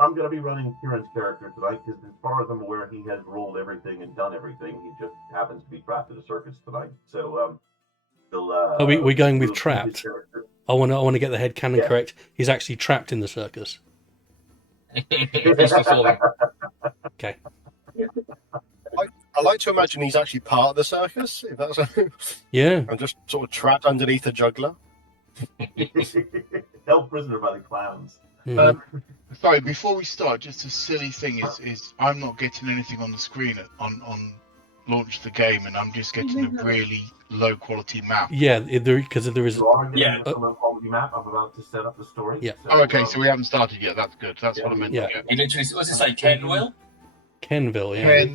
I'm going to be running Kieran's character tonight because, as far as I'm aware, he has rolled everything and done everything. He just happens to be trapped at a circus tonight. So We're going with we'll keep his trapped. character. I want to get the headcanon Yeah. correct. He's actually trapped in the circus. He's performing. Okay. I like to imagine he's actually part of the circus. If that's Yeah. I'm just sort of trapped underneath a juggler. Held prisoner by the clowns. Sorry, before we start, just a silly thing is I'm not getting anything on the screen on launch the game, and I'm just getting a really low quality map. Yeah, because there is. You are getting a low quality map. I'm about to set up the story. Yeah. So, okay, so we haven't started yet. That's good. That's what I meant to get. He literally, what's it say, Kenville? Kenville, yeah.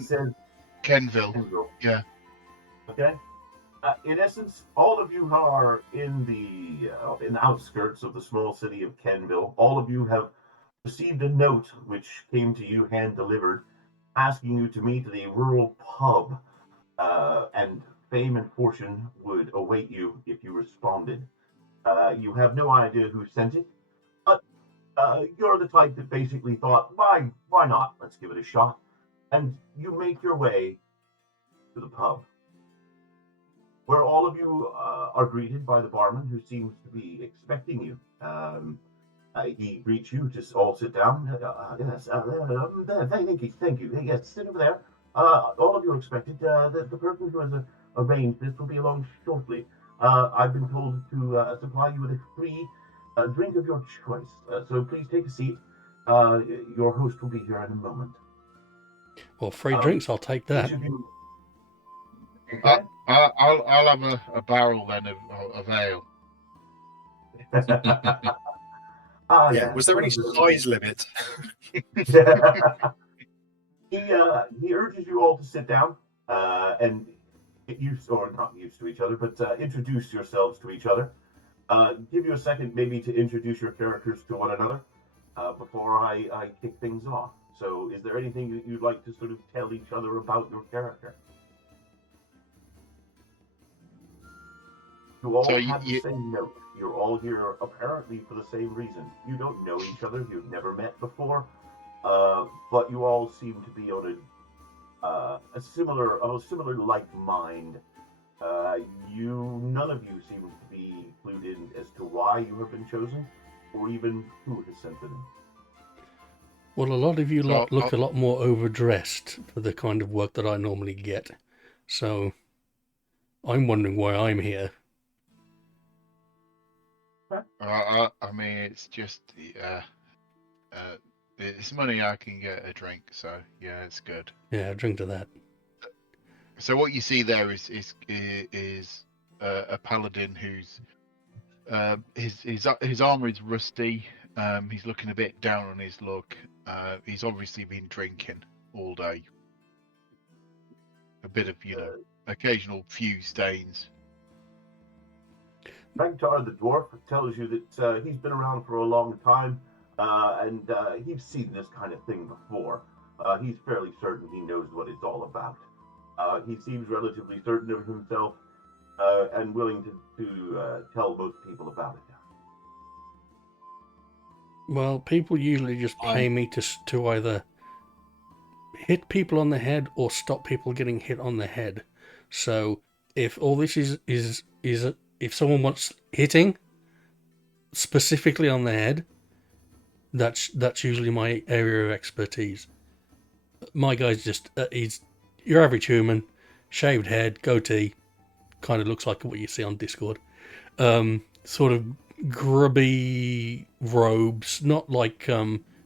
Kenville. Yeah. Okay. In essence, all of you are in the outskirts of the small city of Kenville. All of you have received a note which came to you hand delivered, asking you to meet at a rural pub, and fame and fortune would await you if you responded. You have no idea who sent it, but you're the type that basically thought, why not? Let's give it a shot. And you make your way to the pub, where all of you are greeted by the barman, who seems to be expecting you. He greets you to all sit down. Yes, thank you. Yes, sit over there. All of you are expected. The person who has arranged this will be along shortly. I've been told to supply you with a free drink of your choice. So please take a seat. Your host will be here in a moment. Well, free drinks, I'll take that. Okay. I'll have a barrel then of ale. Yeah. Was there any size limit? He urges you all to sit down and get used, or not used to each other, but introduce yourselves to each other. Give you a second maybe to introduce your characters to one another before I kick things off. So is there anything that you'd like to sort of tell each other about your character? You all have the same note. You're all here apparently for the same reason. You don't know each other. You've never met before. But you all seem to be on a similar like mind. None of you seem to be clued in as to why you have been chosen, or even who has sent them. Well, a lot of you look a lot more overdressed for the kind of work that I normally get. So I'm wondering why I'm here. I mean, it's just it's money I can get a drink, so yeah, it's good. Yeah, drink to that. So what you see there is a paladin who's his armor is rusty. He's looking a bit down on his luck. He's obviously been drinking all day. A bit of occasional few stains. Ragtar the dwarf tells you that he's been around for a long time, and he's seen this kind of thing before. He's fairly certain he knows what it's all about. He seems relatively certain of himself and willing to tell most people about it. Well, people usually just pay me to either hit people on the head or stop people getting hit on the head. So if all this is if someone wants hitting specifically on the head, that's usually my area of expertise. My guy's just he's your average human, shaved head, goatee, kind of looks like what you see on Discord. Sort of grubby robes, not like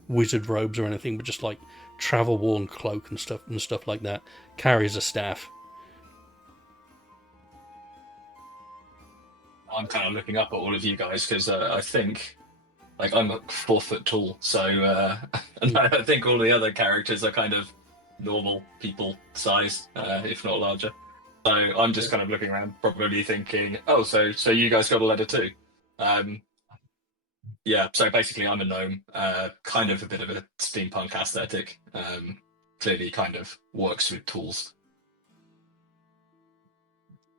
wizard robes or anything, but just like travel worn cloak and stuff like that. Carries a staff. I'm kind of looking up at all of you guys because I think, like, I'm 4 foot tall, so and I think all the other characters are kind of normal people size, if not larger. So I'm just kind of looking around, probably thinking, oh, so you guys got a letter too. Yeah, so basically I'm a gnome, kind of a bit of a steampunk aesthetic, clearly kind of works with tools.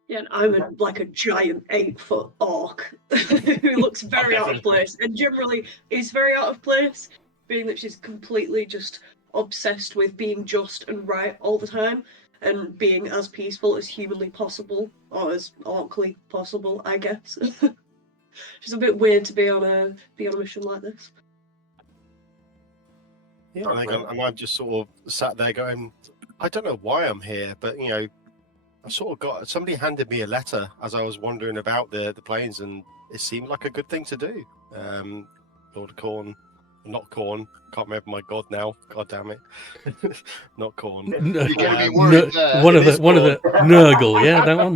Yeah, and I'm like a giant 8-foot orc who looks very out of place and generally is very out of place. being that she's completely just obsessed with being just and right all the time, and being as peaceful as humanly possible, or as orcally possible, I guess. She's a bit weird to be on a mission like this. Yeah, and I've just sort of sat there going, I don't know why I'm here, but you know, I sort of got somebody handed me a letter as I was wandering about the plains, and it seemed like a good thing to do. Lord Corn, not Corn, can't remember my god now. God damn it, not Corn. You're going to be worried there. One of the Nurgle, yeah, that one.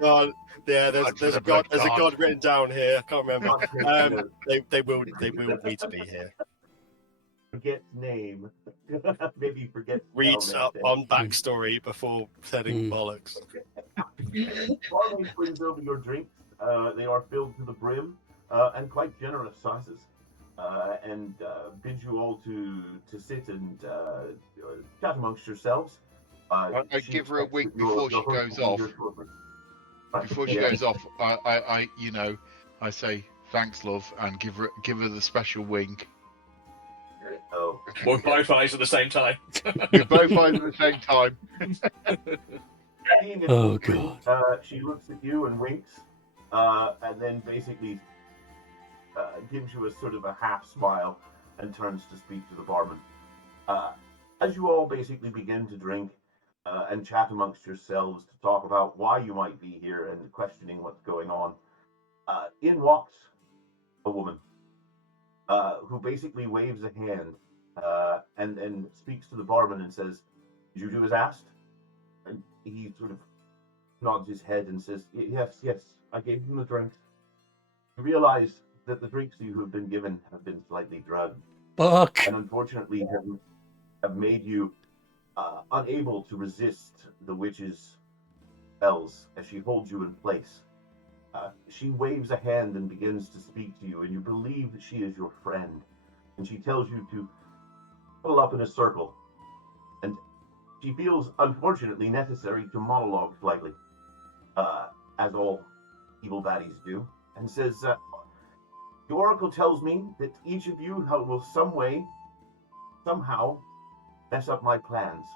God, yeah, there's a god, Blood there's a god. god written down here. I can't remember. They willed me to be here. Forget name. Maybe forget. Reads up on backstory before setting bollocks. Barmaid brings over your drinks. They are filled to the brim and quite generous sizes, and bids you all to sit and chat amongst yourselves. I give her a wink before she goes off. Before she goes off, I you know, I say thanks, love, and give her the special wink. Oh, We're both eyes at the same time. We both eyes at the same time. Oh god. She looks at you and winks, and then basically gives you a sort of a half smile and turns to speak to the barman. As you all basically begin to drink and chat amongst yourselves to talk about why you might be here and questioning what's going on, in walks a woman who basically waves a hand and then speaks to the barman and says, "Did you do as asked?" And he sort of nods his head and says, yes, I gave them the drinks. You realize that the drinks you have been given have been slightly drugged. Fuck. And unfortunately have made you unable to resist the witch's spells as she holds you in place. She waves a hand and begins to speak to you, and you believe that she is your friend. And she tells you to pull up in a circle. And she feels, unfortunately, necessary to monologue slightly, as all evil baddies do, and says, the oracle tells me that each of you will somehow, mess up my plans,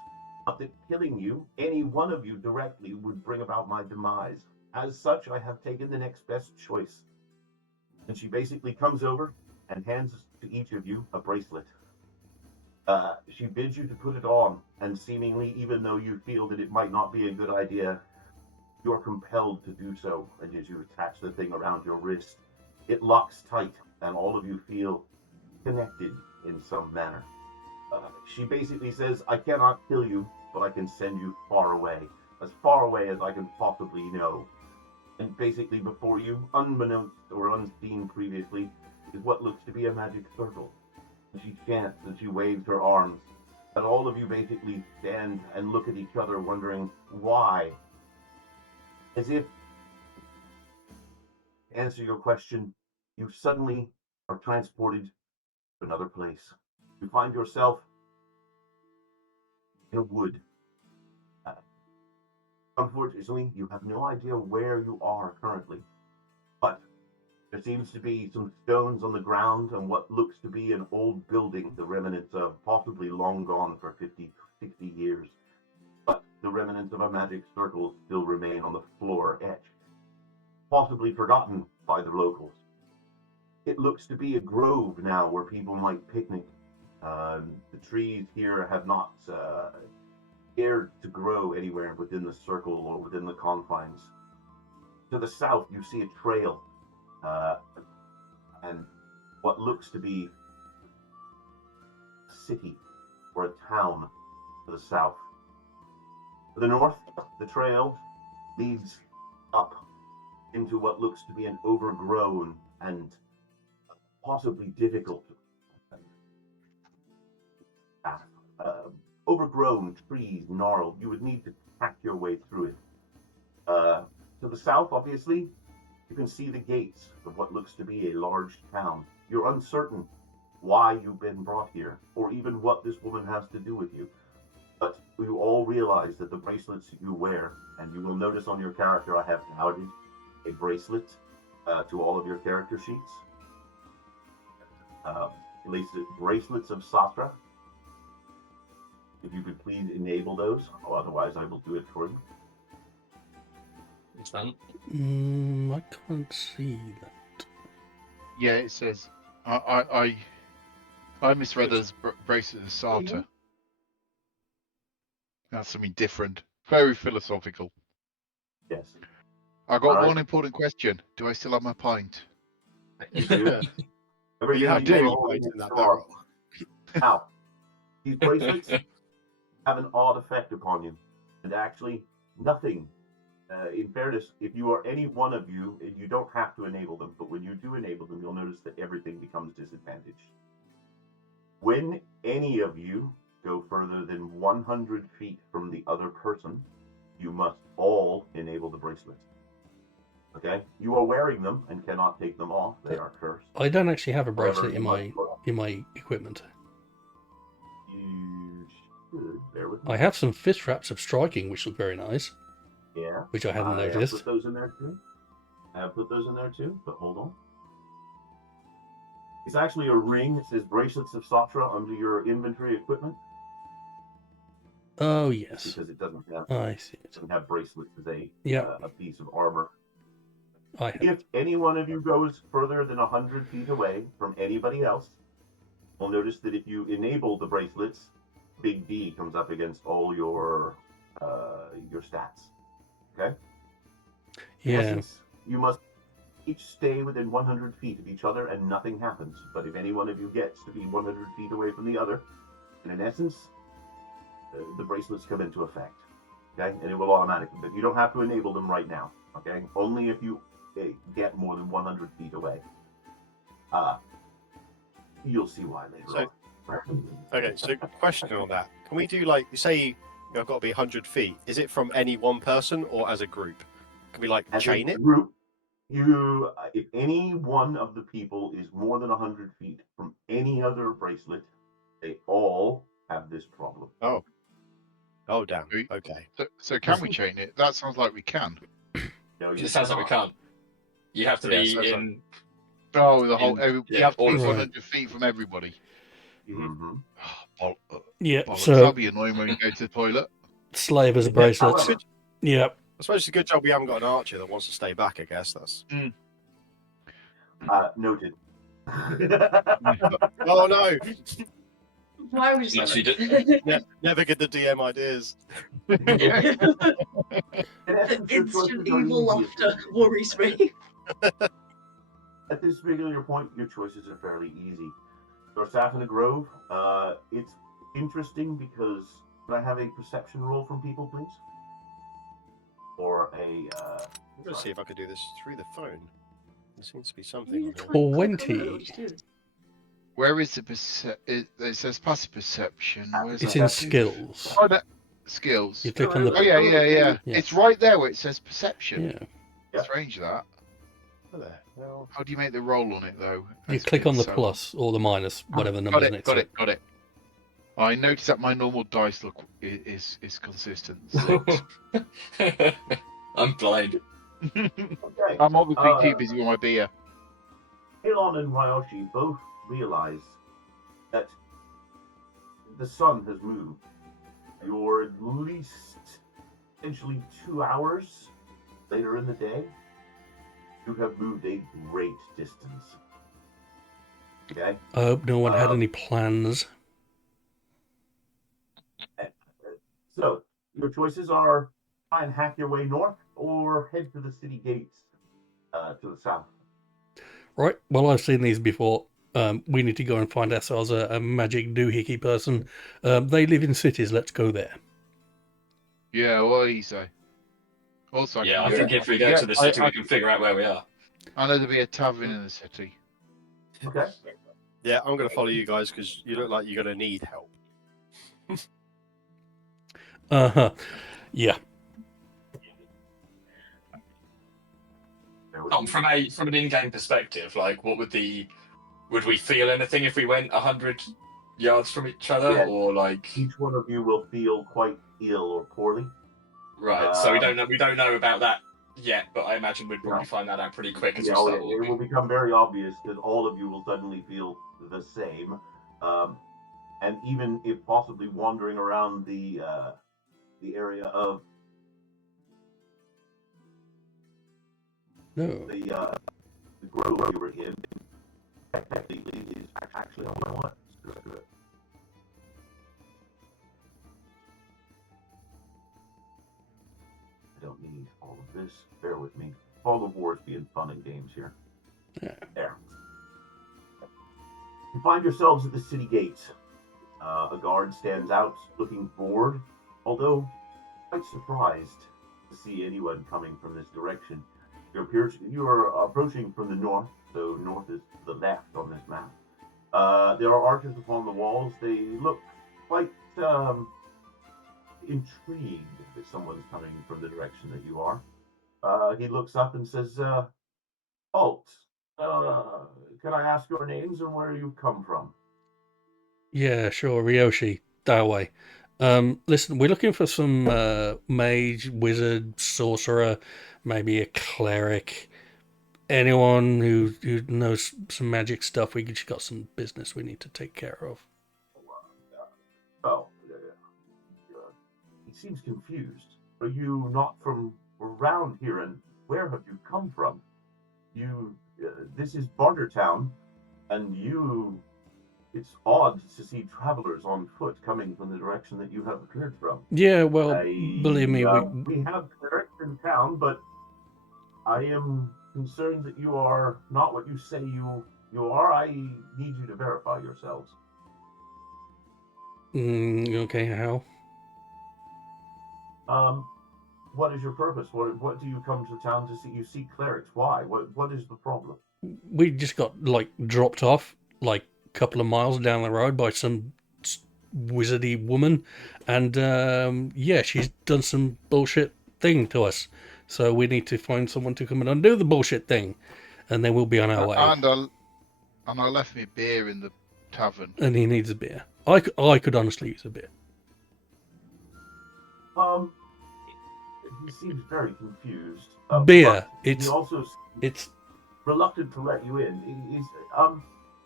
but that killing you, any one of you directly, would bring about my demise. As such, I have taken the next best choice. And she basically comes over and hands to each of you a bracelet. She bids you to put it on, and seemingly, even though you feel that it might not be a good idea, you're compelled to do so. And as you attach the thing around your wrist, it locks tight, and all of you feel connected in some manner. She basically says, I cannot kill you, but I can send you far away as I can possibly know. And basically before you, unbeknownst or unseen previously, is what looks to be a magic circle. And she chants and she waves her arms, and all of you basically stand and look at each other wondering why. As if, to answer your question, you suddenly are transported to another place. You find yourself in a wood. Unfortunately, you have no idea where you are currently, but there seems to be some stones on the ground and what looks to be an old building, the remnants of possibly long gone for 50, 60 years. But the remnants of a magic circle still remain on the floor etched, possibly forgotten by the locals. It looks to be a grove now where people might picnic. The trees here have not dared to grow anywhere within the circle or within the confines. To the south, you see a trail and what looks to be a city or a town to the south. To the north, the trail leads up into what looks to be an overgrown and possibly difficult path. Overgrown trees, gnarled. You would need to hack your way through it. To the south, obviously, you can see the gates of what looks to be a large town. You're uncertain why you've been brought here, or even what this woman has to do with you. But you all realize that the bracelets you wear, and you will notice on your character I have touted a bracelet to all of your character sheets. bracelets of Satra. If you could please enable those, or otherwise I will do it for you. It's done. I can't see that. Yeah, it says I misread those bracelets of Sarta. That's something different. Very philosophical. Yes. I got Alright. one important question. Do I still have my pint? You do. You have do. many points in that barrel. Now, these bracelets have an odd effect upon you, and actually nothing. In fairness, if you are any one of you, you don't have to enable them, but when you do enable them, you'll notice that everything becomes disadvantaged. When any of you go further than 100 feet from the other person, you must all enable the bracelets. Okay? You are wearing them and cannot take them off. They are cursed. I don't actually have a bracelet However, in my equipment. You should bear with me. I have some fist wraps of striking, which look very nice. Yeah. Which I hadn't have noticed. put those in there too. I have put those in there too, but hold on. It's actually a ring. It says bracelets of Satra under your inventory equipment. Oh yes, Because it doesn't have. I see It it. doesn't have bracelets as a piece of armor. I have. If any one of you goes further than 100 feet away from anybody else, you'll notice that if you enable the bracelets, big D comes up against all your stats. Okay? In Yeah. essence, you must each stay within 100 feet of each other and nothing happens. But if any one of you gets to be 100 feet away from the other, and in essence, the bracelets come into effect. Okay? And it will automatically, but you don't have to enable them right now. Okay? Only if you get more than 100 feet away. You'll see why later on. Okay, so question on that. Can we do like, you say you've got to be 100 feet. Is it from any one person or as a group? Can we like As chain a it? group, if any one of the people is more than 100 feet from any other bracelet, they all have this problem. Oh. Oh, damn. Okay. So can we chain it? That sounds like we can. No, you It sounds like we cannot. can't. You have to Yeah, be sounds like- in. Oh, the whole. In- you yeah, have to be all of 100 feet from everybody. Mm-hmm. Yeah. Bollocks. So That'll be annoying when you go to the toilet. slavers Yeah, bracelets. however, Yep. I suppose it's a good job we haven't got an archer that wants to stay back, I guess. That's. noted. Oh, no. Why was Yes, you that? Never get the DM ideas. In The essence, your instant choices are evil easy. laughter worries me. At this particular point, your choices are fairly easy. Dorsafina Grove, it's interesting because can I have a perception roll from people, please? Or a. I'm going to see if I could do this through the phone. There seems to be something on here. 20. Where is the it says passive perception. Where's It's that? in skills. Oh, that skills. You click on the. Oh yeah. Yeah. It's right there where it says perception. Yeah. Yep. Strange that. Oh, there. Well, How do you make the roll on it though? You It's click been on the so plus or the minus, whatever long. number's next to it. Got it. I noticed that my normal dice look is consistent. I'm blind. Okay. I'm obviously too busy with my beer. Elon and Ryoshi both realize that the sun has moved. You're at least potentially 2 hours later in the day. You have moved a great distance. Okay? I hope no one had any plans. So, your choices are try and hack your way north or head for the city gates to the south. Right. Well, I've seen these before. We need to go and find ourselves a magic doohickey person. They live in cities. Let's go there. Yeah, what do you say? Also, Yeah, I think if we go to the city, we can figure out where we are. I know there'll be a tavern in the city. Okay? yeah, I'm going to follow you guys because you look like you're going to need help. Yeah. From an in-game perspective, like, what would we feel anything if we went 100 yards from each other, Yeah. or like? Each one of you will feel quite ill or poorly. Right. So we don't know about that yet, but I imagine we'd probably find that out pretty quick as we start It will walking. become very obvious because all of you will suddenly feel the same, and even if possibly wandering around the area of No. the grove you were in, technically is actually on my one. I don't need all of this. Bear with me. All the wars being fun and games here. Yeah. There. You find yourselves at the city gates. A guard stands out, looking bored, although quite surprised to see anyone coming from this direction. You are approaching from the north, so north is to the left on this map. There are archers upon the walls. They look quite intrigued that someone's coming from the direction that you are. He looks up and says, Halt, can I ask your names and where you've come from? Yeah, sure, Ryoshi, that way. Listen, we're looking for some mage, wizard, sorcerer, maybe a cleric, anyone who knows some magic stuff. We just got some business we need to take care of. He seems confused. Are you not from around here, and where have you come from? This is Bartertown, and it's odd to see travelers on foot coming from the direction that you have appeared from. Yeah, well, believe me, we have clerics in town, but I am concerned that you are not what you say you are. I need you to verify yourselves. Okay, how? What is your purpose? What do you come to town to see? You seek clerics. Why? What is the problem? We just got dropped off a couple of miles down the road by some wizardy woman, and yeah, she's done some bullshit thing to us. So we need to find someone to come and undo the bullshit thing, and then we'll be on our way. And I left me beer in the tavern. And he needs a beer. I could honestly use a beer. He seems very confused. Beer. It's reluctant to let you in.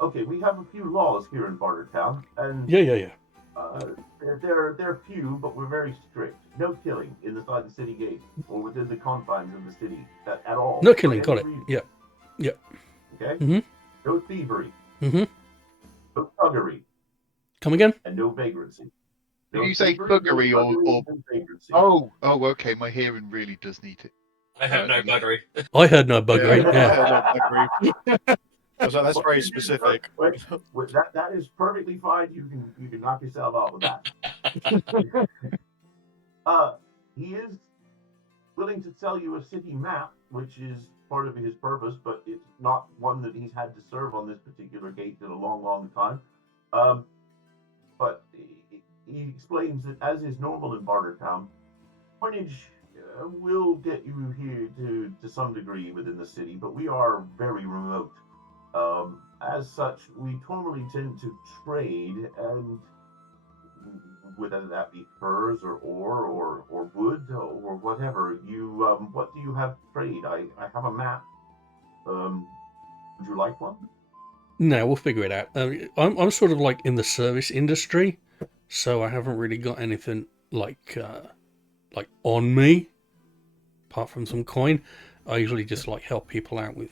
Okay, we have a few laws here in Bartertown, and yeah. They're few, but we're very strict. No killing inside the city gate or within the confines of the city at all. No killing. Got it. Yeah. Okay. Mm-hmm. No thievery. Mm-hmm. No thuggery. Come again? And no vagrancy. Did you say thuggery or vagrancy. Oh, okay. My hearing really does need it. I have no buggery. I heard no buggery. Yeah. I was like, that's very specific. That is perfectly fine. You can knock yourself out with that. He is willing to sell you a city map, which is part of his purpose, but it's not one that he's had to serve on this particular gate in a long, long time. But he explains that, as is normal in Bartertown, coinage will get you here to some degree within the city, but we are very remote. As such, we normally tend to trade, and whether that be furs or ore or wood or whatever. What do you have to trade? I have a map. Would you like one? No, we'll figure it out. I'm sort of in the service industry, so I haven't really got anything on me, apart from some coin. I usually just help people out with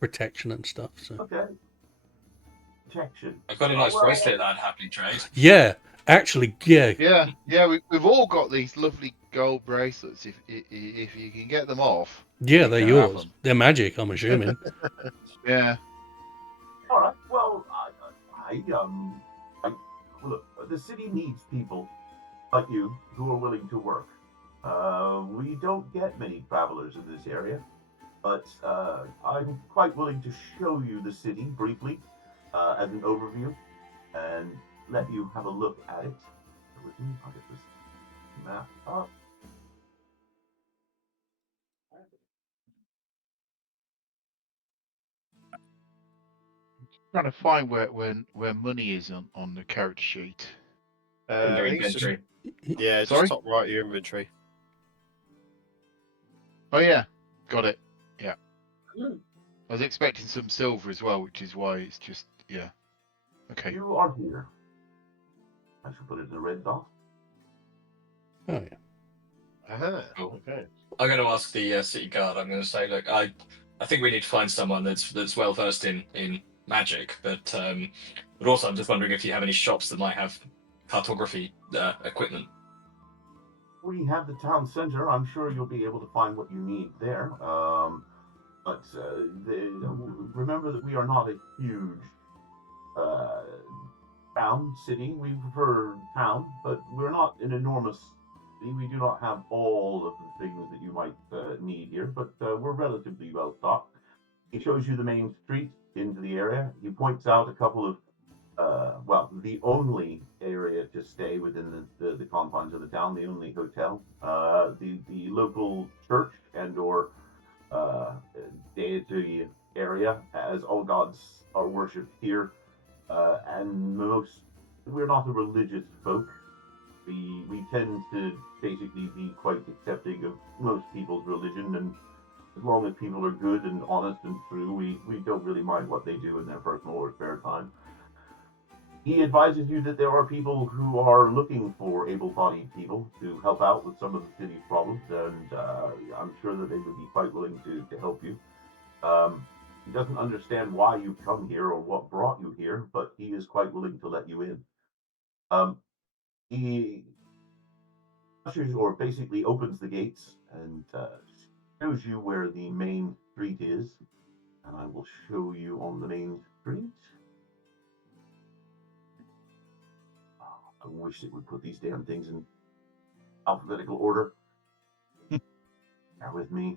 protection and stuff. So okay, protection. I've got a nice bracelet that I'd happily trade. Yeah, actually, yeah. We've all got these lovely gold bracelets. If you can get them off. Yeah, they're yours. They're magic, I'm assuming. Yeah. All right. Well, look, the city needs people like you who are willing to work. We don't get many travelers in this area, but I'm quite willing to show you the city briefly as an overview and let you have a look at it. I'll get this map up. Trying to find where money is on the character sheet. Under inventory. It's Sorry? top right of your inventory. Oh yeah, got it. Yeah. I was expecting some silver as well, which is why it's Yeah. Okay. You are here. I should put it in a red dot. Oh yeah. Aha. Cool. Okay. I'm going to ask the city guard. I'm going to say, look, I think we need to find someone that's well versed in magic, but also I'm just wondering if you have any shops that might have cartography equipment. We have the town center. I'm sure you'll be able to find what you need there. But remember that we are not a huge uh, town, city. We prefer town, but we're not an enormous city. We do not have all of the things that you might need here, but we're relatively well stocked. He shows you the main street into the area. He points out a couple of the only area to stay within the confines of the town, the only hotel, the local church and/or deity area, as all gods are worshipped here, and we're not a religious folk. We tend to basically be quite accepting of most people's religion, and as long as people are good and honest and true, we don't really mind what they do in their personal or spare time. He advises you that there are people who are looking for able-bodied people to help out with some of the city's problems, and I'm sure that they would be quite willing to help you. He doesn't understand why you've come here or what brought you here, but he is quite willing to let you in. He ushers, or basically opens the gates and shows you where the main street is, and I will show you on the main street. I wish it would put these damn things in alphabetical order. Bear with me.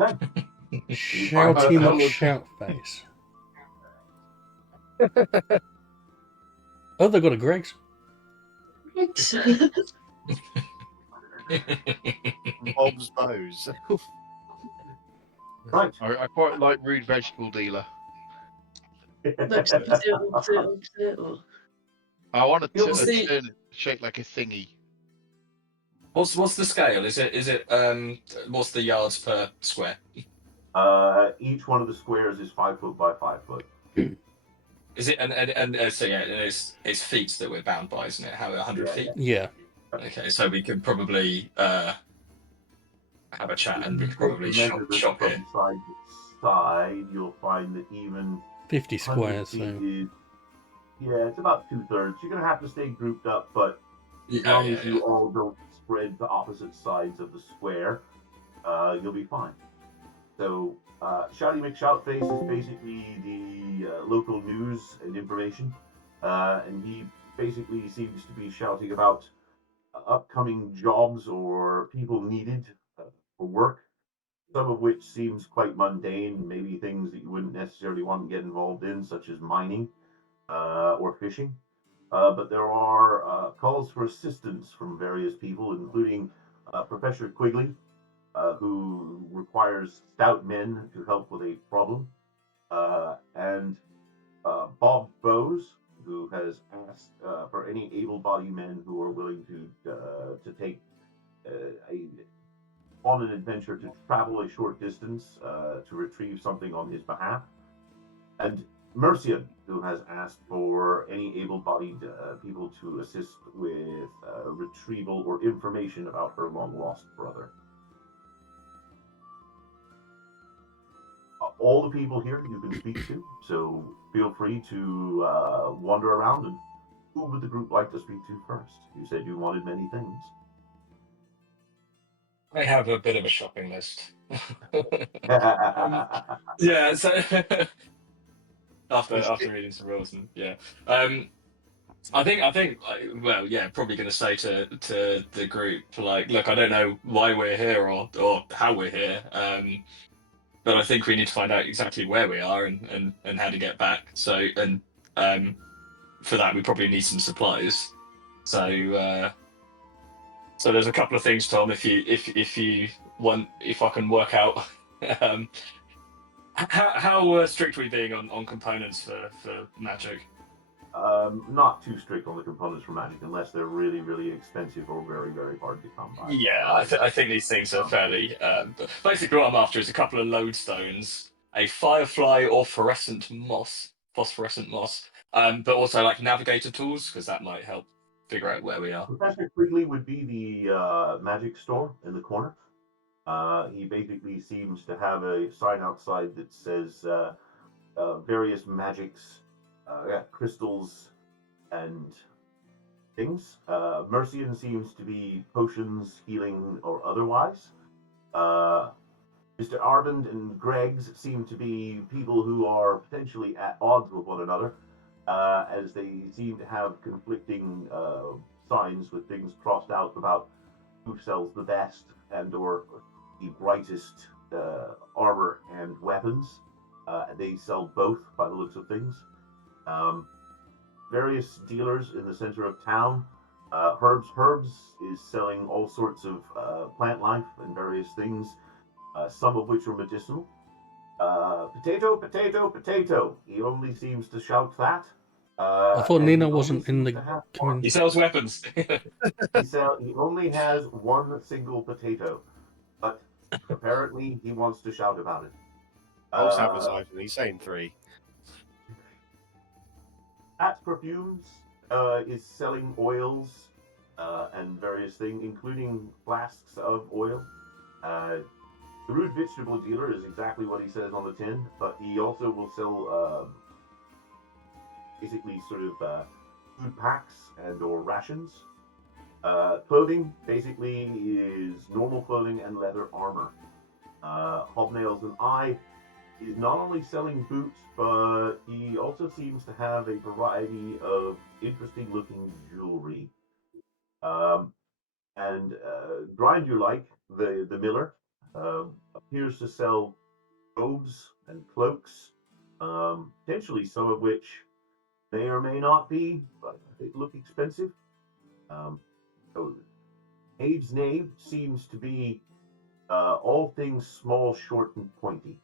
Okay. Shouty McShout face. Oh, they got a Greg's. Bob's Bows. Right. I quite like rude vegetable dealer. Potato. I want You'll to see- turn it shaped like a thingy. What's the scale? Is it what's the yards per square? Each one of the squares is 5 foot by 5 foot. Is it so yeah, it's feet that we're bound by, isn't it? How 100 feet? Yeah. Okay, so we could probably have a chat and we could probably Measure this shop from here. side to side. You'll find that even 50 100 squares, feet so is, yeah, it's about 2/3. You're gonna have to stay grouped up, but as Yeah, long yeah, as you all don't spread to opposite sides of the square, you'll be fine. So, Shouty McShoutface is basically the local news and information, and he basically seems to be shouting about upcoming jobs or people needed for work, some of which seems quite mundane, maybe things that you wouldn't necessarily want to get involved in, such as mining or fishing. But there are calls for assistance from various people, including Professor Quigley, who requires stout men to help with a problem, and Bob Bowes, who has asked for any able-bodied men who are willing to take on an adventure to travel a short distance to retrieve something on his behalf, and Mercian, who has asked for any able-bodied people to assist with retrieval or information about her long-lost brother. All the people here you can speak to, so feel free to wander around. And who would the group like to speak to first? You said you wanted many things. I have a bit of a shopping list. Yeah, so after reading some rules and yeah, I think well yeah, probably going to say to the group like, look, I don't know why we're here or how we're here, but I think we need to find out exactly where we are and how to get back. So and for that we probably need some supplies. So so there's a couple of things, Tom. If you want, if I can work out How strict are we being on components for magic? Not too strict on the components for magic unless they're really, really expensive or very, very hard to come by. Yeah, I think these things are fairly. Basically, what I'm after is a couple of lodestones, a firefly or phosphorescent moss, but also like navigator tools because that might help figure out where we are. Professor Quigley would be the magic store in the corner. He basically seems to have a sign outside that says various magics, crystals, and things. Mercian seems to be potions, healing, or otherwise. Mr. Armand and Greggs seem to be people who are potentially at odds with one another, as they seem to have conflicting signs with things crossed out about who sells the best and or the brightest armor and weapons. They sell both by the looks of things. Various dealers in the center of town. Herbs is selling all sorts of plant life and various things, some of which are medicinal. Potato. He only seems to shout that. I thought and Nina he wasn't in only the seems to have community. one. He sells weapons. He only has one single potato, but apparently he wants to shout about it. I was advertising. He's saying 3. At Perfumes is selling oils and various things, including flasks of oil. The Rude Vegetable Dealer is exactly what he says on the tin, but he also will sell basically sort of food packs and or rations. Clothing basically is normal clothing and leather armor. Hobnails and I is not only selling boots, but he also seems to have a variety of interesting looking jewelry. And Grind You Like, the miller, appears to sell robes and cloaks, potentially some of which may or may not be, but they look expensive. So Abe's Knave seems to be all things small, short, and pointy.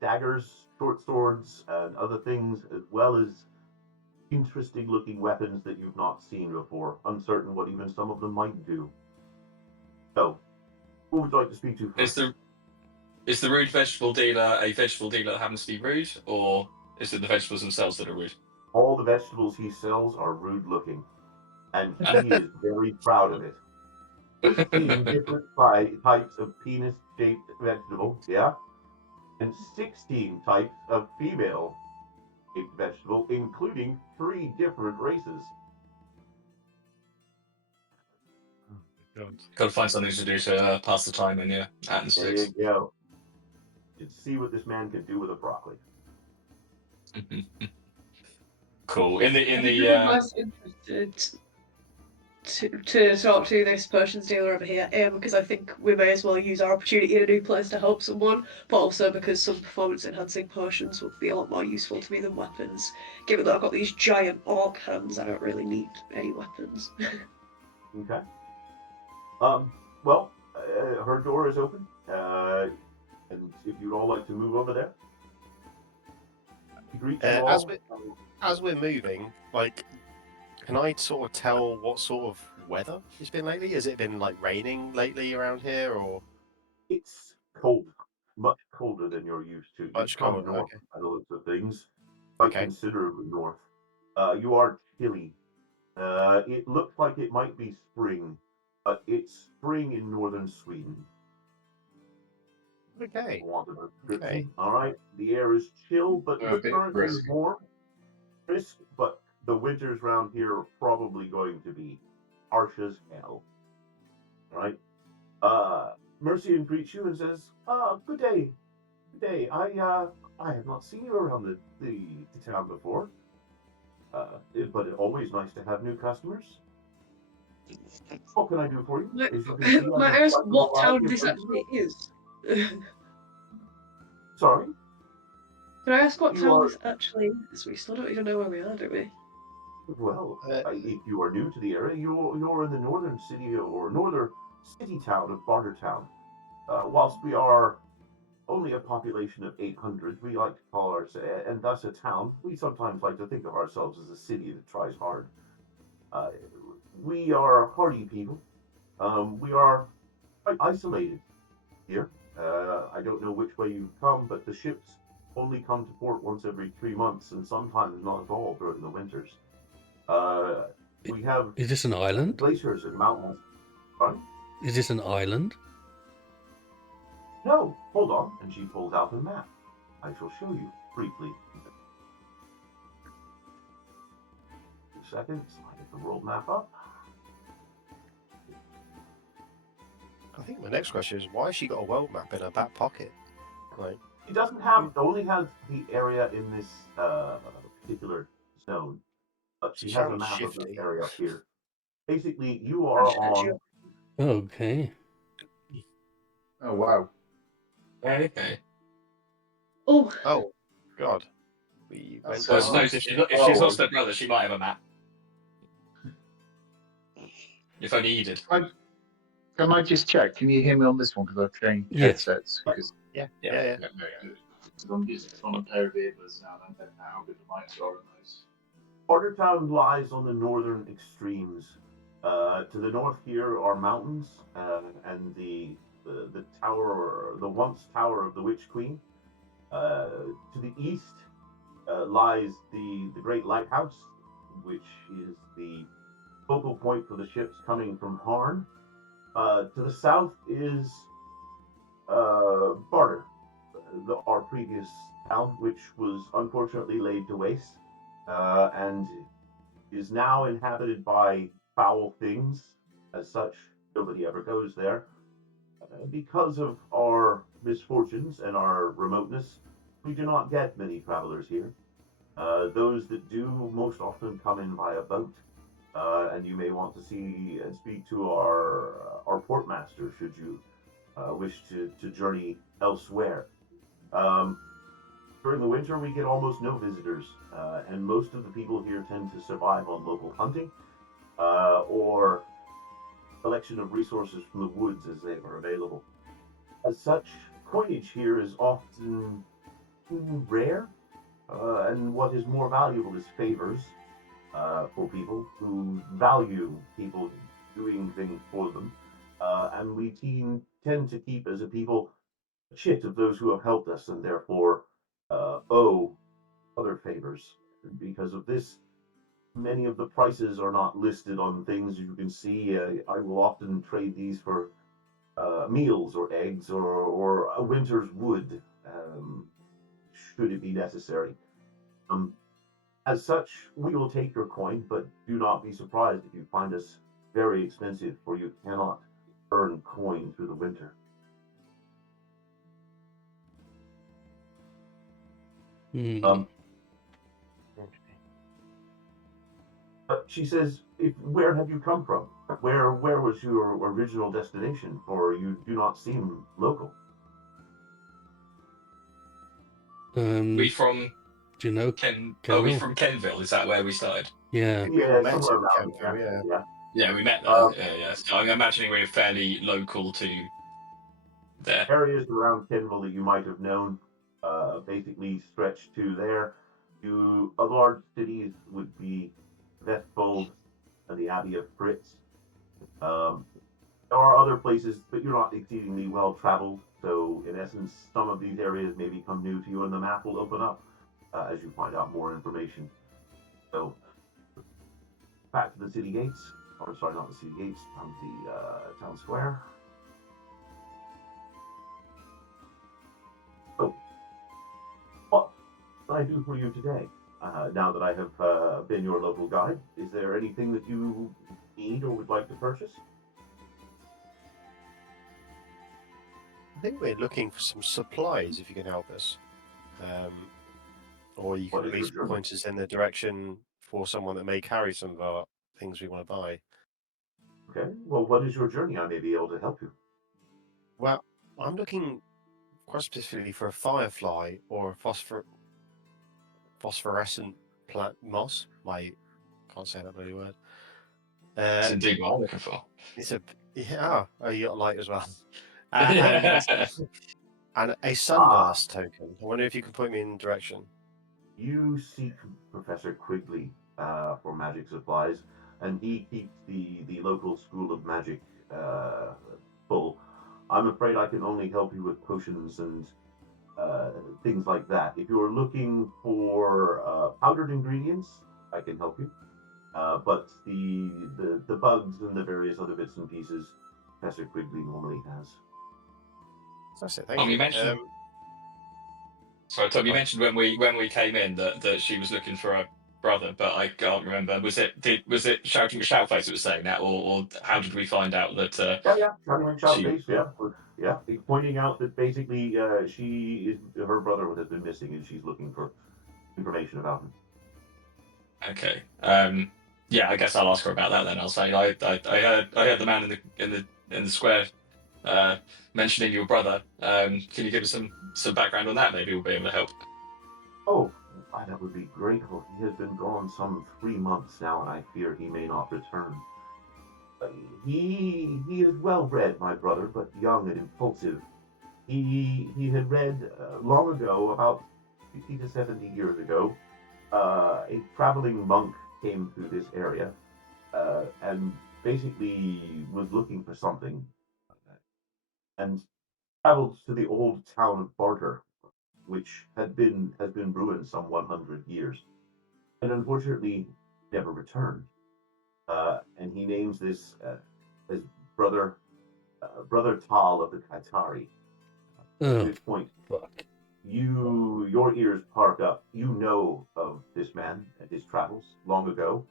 Daggers, short swords, and other things, as well as interesting looking weapons that you've not seen before. Uncertain what even some of them might do. So, who would you like to speak to first? Is the rude vegetable dealer a vegetable dealer that happens to be rude, or is it the vegetables themselves that are rude? All the vegetables he sells are rude looking, and he is very proud of it. 15 different types of penis-shaped vegetable, yeah? And 16 types of female-shaped vegetable, including 3 different races. Got to find something to do to pass the time in, yeah. At and There sticks. you go. Let's see what this man can do with a broccoli. Cool. In the I'm most interested to talk to this potions dealer over here, because I think we may as well use our opportunity in a new place to help someone, but also because some performance enhancing potions would be a lot more useful to me than weapons. Given that I've got these giant orc hands, I don't really need any weapons. Okay. Well, her door is open, and if you'd all like to move over there, greet you all. As we're moving, like, can I sort of tell what sort of weather it's been lately? Has it been like raining lately around here, or? It's cold, much colder than you're used to. Much You've come colder, north okay. by the looks of things, quite Okay. considerably north. You are chilly. It looks like it might be spring, but it's spring in northern Sweden. Okay. Okay. All right. The air is chill, but currently warm, crisp. But the winters around here are probably going to be harsh as hell. All right. Mercian greets you and says, good day. Good day. I have not seen you around the town before. But it's always nice to have new customers. What can I do for you? Might I ask what town this actually is? Sorry? Can I ask what town this actually is? We still don't even know where we are, do we? Well, if you are new to the area, you're in the northern city or northern city town of Bartertown. Whilst we are only a population of 800, we like to call ourselves, and thus a town. We sometimes like to think of ourselves as a city that tries hard. We are hardy people. We are quite isolated here. I don't know which way you come, but the ships only come to port once every 3 months, and sometimes not at all during the winters. We have Is this an island? glaciers and mountains. Pardon? Is this an island? No, hold on. And she pulls out a map. I shall show you briefly. 2 seconds. I get the world map up. I think my next question is why has she got a world map in her back pocket? Like, She doesn't have, only has the area in this particular zone, but she has a Sounds map of shifty. this area up here. Basically, you are on. Okay. Oh wow. Okay. Oh, oh, God. We went So I That's down. suppose if she's lost her brother, she might have a map. If only you did. Can I just check? Can you hear me on this one? Because I've changed Yes. headsets. Because Yeah. I'm just on a pair of earbuds now. And I don't know how good the mics are on those. Bartertown lies on the northern extremes. To the north here are mountains and the tower, the once tower of the Witch Queen. To the east lies the great lighthouse, which is the focal point for the ships coming from Horn. To the south is Barter, our previous town, which was unfortunately laid to waste and is now inhabited by foul things. As such, nobody ever goes there. Because of our misfortunes and our remoteness, we do not get many travelers here. Those that do most often come in by a boat, and you may want to see and speak to our portmaster should you wish to journey elsewhere. During the winter, we get almost no visitors, and most of the people here tend to survive on local hunting or collection of resources from the woods as they are available. As such, coinage here is often rare, and what is more valuable is favors for people who value people doing things for them. And we tend to keep, as a people, a chit of those who have helped us and therefore owe other favors. Because of this, many of the prices are not listed on things. You can see I will often trade these for meals or eggs or a winter's wood, should it be necessary. As such, we will take your coin, but do not be surprised if you find us very expensive, for you cannot earn coin through the winter. Hmm. But she says, where have you come from? Where was your original destination? For you do not seem local. We from Do you know? Are we from Kenville? Is that where we started? Yeah. We all Yeah, met somewhere in around Kenville, there. yeah. Yeah, we met there. Yeah. So I'm imagining we're fairly local to there. Areas around Kenville that you might have known basically stretch to there. Large cities would be Vestfold and the Abbey of Fritz. There are other places, but you're not exceedingly well traveled. So, in essence, some of these areas may become new to you, and the map will open up as you find out more information. So, back to the city gates. Or, sorry, not the city gates, the town square. So, what can I do for you today? Now that I have been your local guide, is there anything that you need or would like to purchase? I think we're looking for some supplies if you can help us. Or you can What at is least your journey? point us in the direction for someone that may carry some of our things we want to buy. Okay, well, what is your journey? I may be able to help you. Well, I'm looking quite specifically for a firefly or a phosphorescent plant moss. I can't say that bloody word. That's indeed what I'm looking for. Oh, you got a light as well. And, And a sunburst token. I wonder if you can point me in the direction. You seek Professor Quigley for magic supplies, and he keeps the local school of magic full. I'm afraid I can only help you with potions and things like that. If you're looking for powdered ingredients, I can help you. But the bugs and the various other bits and pieces, Professor Quigley normally has. That's it. Thank You you. mentioned. Sorry, Tom. You mentioned when we came in that she was looking for a brother, but I can't remember. Was it shouting Shoutface that was saying that, or how did we find out that? Yeah, shouting like she- Shoutface, yeah, pointing out that basically her brother has been missing, and she's looking for information about him. Okay. Yeah, I guess I'll ask her about that then. I'll say I heard the man in the square mentioning your brother. Can you give us some background on that? Maybe we'll be able to help. Oh, that would be great. Well, he has been gone some 3 months now, and I fear he may not return. He is well read, my brother, but young and impulsive. He had read long ago, about 50 to 70 years ago, a traveling monk came through this area and basically was looking for something and traveled to the old town of Barter, which has been ruined some 100 years, and unfortunately never returned. And he names this his brother Tal of the Kaitari. At Oh, this point, fuck. your ears park up. You know of this man and his travels long ago.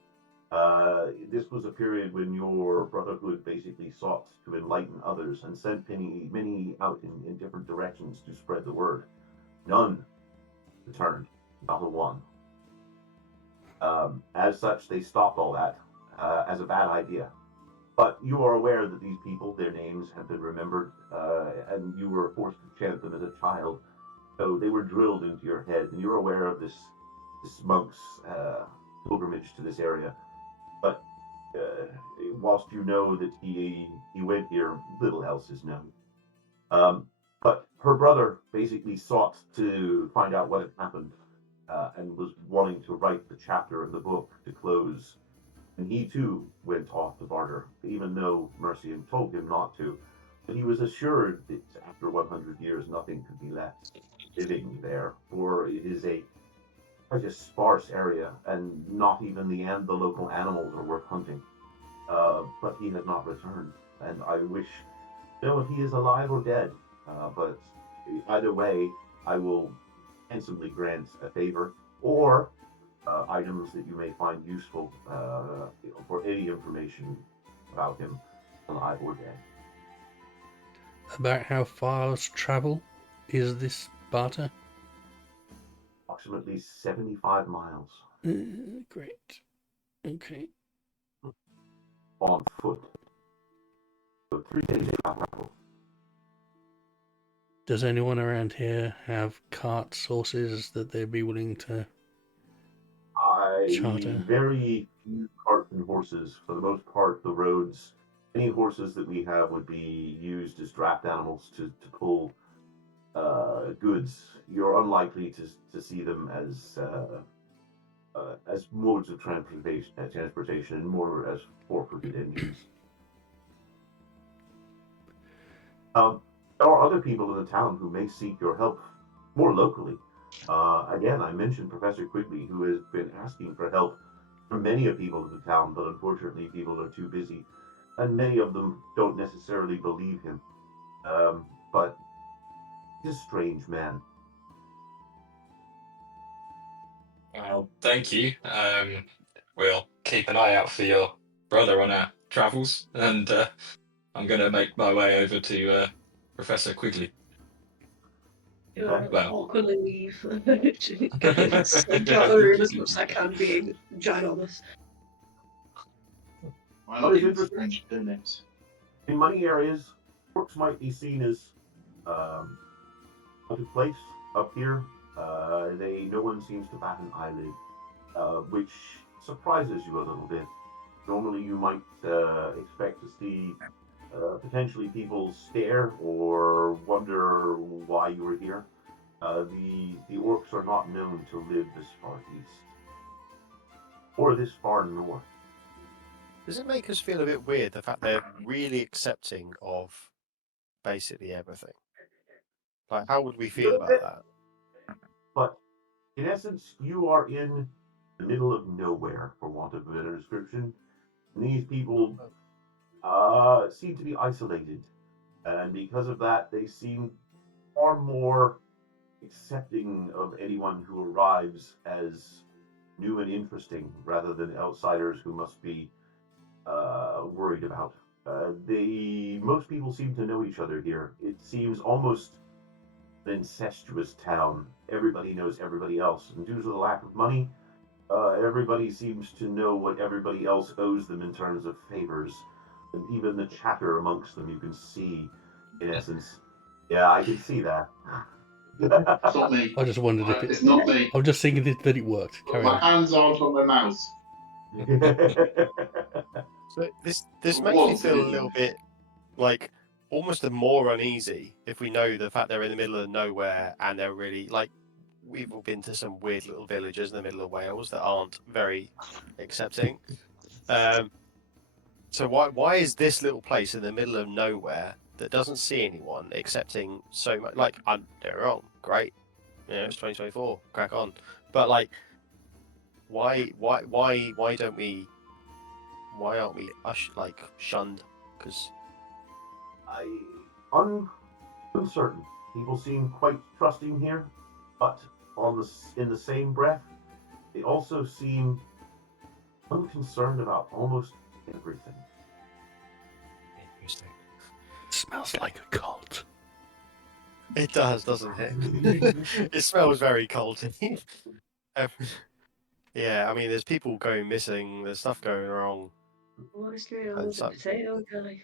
This was a period when your brotherhood basically sought to enlighten others and sent many out in different directions to spread the word. None returned, not a one. As such, they stopped all that as a bad idea. But you are aware that these people, their names have been remembered, and you were forced to chant them as a child. So they were drilled into your head, and you're aware of this monk's pilgrimage to this area. But whilst you know that he went here, little else is known. But her brother basically sought to find out what had happened, and was wanting to write the chapter of the book to close. And he too went off to Barter, even though Mercian told him not to. But he was assured that after 100 years, nothing could be left living there, for it is quite a sparse area, and not even the local animals are worth hunting. But he has not returned, and I wish to know if he is alive or dead. But either way, I will handsomely grant a favor, or items that you may find useful for any information about him, alive or dead. About how far's travel is this barter? Approximately 75 miles Great. Okay. on foot. So 3 days travel. Does anyone around here have carts, horses that they'd be willing to charter? Very few carts and horses. For the most part, the roads, any horses that we have would be used as draft animals to pull goods. You're unlikely to see them as modes of transportation, and more as four-footed engines. There are other people in the town who may seek your help more locally. Again, I mentioned Professor Quigley, who has been asking for help from many of people in the town, but unfortunately people are too busy, and many of them don't necessarily believe him. But he's a strange man. Well, thank you. We'll keep an eye out for your brother on our travels, and I'm going to make my way over to Professor Quigley. Well. Awkwardly leave. Slink out of the room as much as I can, being ginormous. Why What not is in interesting? French names? In many areas, orcs might be seen as out of place up here. No one seems to bat an eyelid, which surprises you a little bit. Normally, you might expect to see potentially people stare or wonder why you were here. The orcs are not known to live this far east or this far north. Does it make us feel a bit weird the fact they're really accepting of basically everything? Like, how would we feel about that? But in essence, you are in the middle of nowhere, for want of a better description. And these people seem to be isolated, and because of that, they seem far more accepting of anyone who arrives as new and interesting, rather than outsiders who must be worried about. Most people seem to know each other here. It seems almost an incestuous town. Everybody knows everybody else, and due to the lack of money, everybody seems to know what everybody else owes them in terms of favors, and even the chatter amongst them you can see, in essence. Yeah, I can see that. It's not me. I just wondered if it. It's not me. I'm just thinking that it worked. Carry My on. hands aren't on my mouse. So this makes me Once feel it a is. little bit like almost more uneasy if we know the fact they're in the middle of nowhere and they're really like we've all been to some weird little villages in the middle of Wales that aren't very accepting. So why is this little place in the middle of nowhere that doesn't see anyone accepting so much? Like, I'm they're wrong, great, it's 2024, crack on. But like, why don't we? Why aren't we shunned? Because I'm uncertain. People seem quite trusting here, but in the same breath, they also seem unconcerned about almost everything. interesting. It smells like a cult. It does, doesn't it? It smells very culty. Yeah, I mean, there's people going missing. There's stuff going wrong. What's going on And with the so- potato guy?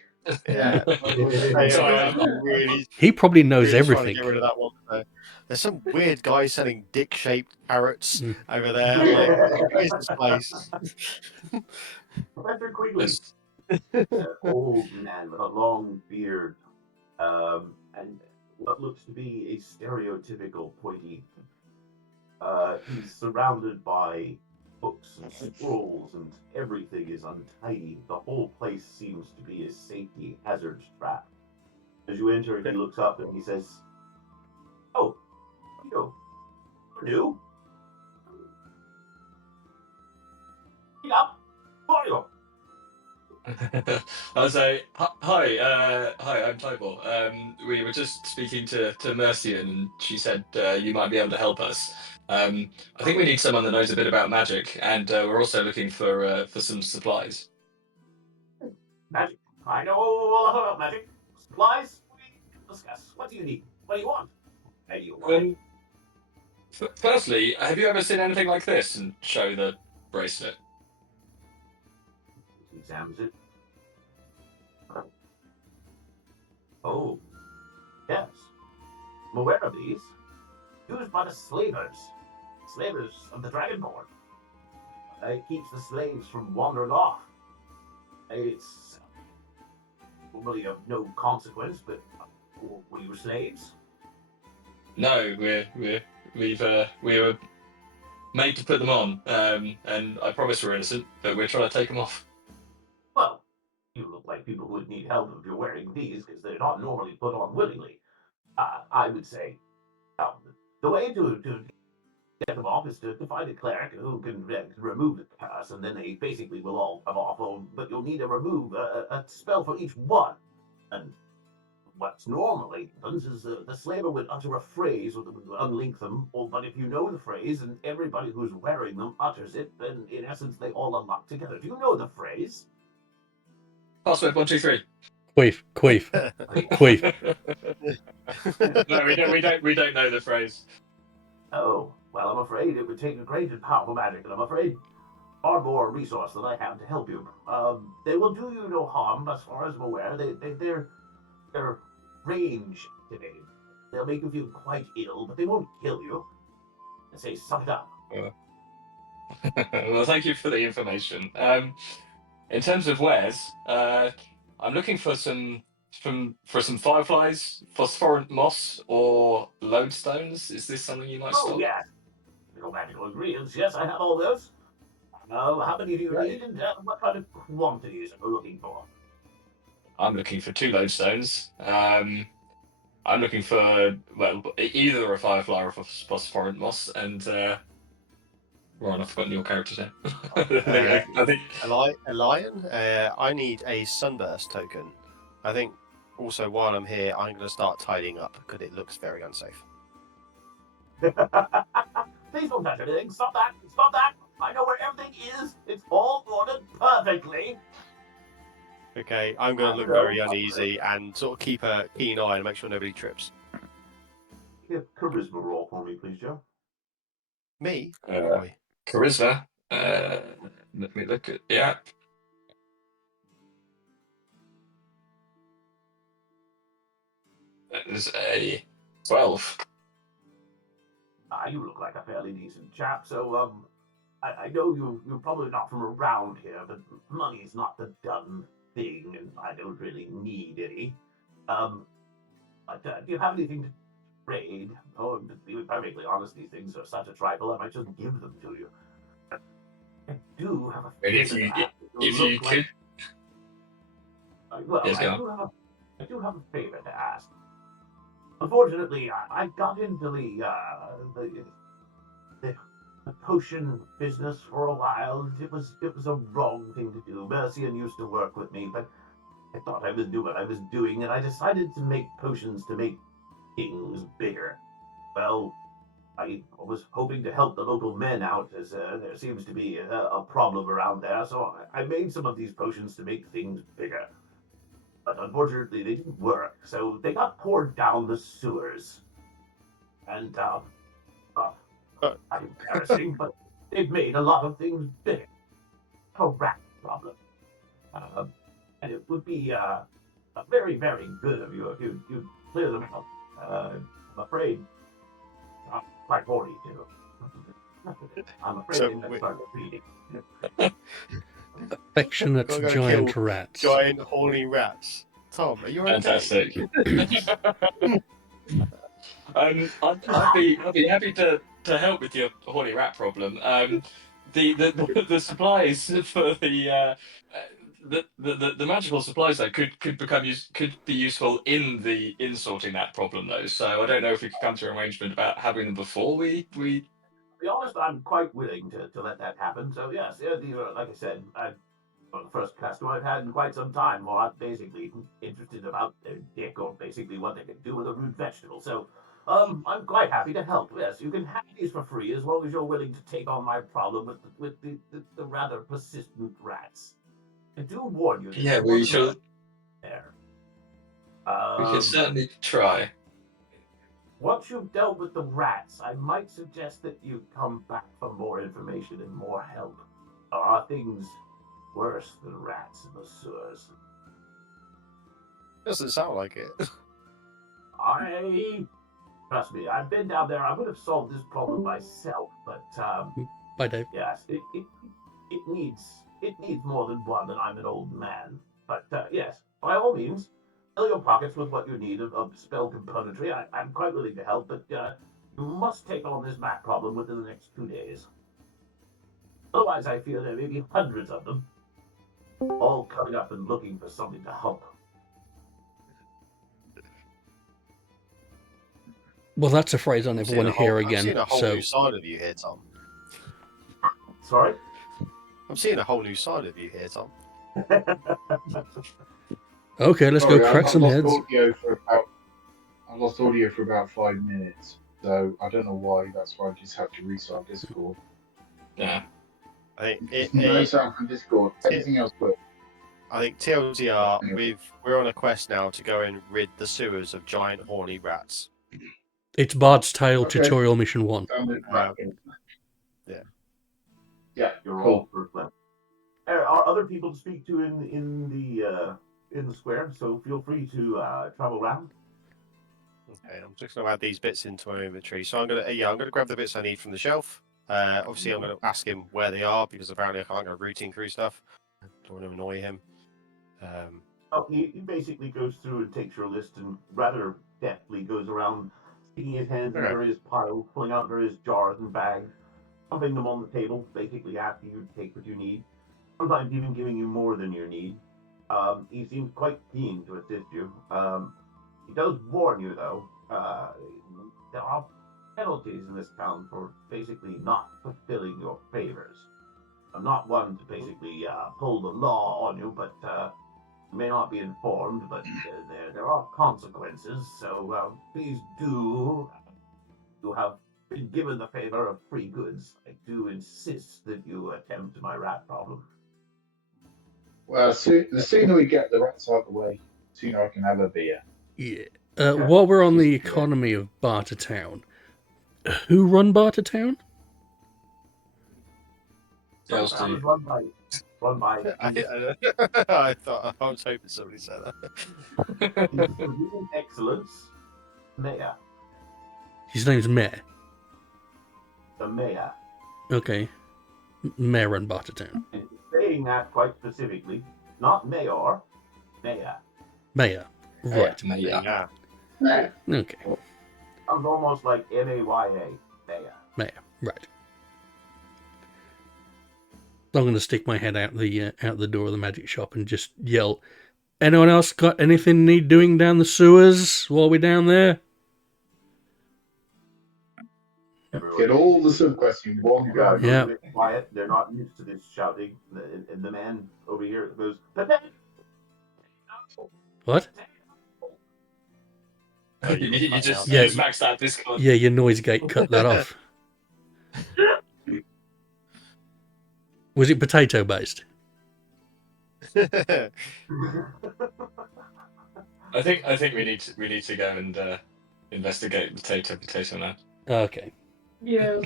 Yeah, I'm really, He probably knows really trying to everything. get rid of that one. There's some weird guy selling dick-shaped carrots Mm. over there. Like, what is this place? Professor Quigley, an old man with a long beard, and what looks to be a stereotypical pointy. He's surrounded by books and scrolls, and everything is untidy. The whole place seems to be a safety hazard trap. As you enter, he looks up and he says, "Oh, you're new. Get up, Mario." I'll say hi. I'm Tybor. We were just speaking to Mercian, and she said you might be able to help us. I think we need someone that knows a bit about magic, and we're also looking for some supplies. Magic. I know a lot about magic. Supplies? We discuss. What do you need? What do you want? How do you want? Firstly, have you ever seen anything like this? And show the bracelet. He examines it. Oh, yes. I'm aware of these. Used by the slavers of the Dragonborn. It keeps the slaves from wandering off. It's really of no consequence, but were you slaves? No, we were made to put them on, and I promise we're innocent, but we're trying to take them off. Well, you look like people who would need help if you're wearing these, because they're not normally put on willingly. I would say the way to get them off is to find a cleric who can remove the curse, and then they basically will all come off. But you'll need to remove a spell for each one. And what's normally happens is the slaver would utter a phrase that would unlink them. But if you know the phrase and everybody who's wearing them utters it, then in essence they all unlock together. Do you know the phrase? Password 123. Queef. No, we don't know the phrase. Oh, well, I'm afraid it would take a great and powerful magic, and I'm afraid far more resource than I have to help you. They will do you no harm, as far as I'm aware. They're range activated. They'll make you feel quite ill, but they won't kill you. I say, suck it up. Well, thank you for the information. In terms of wares, I'm looking for some fireflies, phosphorant moss, or lodestones. Is this something you might Oh, stock? yes. Little magical ingredients. Yes, I have all those. How many do you Right. need, and what kind of quantities are you looking for? I'm looking for 2 lodestones. I'm looking for either a firefly or a phosphorant moss, and Ron, I've forgotten your character's name. I think A lion? I need a sunburst token. I think also while I'm here, I'm going to start tidying up because it looks very unsafe. Please don't touch anything. Stop that. Stop that. I know where everything is. It's all ordered perfectly. Okay, I'm going to look very uneasy and sort of keep a keen eye and make sure nobody trips. Give charisma roll for me, please, Joe. Me? Why? charisma. Let me look at the app. That is a 12. You look like a fairly decent chap, so I know you're probably not from around here, but money's not the done thing, and I don't really need any. But, do you have anything to trade? Oh, to be perfectly honest, these things are such a trifle, I might just give them to you. I do have a And if favor you to ask. if you could, Well, yes, go on. I do have a favor to ask. Unfortunately, I got into the potion business for a while. It was a wrong thing to do. Mercian used to work with me, but I thought I was doing what I was doing, and I decided to make potions to make things bigger. Well, I was hoping to help the local men out, as there seems to be a problem around there. So I made some of these potions to make things bigger. But unfortunately, they didn't work. So they got poured down the sewers. And, embarrassing, but they've made a lot of things bigger. A rat problem. And it would be very, very good of you if you clear them up. I'm afraid not quite horny, too. I'm afraid So they might start feeding. Affectionate Gotta go giant kill rats. Giant horny rats. Tom, are you okay? Fantastic. I'd be happy to help with your horny rat problem. The supplies for the magical supplies though could be useful in sorting that problem though. So I don't know if we could come to an arrangement about having them before we. To be honest, I'm quite willing to let that happen. So yes, yeah, these are, like I said, the first customer I've had in quite some time, more I'm basically interested about their dick or basically what they can do with a root vegetable. So I'm quite happy to help. Yes, you can have these for free as long as you're willing to take on my problem with the rather persistent rats. I do warn you, Yeah, we shall. there. We can certainly try. Once you've dealt with the rats, I might suggest that you come back for more information and more help. There are things worse than rats in the sewers. Doesn't sound like it. Trust me, I've been down there. I would have solved this problem myself, but Bye, Dave. yes, it needs more than one, and I'm an old man. But yes, by all means, fill your pockets with what you need of spell componentry. I'm quite willing to help, but you must take on this mat problem within the next 2 days. Otherwise, I fear there may be hundreds of them, all coming up and looking for something to help. Well, that's a phrase I never want to hear again. I'm seeing a whole So new side of you here, Tom. Sorry? I'm seeing a whole new side of you here, Tom. okay, let's go crack some heads. I lost audio for about 5 minutes, so I don't know why. That's why I just had to restart Discord. Yeah. I think No sound from Discord. Everything else works. I think TLDR, we're on a quest now to go and rid the sewers of giant horny rats. It's Bard's Tale Okay. Tutorial Mission 1. Yeah, You're cool. all first left. Are other people to speak to in the square? So feel free to travel around. Okay, I'm just going to add these bits into my inventory. So I'm going to grab the bits I need from the shelf. Obviously, I'm going to ask him where they are because apparently I can't go routine through stuff. Don't want to annoy him. Oh, he basically goes through and takes your list and rather deftly goes around sticking his hands in Okay. various piles, pulling out various jars and bags, dumping them on the table, basically asking you to take what you need, sometimes even giving you more than you need. He seems quite keen to assist you. He does warn you, though, there are penalties in this town for basically not fulfilling your favors. I'm not one to basically pull the law on you, but you may not be informed, but there are consequences. So please do. You have been given the favor of free goods. I do insist that you attempt my rat problem. Well, the sooner we get the rats out of the way, the sooner I can have a beer. Yeah. While we're on the economy of Bartertown, who run Bartertown? Yeah, So I was run by I thought I was hoping somebody said that. His Serene Excellence, Mayor. His name's Mayor. The Mayor. Okay. Mayor run Bartertown. And he's saying that quite specifically. Not Mayor, Mayor. Mayor. Right. Yeah. Okay. Sounds almost like M-A-Y-A, Mayor. Mayor. Right. I'm going to stick my head out the door of the magic shop and just yell, "Anyone else got anything need doing down the sewers while we're down there?" Get all the subquests in one go. Yeah. A bit quiet. They're not used to this shouting. And the man over here goes, What? you just Yeah. maxed out Discord. Yeah, your noise gate cut that off. Was it potato based? I think we need to go and investigate potato now. Okay. Yeah.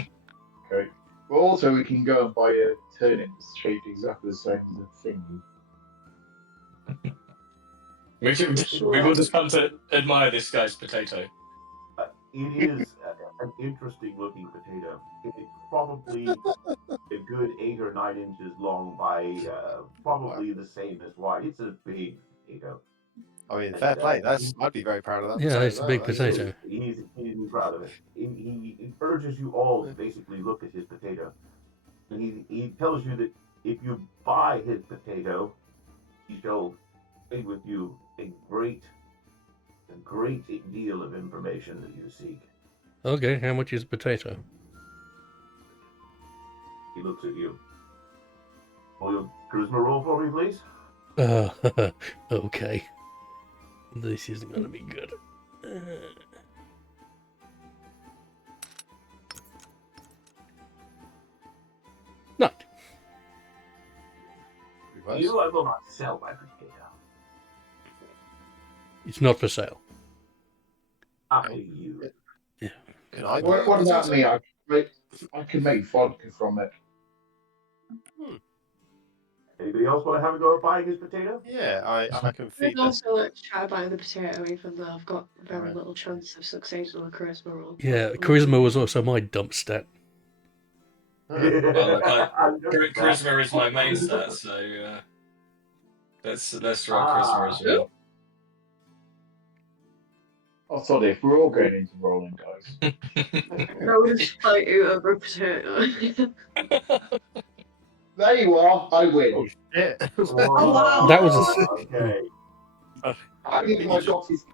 Okay. Well, also we can go and buy a turnip that's shaped exactly the same as the thingy. We will just come to admire this guy's potato. It is an interesting looking potato. It's probably a good 8 or 9 inches long by probably the same as wide. It's a big potato. I mean, fair play. I'd be very proud of that. Yeah, potato. it's a big potato. He's proud of it. He urges you all to basically look at his potato. And he tells you that if you buy his potato, he shall trade with you a great deal of information that you seek. Okay, how much is a potato? He looks at you. Will you charisma roll for me, please? Okay. This isn't going to be good. Not. You, I will not sell my potato. It's not for sale. I you. Can I What about me? I can make vodka from it. Anybody else want to have a go at buying his potato? Yeah, I can feed I'd them. also like to try buying the potato, even though I've got very little chance of succeeding on a charisma roll. Yeah, charisma was also my dump stat. Well, look, charisma is my main stat, so let's roll charisma as well. Oh, sorry, if we're all going into rolling dice. I would have fight you over a potato. There you are. I win. Oh shit! Oh, wow. That was okay. I think I got his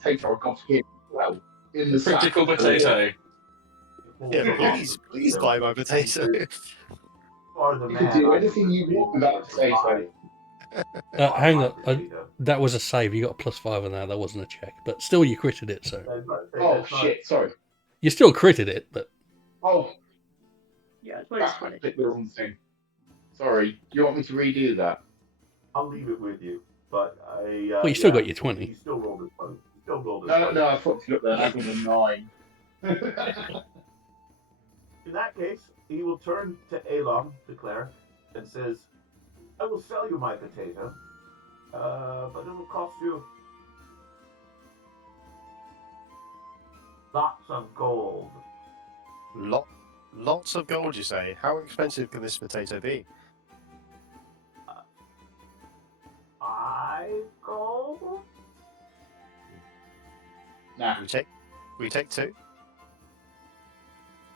potato. I got him well in the sack. Critical potato. Yeah, please buy my potato. You are the You man can do I anything you want with that potato. hang on. That was a save. You got a +5 on that. That wasn't a check. But still, you critted it, so. Oh shit! Sorry. You still critted it, but. Oh, Yeah, it's I clicked the wrong thing. Sorry. You want me to redo that? I'll leave it with you. But I. Well, you still got your 20. You still rolled a 20. You still rolled a No, 20. no, I fucked it up there. I got a 9. In that case, he will turn to Elon, to Claire, and says, I will sell you my potato, but it will cost you lots of gold. Lots of gold, you say? How expensive can this potato be? I 5 gold? Nah. We take 2.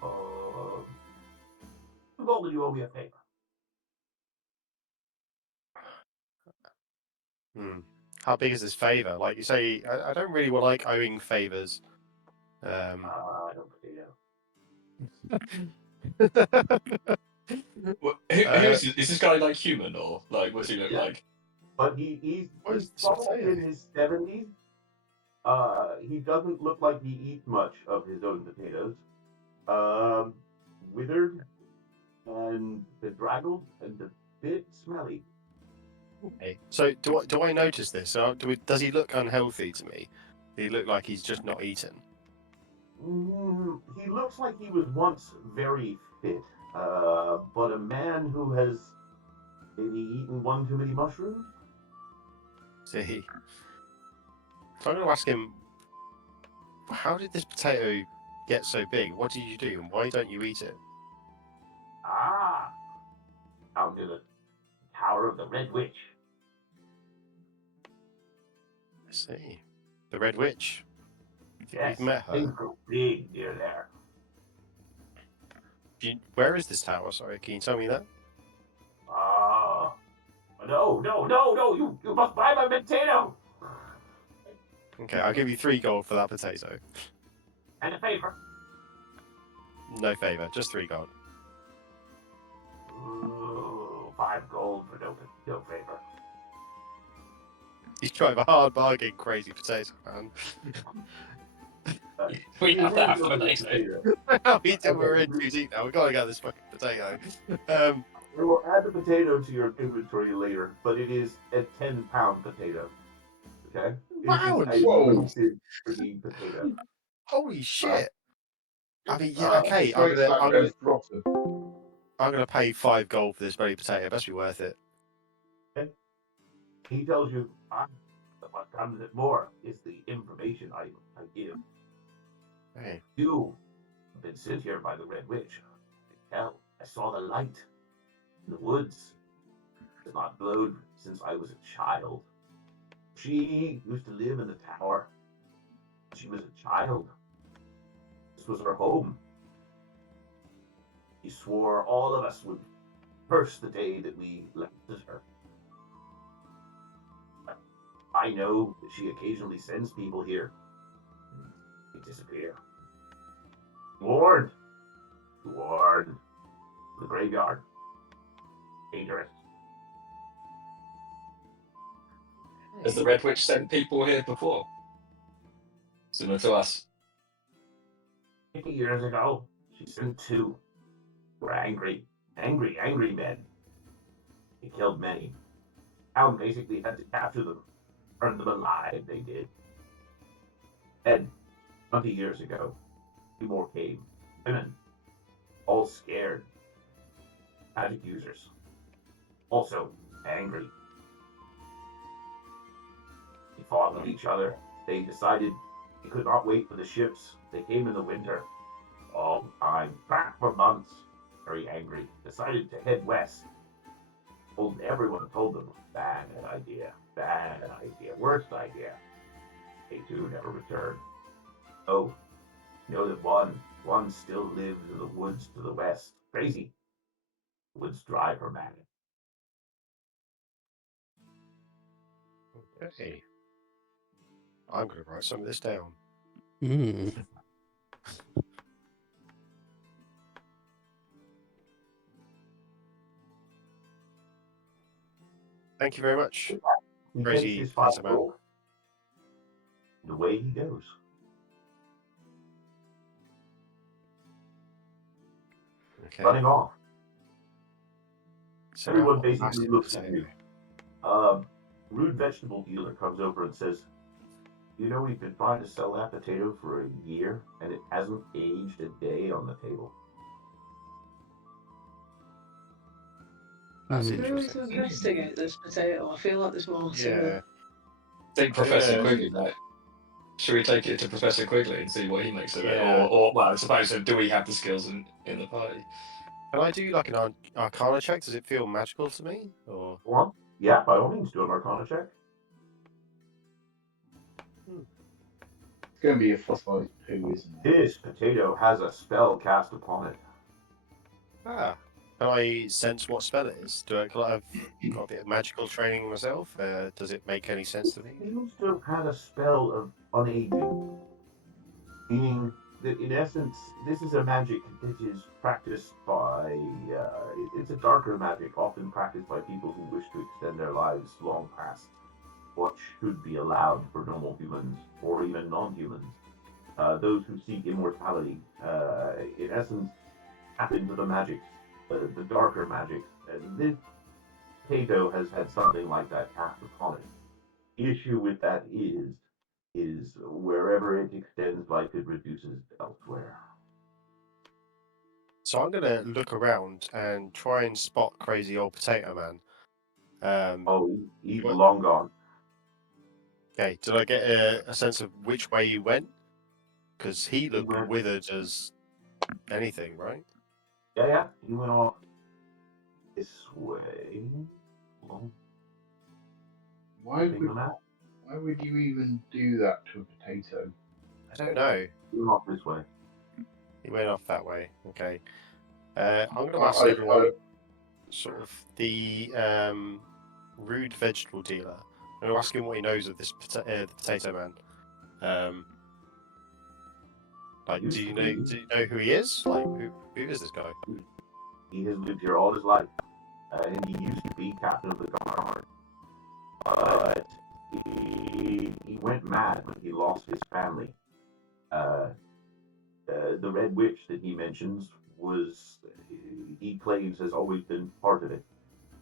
Gold, and you owe me a favor. How big is this favor? Like you say, I don't really like owing favors. I don't Who is this? Is this guy like human or like what's he look Yeah. like? But he's Where's this probably potato? in his 70s. He doesn't look like he eats much of his own potatoes. Withered and bedraggled and a bit smelly. Okay. So do I notice this? Does he look unhealthy to me? Does he look like he's just not eaten? He looks like he was once very fit, but a man who has maybe eaten one too many mushrooms. See, so I'm going to ask him, how did this potato get so big? What did you do, and why don't you eat it? Down to the Tower of the Red Witch. I see. The Red Witch. Yes, You've met her. things grow big near there. Where is this tower? Sorry, can you tell me that? No, you must buy my potato! Okay, I'll give you 3 gold for that potato. And a favor. No favor, just 3 gold. 5 gold for no favor. You drive a hard bargain, crazy potato man. We have to have the potato. We're in too deep now. We gotta get this fucking potato. We will add the potato to your inventory later, but it is a 10-pound potato. Okay? Wow! It is a Whoa. roasted green potato. Holy shit! I mean, yeah, That okay. makes that roast rotten. I'm gonna pay 5 gold for this bloody potato. It best be worth it. He tells you, what comes it more is the information I give. Hey, You have been sent here by the Red Witch. I saw the light in the woods. It's not glowed since I was a child. She used to live in the tower. She was a child. This was her home. He swore all of us would curse the day that we left her. I know that she occasionally sends people here. They disappear. Warned. The graveyard. Dangerous. Has the Red Witch sent people here before? Similar to us. 50 years ago, she sent 2. Were angry men. They killed many. Town basically had to capture them. Burn them alive, they did. And 20 years ago, 2 more came. Women. All scared. Magic users. Also angry. They fought with each other. They decided they could not wait for the ships. They came in the winter. All time. Back for months. Very angry. Decided to head west. Everyone told them, bad idea. Worst idea. They too never returned. Oh, you know that one still lives in the woods to the west. Crazy. Woods drive her mad. okay. I'm gonna write some of this down. Thank you very much. He Crazy takes his potato 5 man. gold. The way he goes. Okay. Running off. So Everyone I've got basically massive looks at potato. you. Rude vegetable dealer comes over and says, you know we've been trying to sell that potato for a year and it hasn't aged a day on the table. That's Who wants to interesting. investigate this potato? I feel like there's more to Yeah. it. I think Professor Yeah. Quigley might. Should we take it to Professor Quigley and see what he makes of it? Yeah. Or well, I suppose, do we have the skills in the party? Can I do like an Arcana check? Does it feel magical to me? Or Well, yeah, by all means, do an Arcana check. It's going to be a fossilized poo, isn't it? This potato has a spell cast upon it. Ah. Can I sense what spell it is? Can I have got a bit of magical training myself? Does it make any sense to me? It seems to have had a spell of unaging, meaning that in essence, this is a magic that is practiced by. It's a darker magic, often practiced by people who wish to extend their lives long past what should be allowed for normal humans or even non-humans. Those who seek immortality, in essence, tap into the magics, the darker magics. And this potato has had something like that cast upon it. The issue with that is wherever it extends life, it reduces elsewhere. So I'm gonna look around and try and spot crazy old potato man. Oh, he's What? long gone. Okay, did I get a sense of which way he went? Because he looked went- withered as anything, right? Yeah, he went off this way. Well, Why take would him out. why would you even do that to a potato? I don't know. He went off this way. He went off that way. Okay. I'm gonna I- ask I- everyone sort of the rude vegetable dealer. I'm gonna ask him what he knows of this the potato man. Like, do you know who he is? Like, who is this guy? He has lived here all his life, and he used to be captain of the guard. But he went mad when he lost his family. The Red Witch that he mentions he claims, has always been part of it.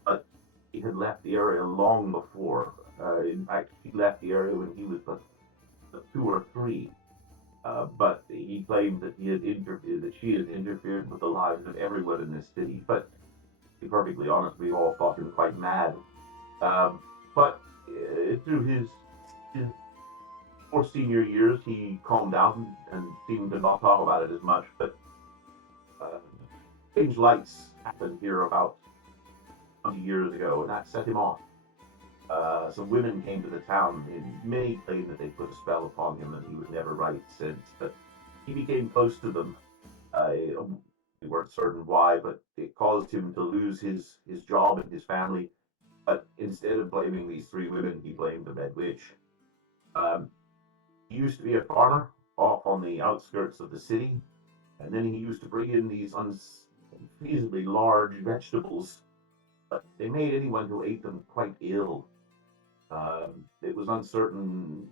But he had left the area long before. In fact, he left the area when he was but 2 or 3. But he claimed that she had interfered with the lives of everyone in this city. But to be perfectly honest, we all thought him quite mad. But through his more senior years, he calmed down and seemed to not talk about it as much. But strange lights happened here about 20 years ago, and that set him off. Some women came to the town, and many claimed that they put a spell upon him, and he would never right since. But he became close to them. We weren't certain why, but it caused him to lose his job and his family. But instead of blaming these 3 women, he blamed the Red Witch. He used to be a farmer off on the outskirts of the city, and then he used to bring in these unfeasibly large vegetables, but they made anyone who ate them quite ill. It was uncertain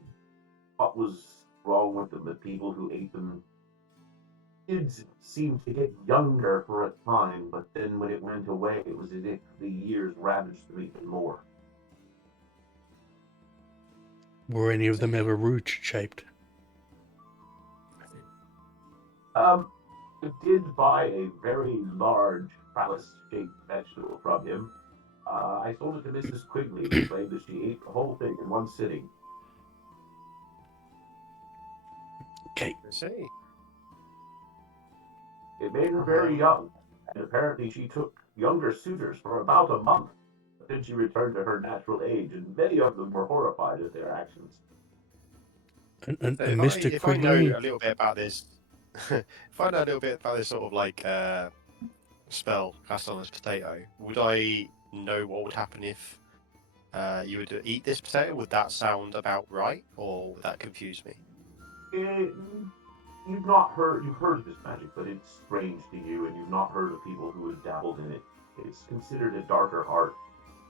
what was wrong with them, but people who ate them did seem to get younger for a time, but then when it went away, it was as if the years ravaged them even more. Were any of them ever root shaped? I did buy a very large phallus-shaped vegetable from him. I sold it to Mrs. Quigley, who claimed that she ate the whole thing in one sitting. Okay. I see. It made her very young, and apparently she took younger suitors for about a month. But then she returned to her natural age, and many of them were horrified at their actions. And So Mr. if I know Quigley, a little bit about this, if I know a little bit about this sort of like spell cast on this potato, would I know what would happen if you were to eat this potato? Would that sound about right, or would that confuse me? You've heard of this magic, but it's strange to you, and you've not heard of people who have dabbled in it. It's considered a darker art,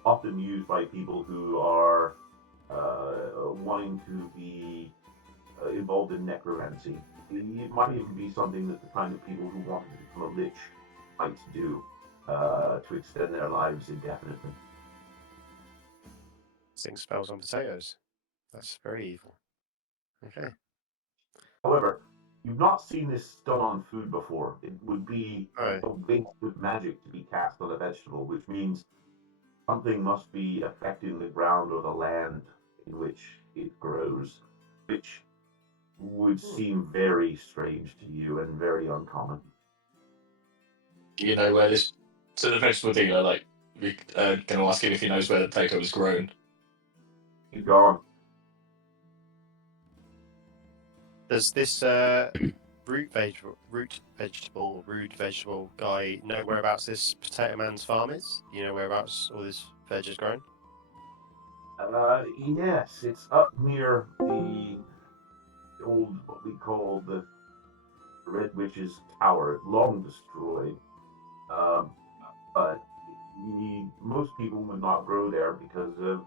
often used by people who are wanting to be involved in necromancy. It might even be something that the kind of people who want to become a lich might do to extend their lives indefinitely. Sing spells on potatoes. That's very evil. Okay. However, you've not seen this done on food before. It would be Right. a waste of magic to be cast on a vegetable, which means something must be affecting the ground or the land in which it grows, which would seem very strange to you and very uncommon. You know where this. So the vegetable dealer, like, we going to ask him if he knows where the potato was grown. He's gone. Does this root vegetable guy know whereabouts this potato man's farm is? You know whereabouts all this veg is grown? Yes, it's up near the old, what we call the Red Witch's Tower, long destroyed. But most people would not grow there because of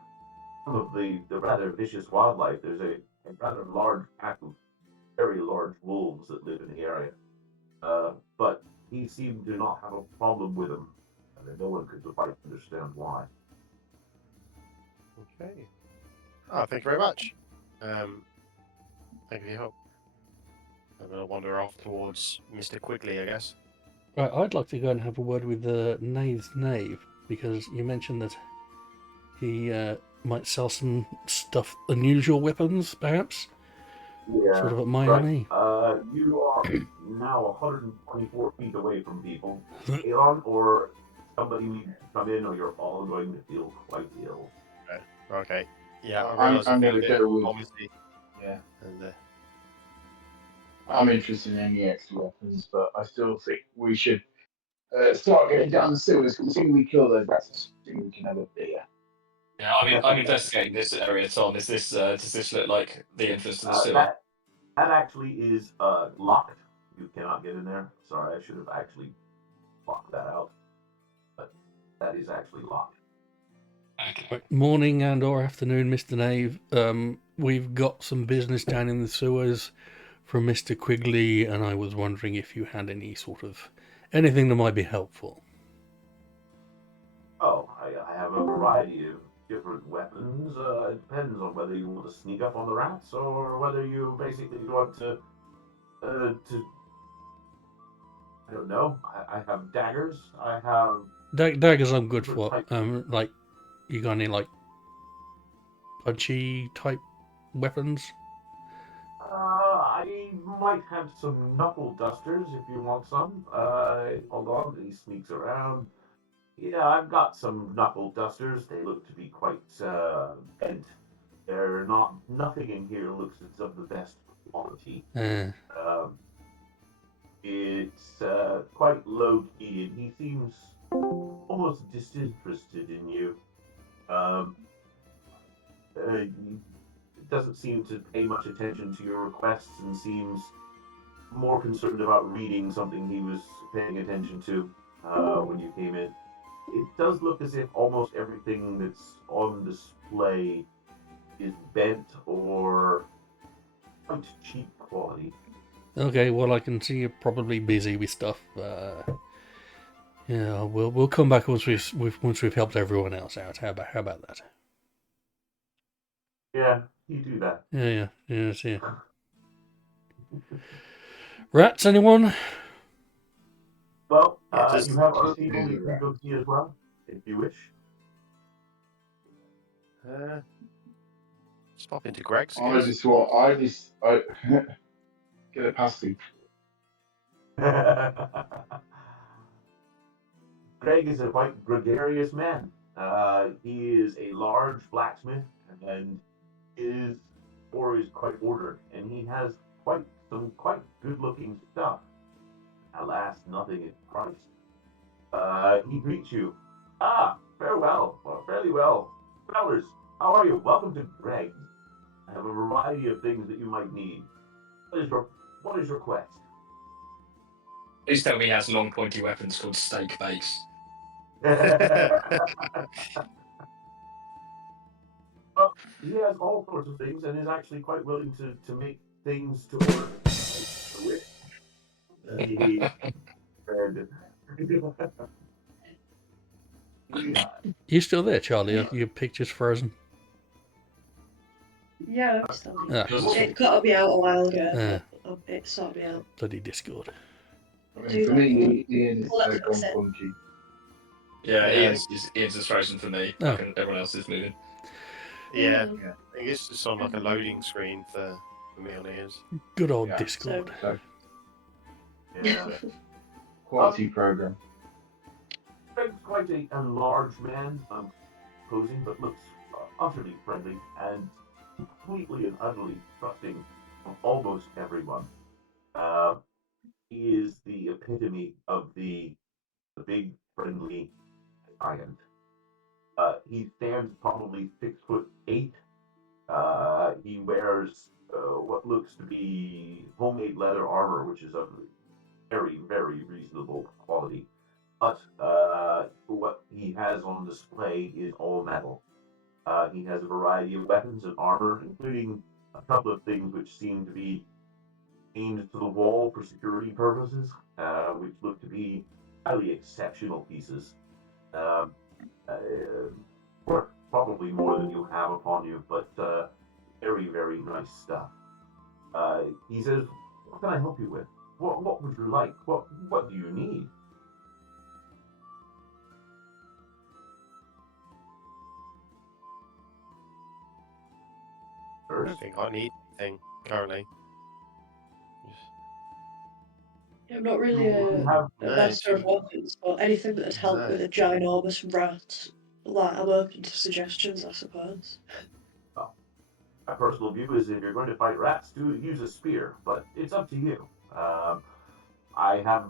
some of the rather vicious wildlife. There's a rather large pack of very large wolves that live in the area. But he seemed to not have a problem with them, and no one could quite understand why. Okay. Oh, thank you very much. Thank you for your help. I'm going to wander off towards Mr. Quigley, I guess. Right, I'd like to go and have a word with the Knave's Knave, because you mentioned that he might sell some stuff, unusual weapons, perhaps? Yeah, Sort of at right. Miami. You are now 124 feet away from people. Elon or somebody needs to come in, or you're all going to feel quite ill. Okay. Yeah, I'm going to go with. obviously. Yeah, And I'm interested in any extra weapons, but I still think we should start getting down the sewers. Because the sooner we kill those rats, the sooner we can have a beer. Yeah, I'm investigating this area, Tom. Is this does this look like the entrance to the sewer? That actually is locked. You cannot get in there. Sorry, I should have actually locked that out. But that is actually locked. Okay. Right, morning and or afternoon, Mr. Knave. We've got some business down in the sewers from Mr. Quigley, and I was wondering if you had any sort of anything that might be helpful. Oh, I have a variety of different weapons. It depends on whether you want to sneak up on the rats or whether you basically want to I don't know. I have daggers. I have Daggers I'm good for. different Like, you got any, like, punchy type weapons? I might have some knuckle dusters if you want some. Hold on, he sneaks around. Yeah, I've got some knuckle dusters. They look to be quite bent. They're not. Nothing in here looks as of the best quality. Um, it's quite low key, and he seems almost disinterested in you. He doesn't seem to pay much attention to your requests and seems more concerned about reading something he was paying attention to when you came in. It does look as if almost everything that's on display is bent or quite cheap quality. Okay, well, I can see you're probably busy with stuff. Yeah, we'll come back once we've helped everyone else out. How about that? Yeah, you do that. Yeah. Rats, anyone? Well, just- you have other just people do you the can go rats. see as well, if you wish. just pop into Greg's. I just get a pasty. Greg is a quite gregarious man. He is a large blacksmith, and his store is quite ordered, and he has some quite good-looking stuff. Alas, nothing is priced. He greets you. Ah, farewell, or fairly well. Travelers, how are you? Welcome to Greg's. I have a variety of things that you might need. What is your quest? Please tell me he has long pointy weapons called steak base. Well, he has all sorts of things and is actually quite willing to make things to order. You still there, Charlie? Your picture's frozen. Yeah, I'm still here. Ah, It got me out a while ago. But it sorted me out. bloody Discord. I mean, for me, Ian is Well, that's gone it. punchy. Yeah, Yeah. Ian's just frozen for me. Oh. Like everyone else is moving. Yeah, Yeah. I think it's just on like a loading screen for me on ears. Good old Yeah. Discord. So, Yeah. quality program. Greg's quite a large man, posing, but looks utterly friendly and completely and utterly trusting of almost everyone. He is the epitome of the big friendly giant. He stands probably 6'8". He wears what looks to be homemade leather armor, which is of very, very reasonable quality. But what he has on display is all metal. He has a variety of weapons and armor, including a couple of things which seem to be aimed to the wall for security purposes, which look to be highly exceptional pieces. Um, Worth probably more than you have upon you, but very, very nice stuff. He says, "What can I help you with? What would you like? What do you need?" I don't think I need anything currently. I'm not really You have a master of weapons, but anything that'd help with a ginormous rat, like, I'm open to suggestions, I suppose. my personal view is if you're going to fight rats, do use a spear, but it's up to you. I have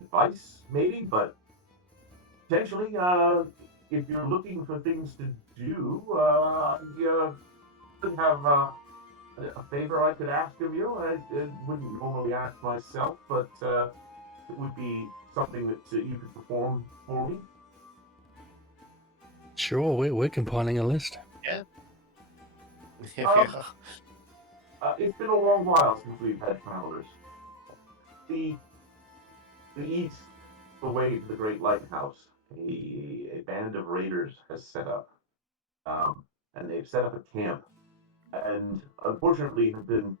advice maybe, but potentially, if you're looking for things to do, you could have a favor I could ask of you. I wouldn't normally ask myself, but it would be something that you could perform for me. Sure, we're compiling a list. Yeah. It's been a long while since we've had travelers. The east, away to the Great Lighthouse, a band of raiders has set up, and they've set up a camp, and unfortunately have been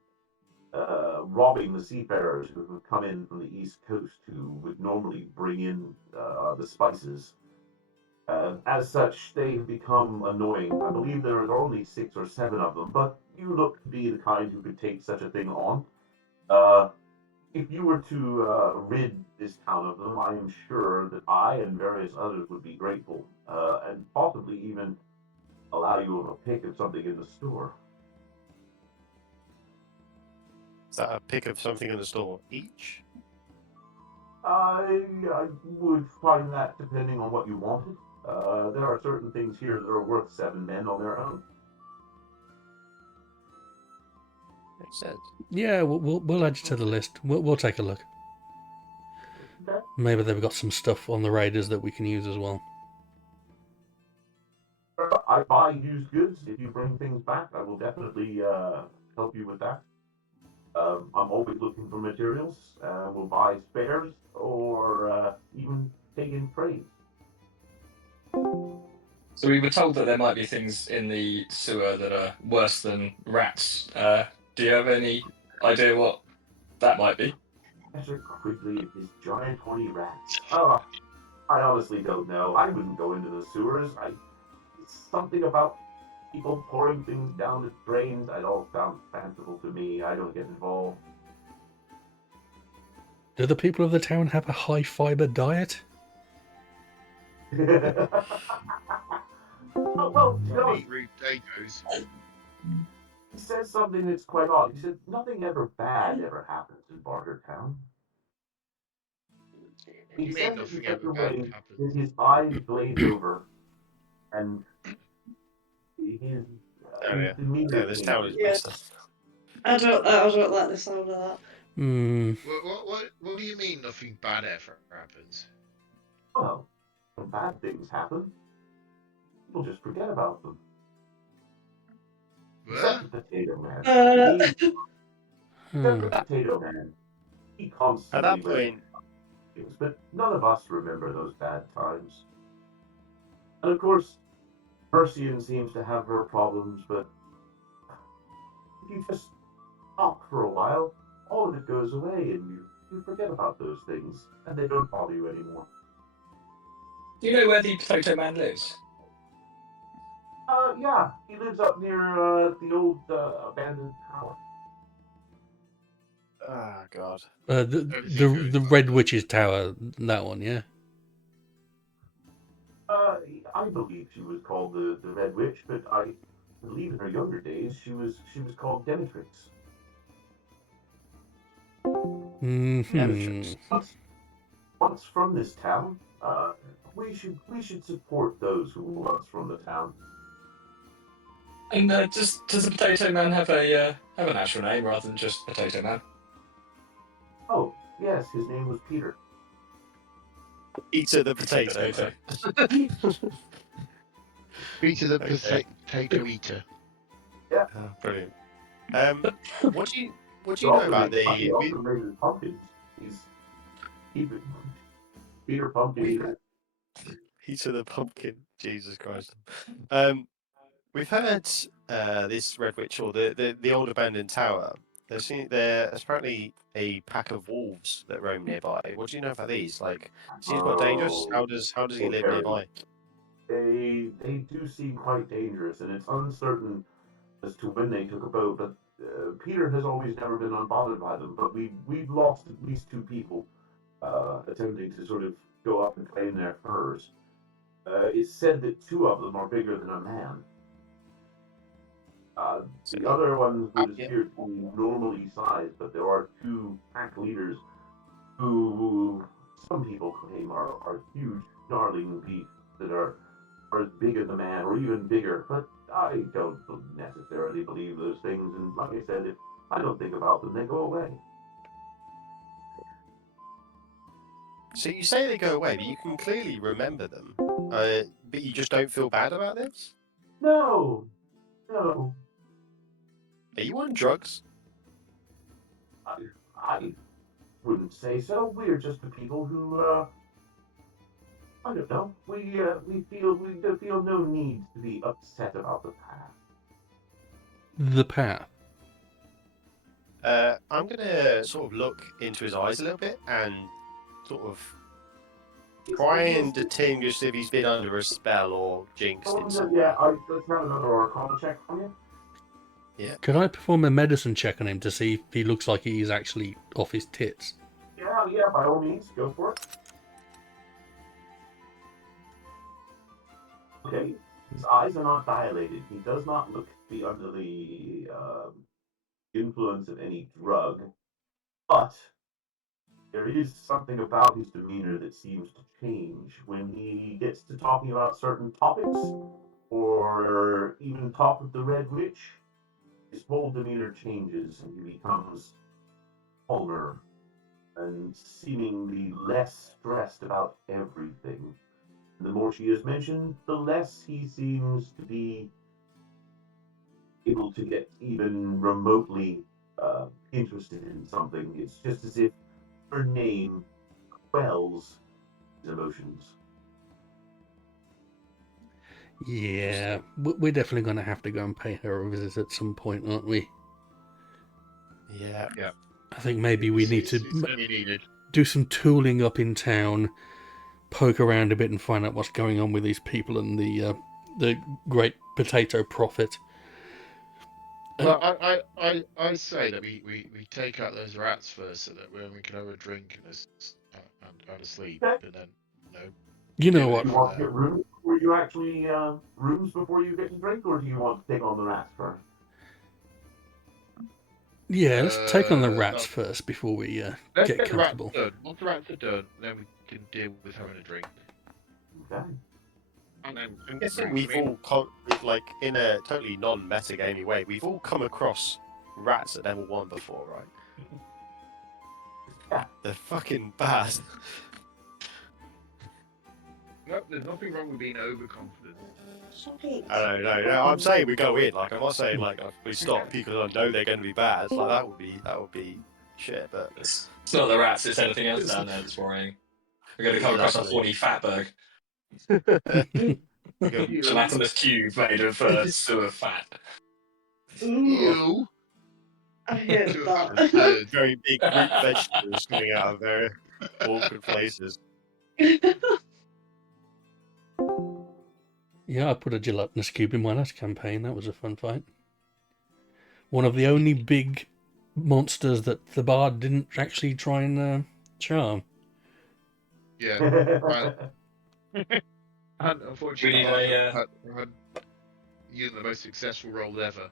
robbing the seafarers who have come in from the east coast, who would normally bring in the spices. As such, they have become annoying. I believe there are only 6 or 7 of them, but you look to be the kind who could take such a thing on. If you were to rid this town of them, I am sure that I and various others would be grateful, and possibly even allow you a pick of something in the store. Is that a pick of something in the store each? I would find that depending on what you wanted. There are certain things here that are worth 7 men on their own. Makes sense. Yeah, we'll add you to the list. We'll take a look. Okay. Maybe they've got some stuff on the raiders that we can use as well. I buy used goods. If you bring things back, I will definitely help you with that. I'm always looking for materials. We'll buy spares or even take in trade. So we were told that there might be things in the sewer that are worse than rats. Do you have any idea what that might be? Professor Quigley and his giant horny rats. Oh, I honestly don't know. I wouldn't go into the sewers. It's something about people pouring things down the drains. It all sounds fanciful to me. I don't get involved. Do the people of the town have a high fiber diet? Well, to be honest, Eat root potatoes. he says something that's quite odd. He said nothing ever bad ever happens in Bartertown. He You says mean it in nothing such a ever bad way that happens? his eyes glaze over, and his Yeah, demeanor this town is changes. Yeah. messed up. I don't like the sound of that. Hmm. What do you mean nothing bad ever happens? Well, when bad things happen, people just forget about them. Except What? the Potato Man. Except Hmm. the Potato Man. He At constantly that point, things, but none of us remember those bad times. And of course, Mercian seems to have her problems, but if you just stop for a while, all of it goes away and you forget about those things, and they don't bother you anymore. Do you know where the Potato Man lives? Yeah, he lives up near the old abandoned tower. oh god, The Red Witch's Tower, that one, yeah. I believe she was called the Red Witch, but believe in her younger days she was called Demetrix. Hmm. Once from this town, we should support those who were once from the town. And does the Potato Man have an actual name rather than just Potato Man? Oh, yes, his name was Peter. Eater the potato. Peter the Okay. potato eater. Yeah. Oh, brilliant. What do you He know about he also the raises pumpkins. He's Peter Pumpkin Eater. Eater the pumpkin? Jesus Christ. We've heard this Red Witch or the old abandoned tower. There's apparently a pack of wolves that roam nearby. What do you know about these? Like, seems quite dangerous. How does he live Very. nearby? They do seem quite dangerous, and it's uncertain as to when they took a boat. But Peter has always never been unbothered by them. But we've lost at least 2 people attempting to sort of go up and claim their furs. It's said that 2 of them are bigger than a man. The other ones would appear to be normally sized, but there are 2 pack leaders who some people claim are huge, darling beasts that are as big as a man or even bigger. But I don't necessarily believe those things. And like I said, if I don't think about them, they go away. So you say they go away, but you can clearly remember them. But you just don't feel bad about this? No. Are you on drugs? I wouldn't say so. We're just the people who, I don't know. We feel no need to be upset about the past. The path. I'm gonna sort of look into his eyes a little bit and sort of try and distinguish if he's been under a spell or jinxed in some way. Yeah, let's have another Arcana check from you. Yeah. Could I perform a medicine check on him to see if he looks like he is actually off his tits? Yeah, by all means, go for it. Okay, his eyes are not dilated. He does not look to be under the influence of any drug, but there is something about his demeanor that seems to change when he gets to talking about certain topics or even talk with the Red Witch. His whole demeanor changes and he becomes calmer and seemingly less stressed about everything. And the more she is mentioned, the less he seems to be able to get even remotely interested in something. It's just as if her name quells his emotions. Yeah, we're definitely going to have to go and pay her a visit at some point, aren't we? Yeah. I think maybe we need to It's gonna be needed. do some tooling up in town, poke around a bit and find out what's going on with these people and the great potato prophet. Well, I say that we take out those rats first, so that when we can have a drink and a sleep, and then You know do what? Do you want to get rooms before you actually rooms before you get to drink, or do you want to take on the rats first? Yeah, let's take on the no. rats first before we Let's get get the rats comfortable. done. Once the rats are done, then we can deal with having a drink. Okay. And then, I'm guessing we've all like in a totally non-metagamey way. We've all come across rats at level 1 before, right? Yeah. They're fucking bad. No, there's nothing wrong with being overconfident. I No. I'm saying we go in. Like, I'm not saying like if we stop people who know they're going to be bad. Like that would be shit. But It's not the rats, it's anything else down there that's worrying. We're going to come across a horny fatberg. Gelatinous cube made of sewer fat. Ew. I hate that. Bird. very big root vegetables coming out of very awkward places. Yeah, I put a gelatinous cube in my last campaign. That was a fun fight. One of the only big monsters that the bard didn't actually try and charm. Yeah. agree. Well, and unfortunately, We need a, the most successful roll ever.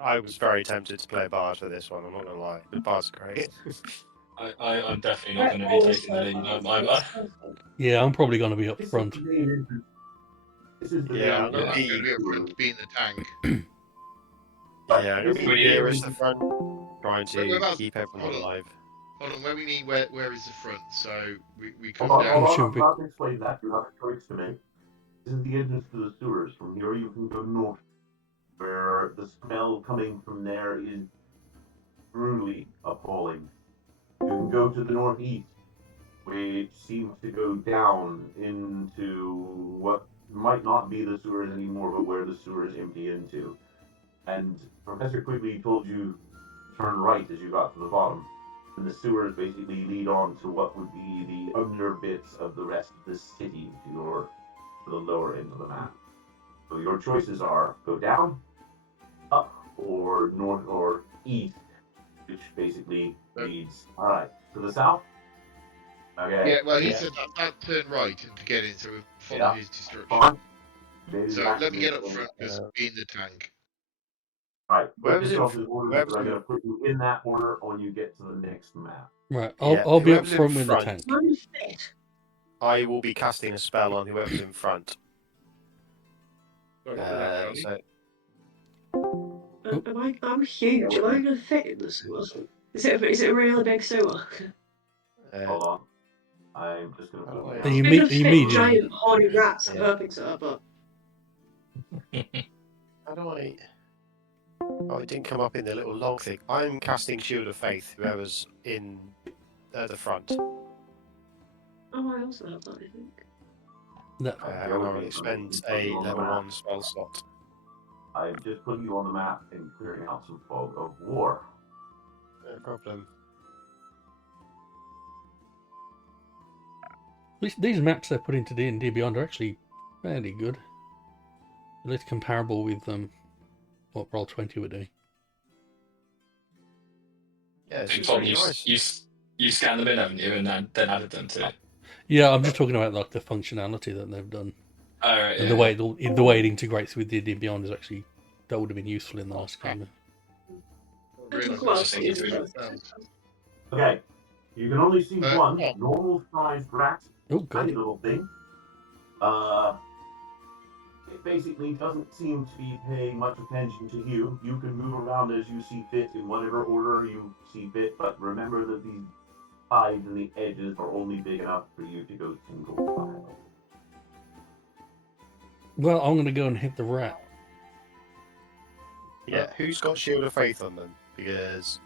I was very tempted to play Bard for this one. I'm not gonna lie. The Bard's great. I'm definitely not going to be taking the lead. Yeah, I'm probably going to be up This is front. the main entrance. This is the Yeah, main I'm gonna entrance. I'm going to be up front, being the tank. Yeah, I'm gonna This be is the nearest the entrance. front, trying to Whereabouts- keep everyone hold on. alive. Hold on, where is the front? So we come Hold on, down. hold on. Should I'm we- about to explain that. You have a choice to make. This is the entrance to the sewers. From here, you can go north, where the smell coming from there is brutally appalling. You can go to the northeast, which seems to go down into what might not be the sewers anymore, but where the sewers empty into. And Professor Quigley told you to turn right as you got to the bottom. And the sewers basically lead on to what would be the under bits of the rest of the city to the lower end of the map. So your choices are go down, up, or north or east, which basically leads to the south. Okay. Yeah, well, he said that turn right and to get in, so we follow Yeah. his instructions. Fine. Maybe So back let to me this get up one. front because being the tank. Right. Where Put was it- yourself in order where because was I'm it- going to put you in that order when you get to the next map. Right, Yeah, I'll be up whoever's in front with the front. tank. I'm fit. I will be casting a spell on whoever's in front. Sorry, what was that, Charlie? So I'm huge. Am I going to fit in the sewer? Is it a really big sewer? Hold on. I'm just going to put Are you Are down. you Big enough are to you fit medium? giant horny rats. I'm Yeah. hoping so, but how do I? Oh, it didn't come up in the little log thing. I'm casting Shield of Faith. Whoever's in the front, oh, I also have that. I think. No. and I will expend a level 1 spell slot. I'm just putting you on the map and clearing out some fog of war. No problem. These maps they put into D&D Beyond are actually fairly good. At least comparable with what Roll20 were doing. Yeah, it's Tom, really nice. you scanned them in, haven't you, and then added them to. Yeah, I'm just talking about like the functionality that they've done. Oh, right, And yeah. the way it integrates with D&D Beyond is actually that would have been useful in the last game. Realise Well, that's it's just- Okay. You can only see one yeah. normal-sized rat, Oh tiny god. little thing. It basically doesn't seem to be paying much attention to you. You can move around as you see fit in whatever order you see fit, but remember that these sides and the edges are only big enough for you to go single file. Well, I'm gonna go and hit the rat. Yeah, who's got Shield of Faith on them? Because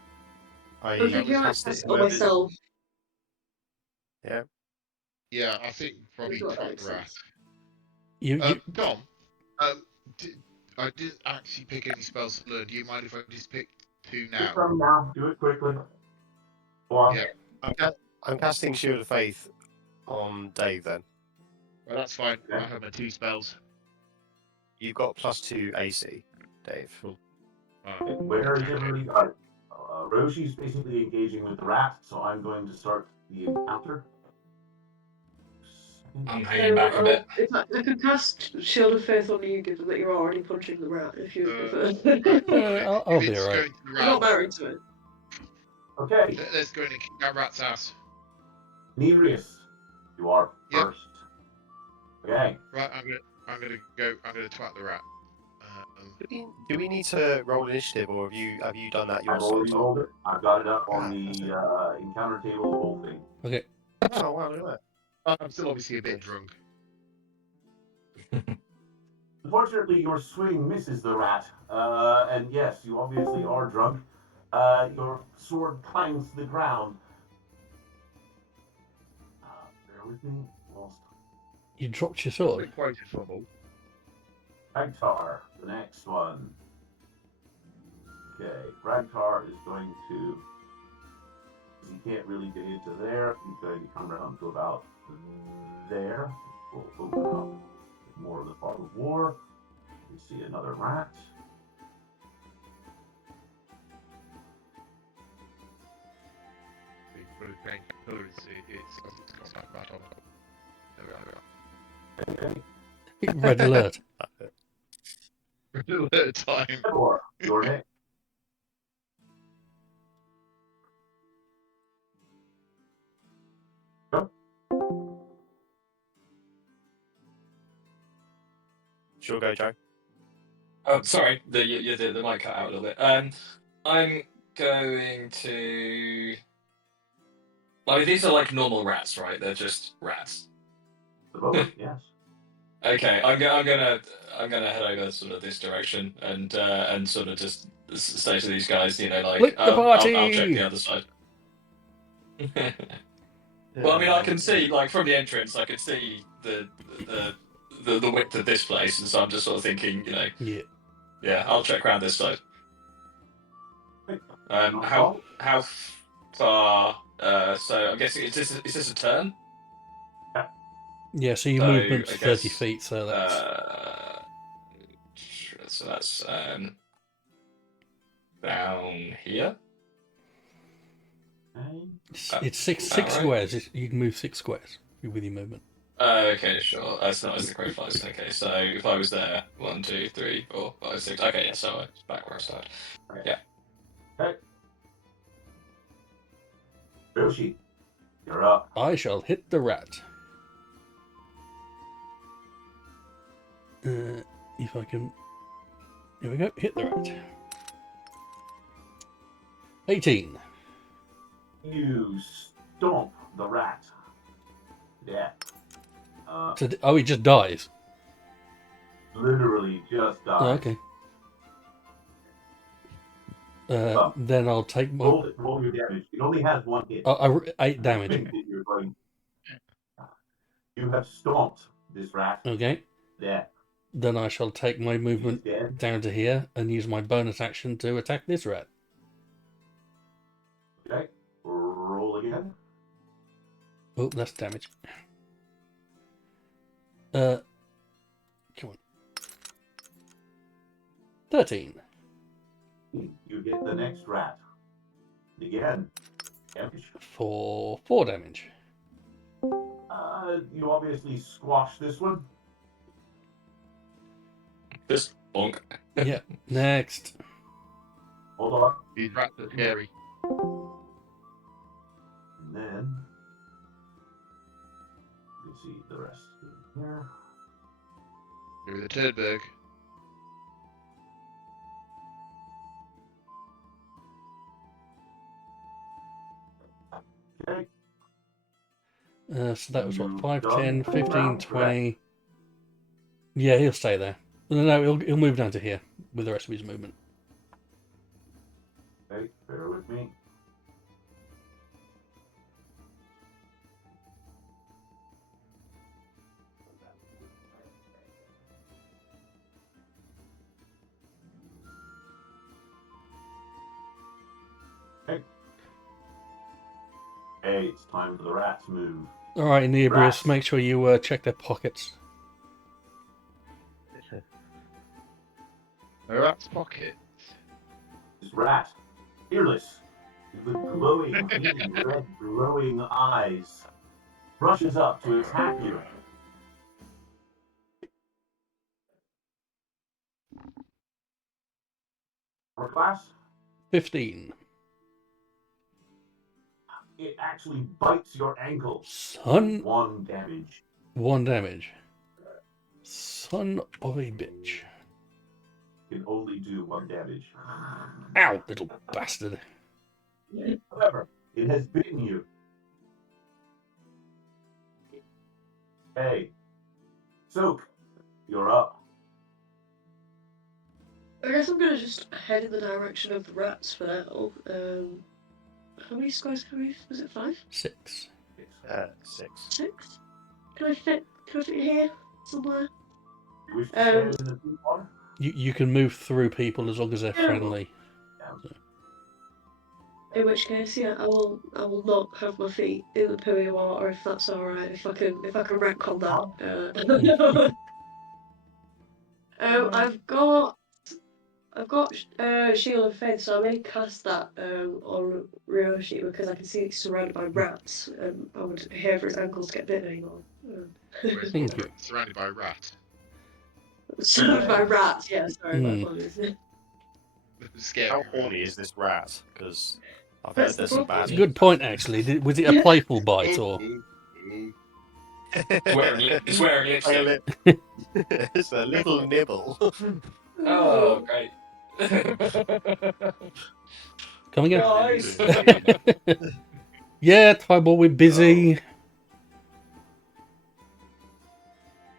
I Okay, who cast access it. it on myself? Yeah. Yeah, I think probably That's what top makes rat. sense. You Dom, I didn't actually pick any spells to learn. Do you mind if I just pick 2 Pick now? them now. Do it quickly. Go on. Yeah. I'm casting Shield of Faith on Dave then. Well, that's fine. Okay. I have my 2 spells. You've got +2 AC, Dave. Where is everybody? Roshi's basically engaging with the rat, so I'm going to start the encounter. I'm hanging back a bit. In fact, I could cast Shield of Faith on you, given that you're already punching the rat, if you prefer. I'll If be it's alright. going to the I'm not rat, married to it. Okay, let's go in and kick that rat's ass. Nereus, you are Yep. first. Okay, Right, I'm gonna twat the rat. Do we need to roll initiative, or have you done that I've yourself? already rolled it. I've got it up on That's the encounter table, the whole thing. Okay. Oh wow, look at I'm still obviously a bit drunk. Unfortunately, your swing misses the rat, and yes, you obviously are drunk. Your sword clangs to the ground. Bear with me. Lost. You dropped your Still sword. been quoted for all. Ragtar, the next one. Okay, Ragtar is going to. He can't really get into there. He's going to come around to about there. We'll open up more of the fog of war. We see another rat. It's got that rat on it. There we are. Okay. Red alert. Alert time. Or your next. Sure, go, Joe. Oh, sorry, the mic cut out a little bit. I'm going to. I mean, these are like normal rats, right? They're just rats. The moment, yes. Okay, I'm gonna head over sort of this direction and sort of just say to these guys, you know, like Split the I'll check party! the other side. Well, I mean, I can see like from the entrance, I can see the width of this place, and so I'm just sort of thinking, you know, Yeah. I'll check around this side. No How problem. far? So I'm guessing is this a turn? Yeah, so your So, movement's I 30 guess, feet, so that's... So that's down here. It's six right. squares. You can move 6 squares with your movement. Okay, sure. That's not as the crow flies. Okay, so if I was there, 1, 2, 3, 4, 5, 6. Okay, yeah, so it's back where I started. Yeah. Okay. Yoshi, you're up. I shall hit the rat. If I can... Here we go. Hit the rat. 18. You stomp the rat. Yeah. Oh, he just dies. Literally just died. Oh, okay. Then I'll take my... Roll your damage. It only has 1 hit. 8 damage. You're going... You have stomped this rat. Okay. Yeah. Then I shall take my movement down to here and use my bonus action to attack this rat. Okay. Roll again. Oh, that's damage. Come on. 13. You hit the next rat. Again. Damage. For 4 damage. You obviously squash this one. This bonk. Yeah. Next. Hold on. These rats are scary. And then you can see the rest in here. Through the Turdberg. Okay. So that was what, You 5, done 10, full 15, round, 20. Yeah, he'll stay there. No, he'll move down to here with the rest of his movement. Okay, bear with me. Okay. Hey, it's time for the rat to move. All right, Inebrius, Rats. make sure you check their pockets. A rat's pocket. This rat, fearless, with glowing, green, red, glowing eyes, rushes up to attack you. Or class, 15. it actually bites your ankle. Son, 1 damage. 1 damage. Son of a bitch. Can only do 1 damage. Ow, little bastard. However, it has bitten you. Hey, Soak, you're up. I guess I'm gonna just head in the direction of the rats for now. How many squares can we? Was it 5? 6. 6. 6? Can I fit here somewhere? You wish to stand in the deep water? You can move through people as long as they're friendly. In which case, yeah, I will not have my feet in the pooey water if that's alright. If I can retcon that. I've got Shield of Faith, so I may cast that on Ryoshi because I can see it's surrounded by rats. I would hate for its ankles to get bitten anymore. Thank you. Surrounded by rats. So by rats, yeah, sorry, my apologies. Scary How rat. horny is this rat? Because I've That's heard the there's some problem. It's bad. a good point, actually. Was it a playful bite or? It's wearing Hang lipstick. on, it's a little nibble. Oh, great. Come again? Guys. Yeah, Tyball, we're busy.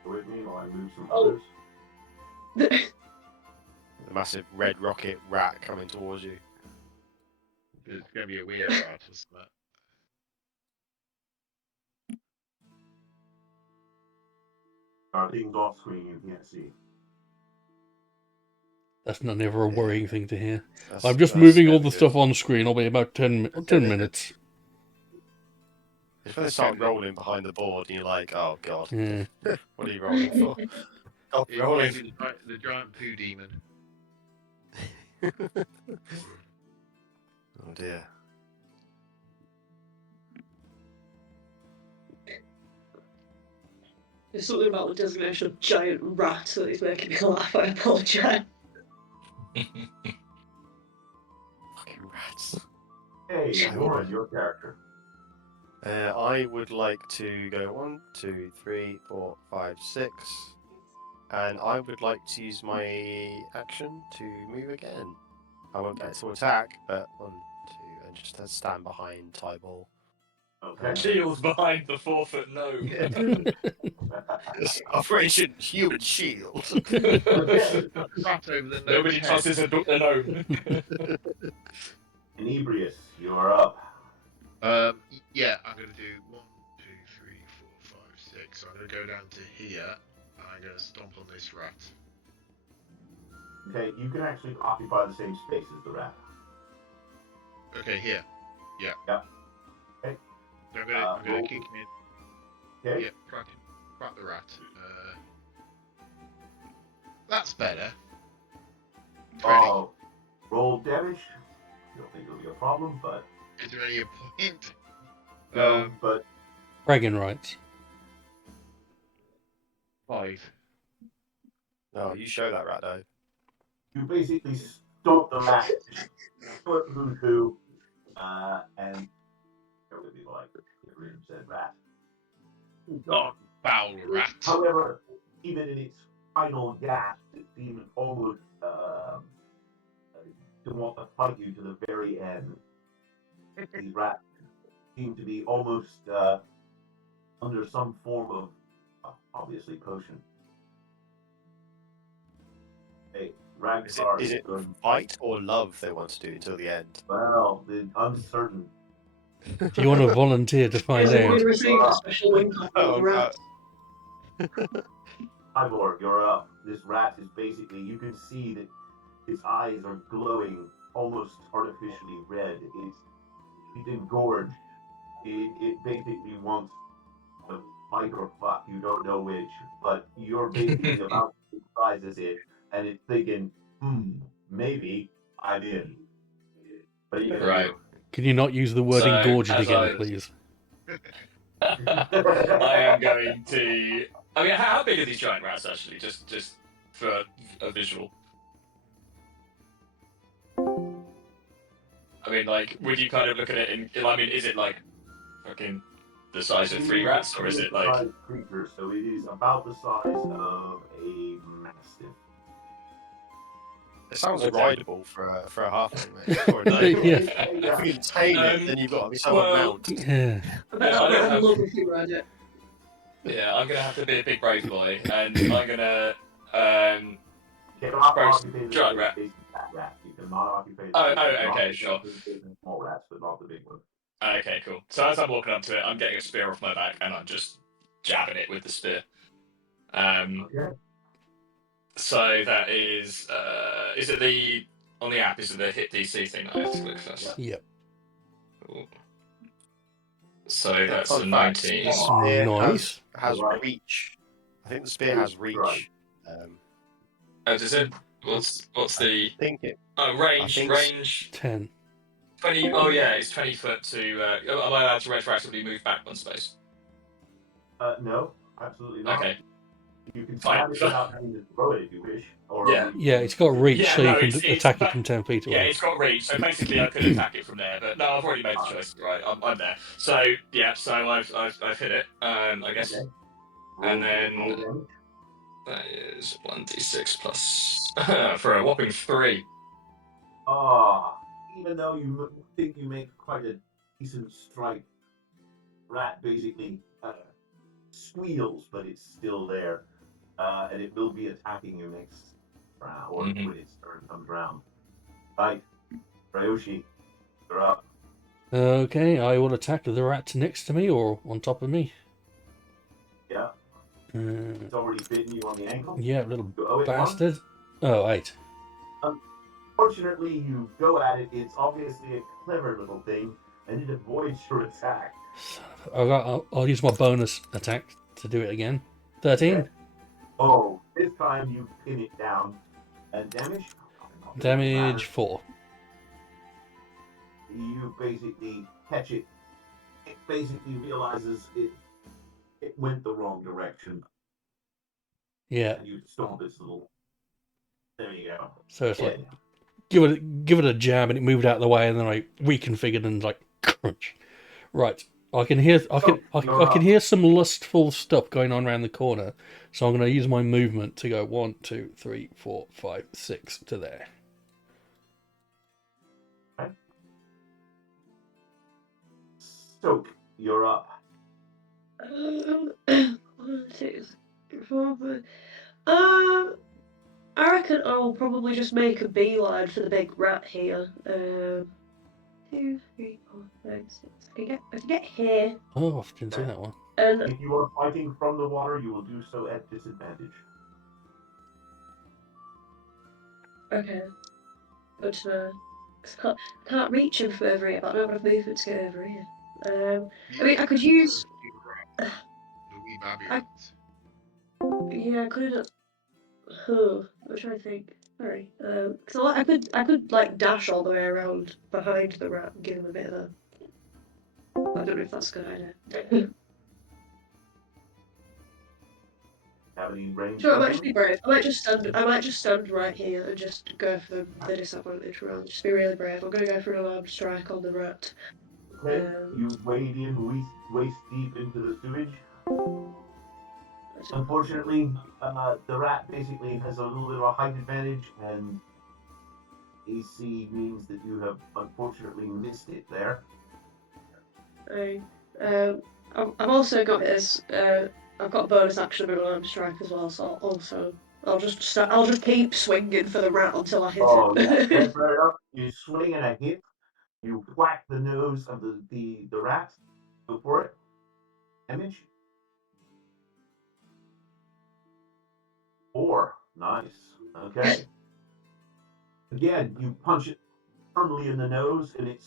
With me while I move some Oh. others. The massive red rocket rat coming towards you. It's going to be a weird rat, isn't it? Are things off screen you can't see? That's not never a worrying thing to hear. I'm just That's moving all never the good. stuff on screen. I'll be about 10 minutes. It's when they start rolling behind the board and you're like, oh god, Yeah. what are you rolling for? Stop It rolling. might be the giant poo demon. Oh dear. There's something about the designation of giant rat that is making me laugh. I apologise. Fucking rats. Hey, So Warren, good. your character. I would like to go 1, 2, 3, 4, 5, 6. And I would like to use my action to move again. I won't get to attack, but 1, 2, and just to stand behind Tyball. Okay. Shields behind the 4-foot gnome. Operation Human Shield. Okay. Rat over the Nobody head. tosses a gnome. Inebrius, you're up. Yeah, I'm going to do 1, 2, 3, 4, 5, 6. I'm going to go down to here, and I'm going to stomp on this rat. Okay, you can actually occupy the same space as the rat. Okay, here. Yeah. Yeah. Okay. So I'm going to kick him in. Okay. Yeah, crack the rat. That's better. 20. Oh, roll damage. Don't think it'll be a problem, but Is there any point? no. But Bragging rights. 5. No, you show that rat though. you basically stomp the rat, flip who's who, and it would be like Grim said rat. Oh, foul rat. However, even in its final gasp, it seemed almost to want to fight you to the very end. These rats seem to be almost under some form of, obviously, potion. Hey, Ragnar Is it going, fight or love they want to do until the end? well, the uncertain. If you want to volunteer to find Is it out, we received a special wing copy of the rat? Ivor, you're up. This rat is basically, you can see that its eyes are glowing almost artificially red. It's engorged. It basically wants to fight or fuck, you don't know which, but you're basically about to size as it, and it's thinking, maybe I'm in. But you Right. can you not use the word So, engorged as again, I- please? I am going to. I mean, how big are these giant rats actually? Just for a visual. I mean, like, would you kind of look at it in? I mean, is it like fucking the size of 3 rats, or is it like? Size creature, so it is about the size of a mastiff. It sounds Okay. rideable for a halfling, mate. Or a gnome. Yeah. If you can tame it, then you've got to be so well, mount. Yeah. I bet I don't I'd have- love if you read it. Yeah, I'm gonna have to be a big brave boy, and I'm gonna. Cannot Gross. occupy the Giant space rat. space of that rat. You cannot occupy the Oh, space of okay, not sure. the small rats, but not the big ones. Okay, cool. So as I'm walking up to it, I'm getting a spear off my back, and I'm just jabbing it with the spear. Okay. So that is it the on the app? Is it the hit DC thing that I have to click first? Yep. Cool. So that's Fun a fact, 19. the spear Nice. has Right. reach. I think the spear has reach. Right. Oh, does it? What's the? I think it. Oh, range. think Range. 10. 20. Oh yeah, it's 20 foot to. Am I allowed to retroactively move back one space? No, absolutely not. Okay. You can Fine. stab it without having to throw it if you wish. Or Yeah. Yeah, it's got reach, Yeah, so no, you can it's attack it but- from 10 feet Yeah, away. it's got reach, so basically I could attack it from there. But no, I've already made the choice. Right, I'm there. So yeah, so I've hit it. I guess, Okay. and Roll then damage. that is 1d6 plus for a whopping 3. Even though you think you make quite a decent strike, rat basically squeals, but it's still there, and it will be attacking you next round, or Mhm. when its turn comes round. Right, Ryoshi, you're up. Okay, I will attack the rat next to me or on top of me. Yeah, it's already bitten you on the ankle. Yeah, little You owe it one. bastard. Oh, 8. Fortunately, you go at it. It's obviously a clever little thing, and it avoids your attack. I'll use my bonus attack to do it again. 13. Okay. Oh, this time you pin it down. And damage? Damage 4. You basically catch it. It basically realizes it went the wrong direction. Yeah, And you stomp its little. There you go. so it's Yeah. like give it a jab and it moved out of the way, and then I reconfigured and like crunch. Right, I can hear some lustful stuff going on around the corner, so I'm going to use my movement to go 1, 2, 3, 4, 5, 6 to there. Soak, you're up. 1, 2, 3, 4, 5. I reckon I'll probably just make a beeline for the big rat here. 2, 3, 4, 5, 6. I can get here. Oh, I didn't see that one. And If you are fighting from the water, you will do so at disadvantage. okay, good to know. 'Cause I can't reach him from over here, but I don't have enough movement to get over here. I mean, I could use. The wee baby I- rats. Yeah, I could. I'm trying to think. Sorry. So I could like dash all the way around behind the rat and give him a bit of a. I don't know if that's a good idea. Have any range? Sure, I might just be brave. I might just stand right here and just go for the disadvantage round. Just be really brave. I'm gonna go for an alarm strike on the rat. Okay, you wade in waist deep into the sewage. Unfortunately, the rat basically has a little bit of a height advantage, and AC means that you have unfortunately missed it there. I've also got this. I've got a bonus action of an alarm strike as well, so I'll just keep swinging for the rat until I hit Oh, it. yeah, that's fair enough. You swing and a hit. You whack the nose of the rat. Go for it. Damage. 4. Nice. Okay. Again, you punch it firmly in the nose, and it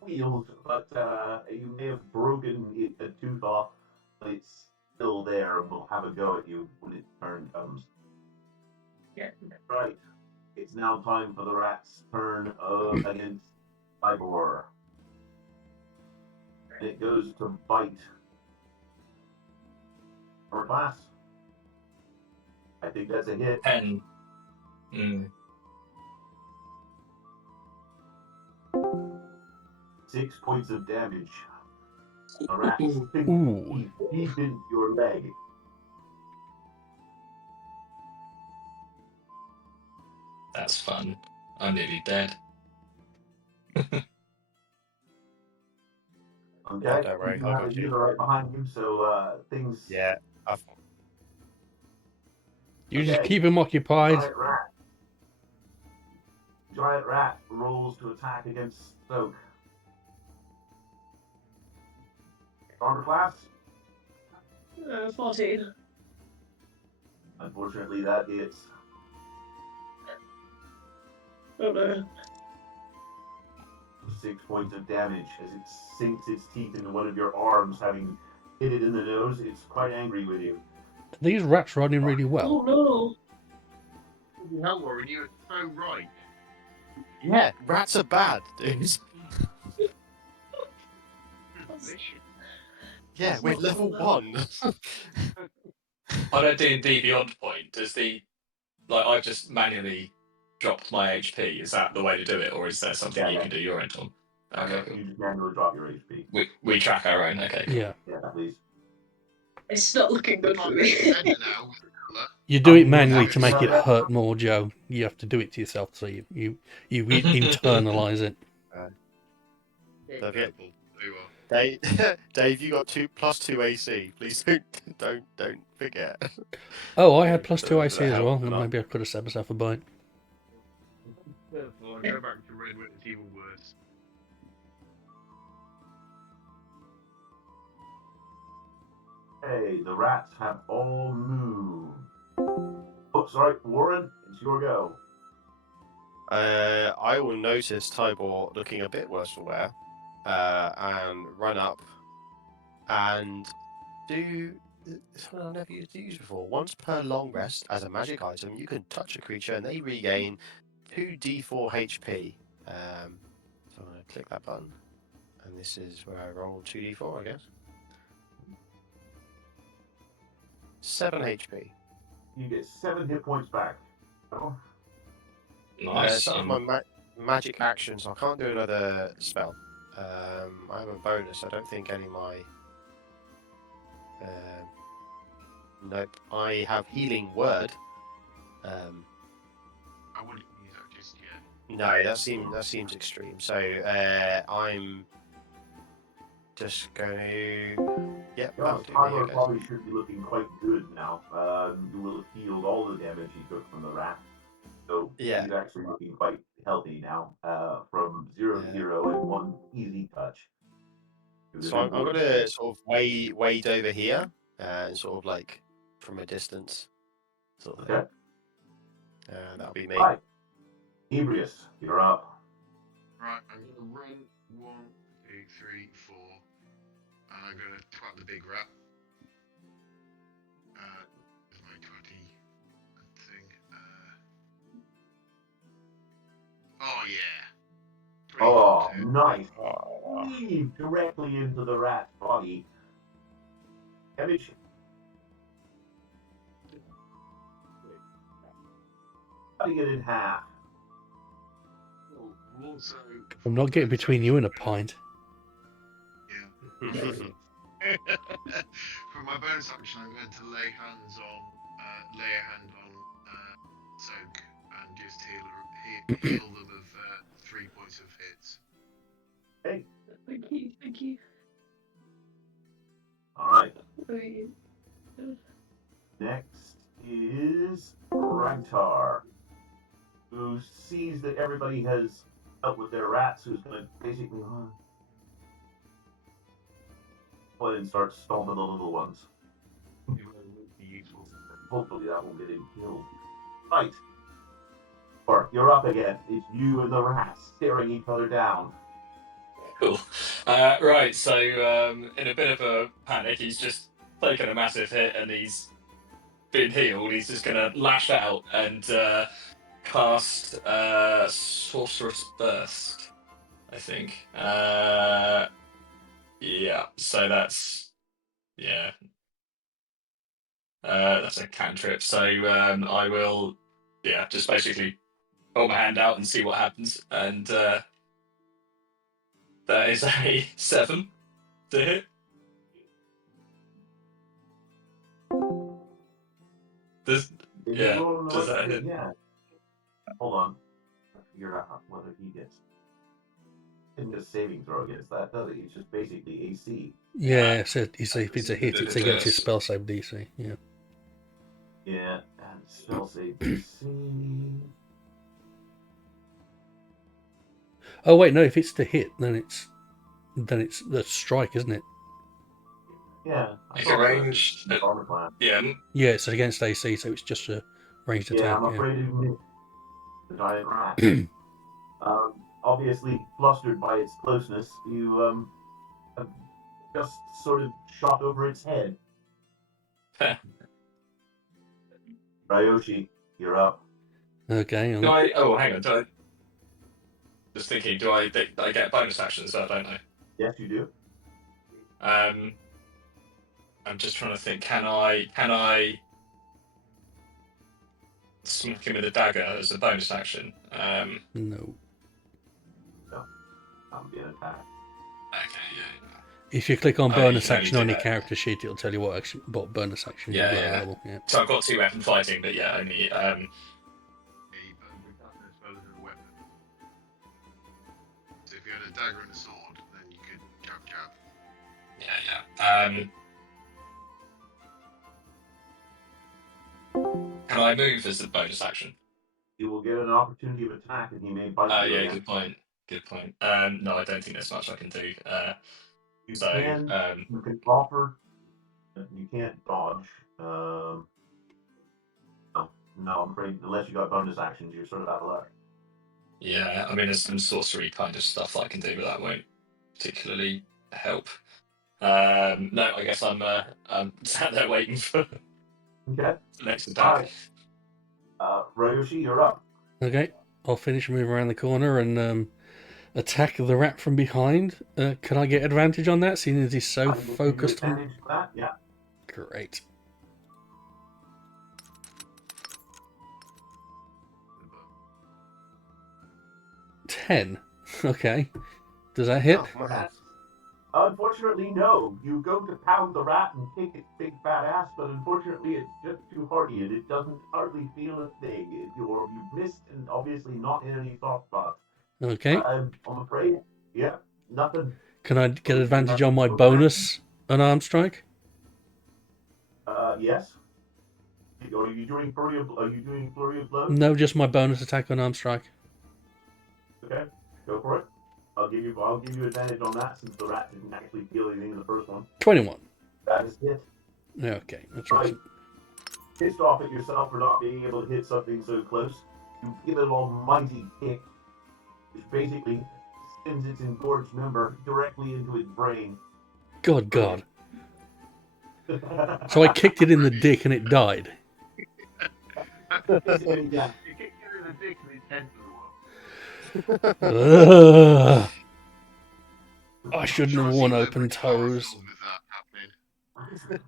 squeals, but you may have broken a tooth off, but it's still there and will have a go at you when its turn comes. Yeah. Right. It's now time for the rat's turn against Ivor. And it goes to bite. Or class. I think that's a hit. 10. 6 points of damage. A rat Ooh. deep into your leg. That's fun. I'm nearly dead. Okay. Don't worry, You I have got a you. healer right behind you, so things. Yeah, You just Okay. keep him occupied. Giant rat rolls to attack against Stoke. Armor class? 14. Unfortunately, that hits. Oh no. 6 points of damage as it sinks its teeth into one of your arms, having hit it in the nose. It's quite angry with you. These rats running really well. Oh Hell, Warren, you were so right. yeah, rats are bad, dude. Delicious. Yeah, we're level 1. On a D&D Beyond point, does I've just manually dropped my HP. Is that the way to do it, or is there something you can do your end on? Okay, cool. You just manually drop your HP. We track our own. Okay, cool. Yeah. Yeah, please. It's not looking good for me. You do it manually to make it hurt more, Joe. You have to do it to yourself, so you internalize it. Okay. Dave, you got +2 AC. Please don't forget. Oh, I had +2 AC as Help well. a lot. Maybe I could have set myself a bite. I'll go back to Red when it's even worse. Hey, the rats have all moved. Oh, sorry, Warren, it's your go. I will notice Tybor looking a bit worse for wear, and run up and do something I've never used before. Once per long rest, as a magic item, you can touch a creature and they regain 2d4 HP. So I'm going to click that button, and this is where I roll 2d4, I guess. 7 HP. You get 7 hit points back. Oh, Nice. Some of my magic actions, I can't do another spell. I have a bonus. I don't think any of my. Nope. I have healing word. I wouldn't use that just yet. No, that seems extreme. So I'm just going to. Yep, that'll do me, I Tyler guess. probably should be looking quite good now. You will have healed all the damage he took from the rat. So Yeah. he's actually looking quite healthy now, from 0 to 0 in one easy touch. So I'm going to sort of wade over here and sort of like from a distance, sort of thing. Okay. That'll be me. Right. Ebrius, you're up. Right, I'm gonna run 1, 2, 3, 4, and I'm gonna twat the big rat. There's my twatty thing. Oh yeah. Oh, 3, nice. Weave directly into the rat's body. Damage. Cutting it in half. Also, I'm not getting between you and a pint. yeah. For my bonus action, I'm going to lay a hand on Soak and just heal them of 3 points of hits. Hey. Thank you. Alright. Okay. Next is Ragtar, who sees that everybody has dealt with their rats, who's going to basically go ahead and start stomping the little ones. Hopefully that won't get him killed. Right. Or you're up again. It's you and the rats staring each other down. Cool. Right, so in a bit of a panic, he's just taken a massive hit and he's been healed. He's just going to lash out and cast Sorcerous Burst, I think. Yeah, so that's a cantrip. So I will, just basically hold my hand out and see what happens. And that is a 7 to hit. Does that hit? Yeah. Hold on. I figure out whether he gets. Isn't just saving throw against that, does it? It's just basically AC. Yeah, so if it's a hit, it's against his spell save DC. Yeah. Yeah, and spell save DC. Oh wait, no. If it's the hit, then it's the strike, isn't it? Yeah. It's a ranged. Armor class. Yeah. Yeah, it's against AC, so it's just a ranged Yeah, attack. I'm afraid to admit the giant rat. Obviously flustered by its closeness, you have just sort of shot over its head. Ryoshi, you're up. Okay. Do I? Oh, hang on. Do I? Just thinking. Do I get a bonus action? So I don't know. Yes, you do. I'm just trying to think. Can I smack him with a dagger as a bonus action? No. That'll be an attack. Okay, yeah. If you click on Oh, you bonus can only action do on your that. character sheet, it'll tell you what bonus actions you've got available. Yeah. So I've got 2 weapon fighting, but yeah, only Yeah, but that's as well as a weapon. So if you had a dagger and a sword, then you could jab. yeah. Can I move as the bonus action? You will get an opportunity of attack, and he may bite Oh you yeah, again. good point. No, I don't think there's much I can do. You So, can offer. You can't dodge. No, I'm afraid unless you got bonus actions, you're sort of out of luck. yeah, I mean, there's some sorcery kind of stuff that I can do, but that won't particularly help. No, I guess I'm sat there waiting for Okay. the next All attack. right. Ryoshi, you're up. Okay, I'll finish move around the corner and attack the rat from behind. Can I get advantage on that, seeing as he's so I will give you focused on? advantage for that. Yeah. Great. 10. Okay. Does that hit? Oh, man. Unfortunately, no. You go to pound the rat and kick its big fat ass, but unfortunately, it's just too hardy, and it doesn't hardly feel a thing. You missed, and obviously not in any soft spots. Okay. I'm afraid, yeah, nothing. Can I get advantage on my bonus unarmed strike? Yes. Are you doing flurry of blows? No, just my bonus attack unarmed strike. Okay, go for it. I'll give you advantage on that since the rat didn't actually feel anything in the first one. 21. That is it. Okay, that's Right. right. Pissed off at yourself for not being able to hit something so close, you give it an almighty kick, which basically sends its engorged member directly into its brain. God. So I kicked it in the dick and it died. Basically, yeah. You kick it in the dick and his head blew up. Ugh. I shouldn't I'm have sure worn I've seen open every horror toes. film with that happening.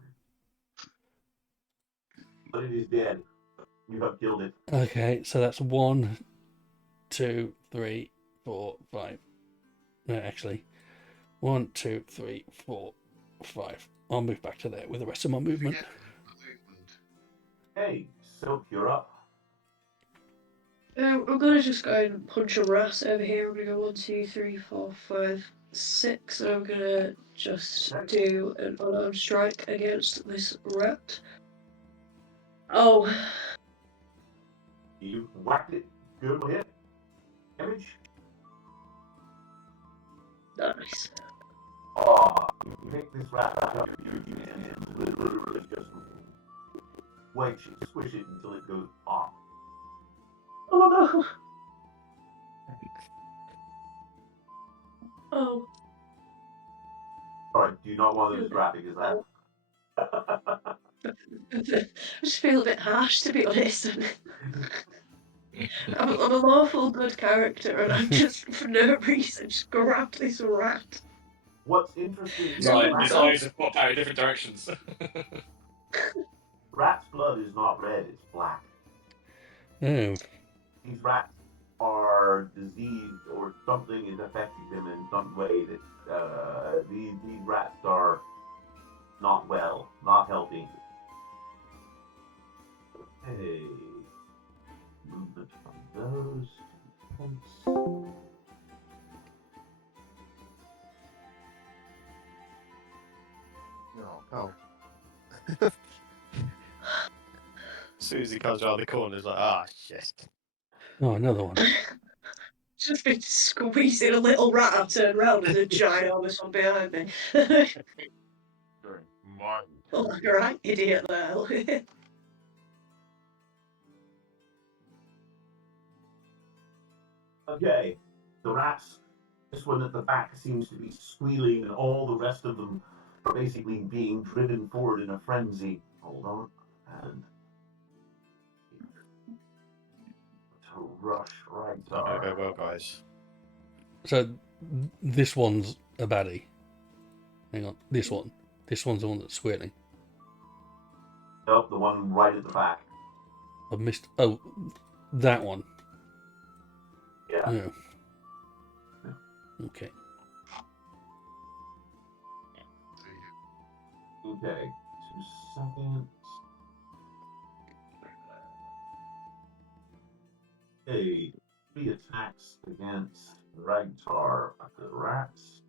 But it is dead. You have killed it. Okay, so that's 1, 2, 3, 4, 5. No, actually, 1, 2, 3, 4, 5. I'll move back to there with the rest of my movement. Forget the movement. Hey, Silk, you're up. I'm gonna just go and punch a rat over here. I'm gonna go 1, 2, 3, 4, 5, 6, and I'm gonna just do an unarmed strike against this rat. Oh, You whacked it. Good hit. Damage. nice. Oh, you pick this rat up. You literally just wedge it, squish it until it goes off. Oh no. Oh. Alright, do you not want it as graphic as that? I just feel a bit harsh, to be honest. I'm a lawful good character, and I'm just, for no reason, just grabbed this rat. What's interesting is His that eyes have popped out in different directions. rat's blood is not red, it's black. Oh, These rats are diseased or something is affecting them in some way that these rats are not well, not healthy. Hey, movement from those. Oh. As soon as he comes around the corner, it's like, ah, shit. oh, another one. Just been squeezing a little rat. I turned around and a ginormous one behind me. Mine. Oh, like a right idiot there. Okay, the rats, this one at the back seems to be squealing, and all the rest of them are basically being driven forward in a frenzy. Hold on, and to rush right to Not gonna our... go well, guys. So this one's a baddie. Hang on, this one's the one that's squealing. Nope, the one right at the back. I've missed. Oh, that one. Yeah. Oh. Okay. Okay. 2 seconds. Okay. 3 attacks against Ragtar the rats.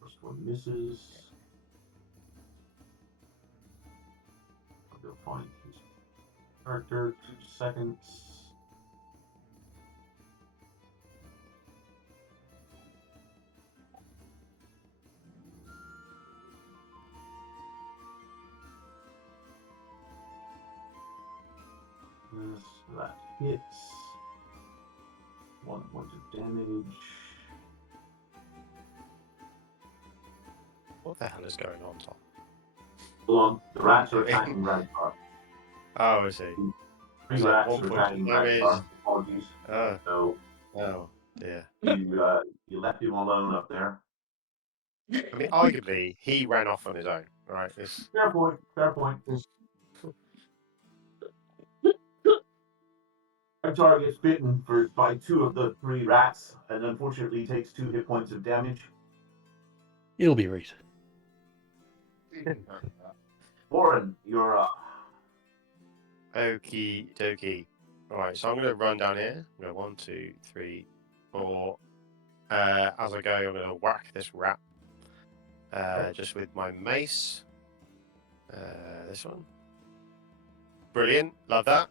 First one misses. I'll go find his character. 2 seconds. That hits. 1 point of damage. What the hell is going on, Tom? Hold on, the rats are attacking Ragtar. Oh, I see. 3 Is that rats 1 are point of attacking damage? Ragtar. Apologies. Oh, So oh dear. you left him alone up there. I mean, arguably, he ran off on his own, right? It's... Fair point. Fair point. Ragtar gets bitten by 2 of the 3 rats, and unfortunately takes 2 hit points of damage. It'll be right. Warren, you're up. Okie dokie. Right, so I'm going to run down here. I'm going to 1, 2, 3, 4. As I go, I'm going to whack this rat. Just with my mace. This one. Brilliant. Love that.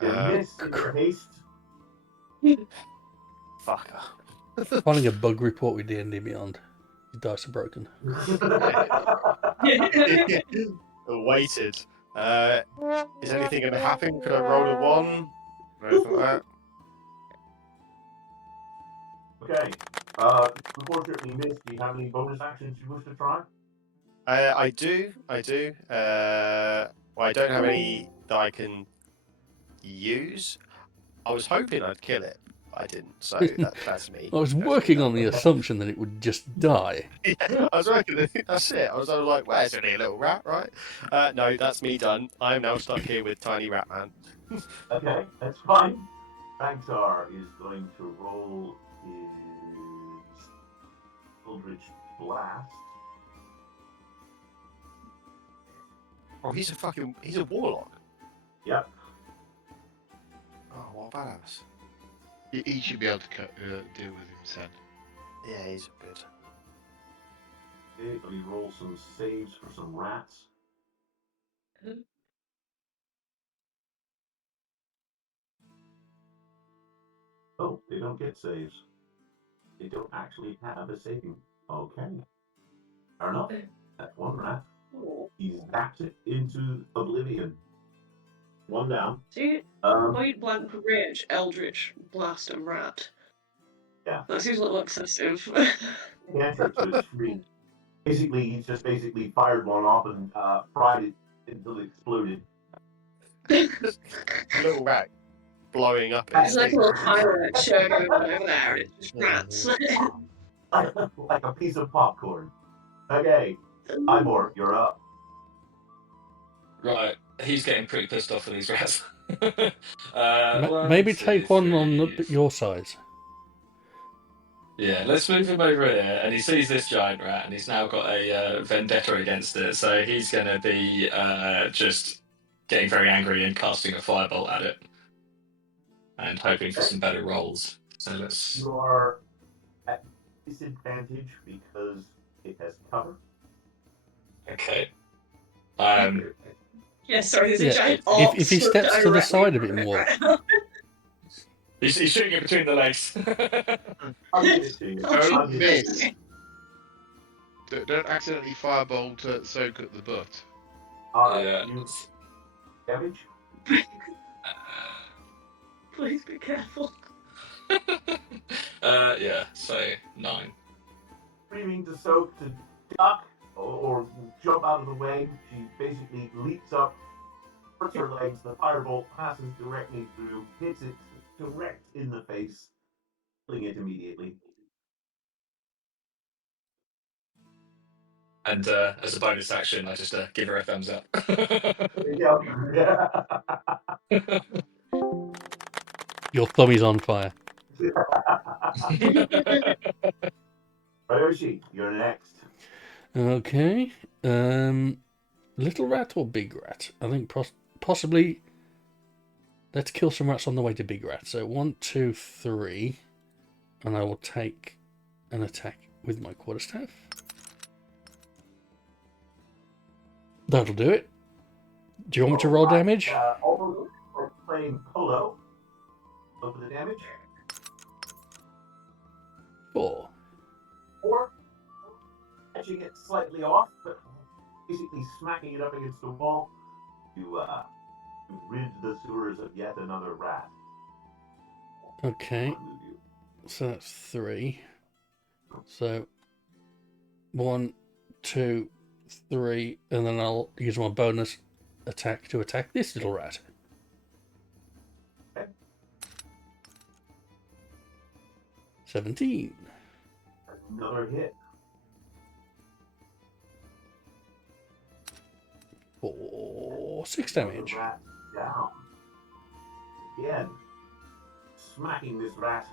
You missed in your haste. Fucker. Finding a bug report with D&D Beyond. The dice are broken. Waited. Is anything going to happen? Could I roll a 1? Or anything like that? Okay. Unfortunately missed. Do you have any bonus actions you wish to try? I do. Well, I don't have any that I can use. I was hoping I'd kill it. I didn't, so that's me. I was working on the assumption that it would just die. Yeah, I was working. That's it. I was like, "Well, it's only a little rat, right?" No, that's me done. I am now stuck here with Tiny Rat Man. Okay, that's fine. Ragtar is going to roll his Eldritch Blast. Oh, he's a warlock. Yep. Oh, what a badass. He should be able to deal with him, Sen. Yeah, he's good. Okay, let me roll some saves for some rats. Oh, they don't get saves. They don't actually have a saving. Okay. Fair enough. That's 1 rat. He's zapped it into oblivion. 1 down. See, point blank range, Eldritch Blast and Rat. Yeah. That seems a little excessive. Cantrip, so it's free. Basically, he's just fired one off and fried it until it exploded. Little rat blowing up. It's like a little fireworks show going on over there, and it's just rats. Like a piece of popcorn. Okay, Ivor, you're up. Right, he's getting pretty pissed off with these rats. Maybe take one on your size. Yeah, let's move him over here, and he sees this giant rat, and he's now got a vendetta against it, so he's going to be just getting very angry and casting a firebolt at it, and hoping for some better rolls. So let's... You are at disadvantage because it has cover. Okay. Yeah, sorry, there's a Yeah, giant if he steps to the side of it more. He's shooting it between the legs. I'll give it to you. Don't miss. Don't accidentally firebolt soak at the butt. Yeah. You damage? Please be careful. Yeah, so 9. Screaming to Soap to duck or jump out of the way. She basically leaps up, hurts her legs. The firebolt passes directly through, hits it direct in the face, killing it immediately. And as a bonus action, I just give her a thumbs up. There you go. Yeah. Your thumb is on fire. Ryushi, you're next. Okay. Little rat or big rat? I think possibly. Let's kill some rats on the way to big rat. So 1, 2, 3, and I will take an attack with my quarterstaff. That'll do it. Do you want me to roll damage? Almost like playing polo. Look at the damage. 4. 4. Catching it slightly off, but basically smacking it up against the wall. You rid the sewers of yet another rat. Okay. So that's 3. So 1, 2, 3, and then I'll use my bonus attack to attack this little rat. Okay. 17. Another hit. 4, 6 damage. Another rat down. Again, smacking this rat,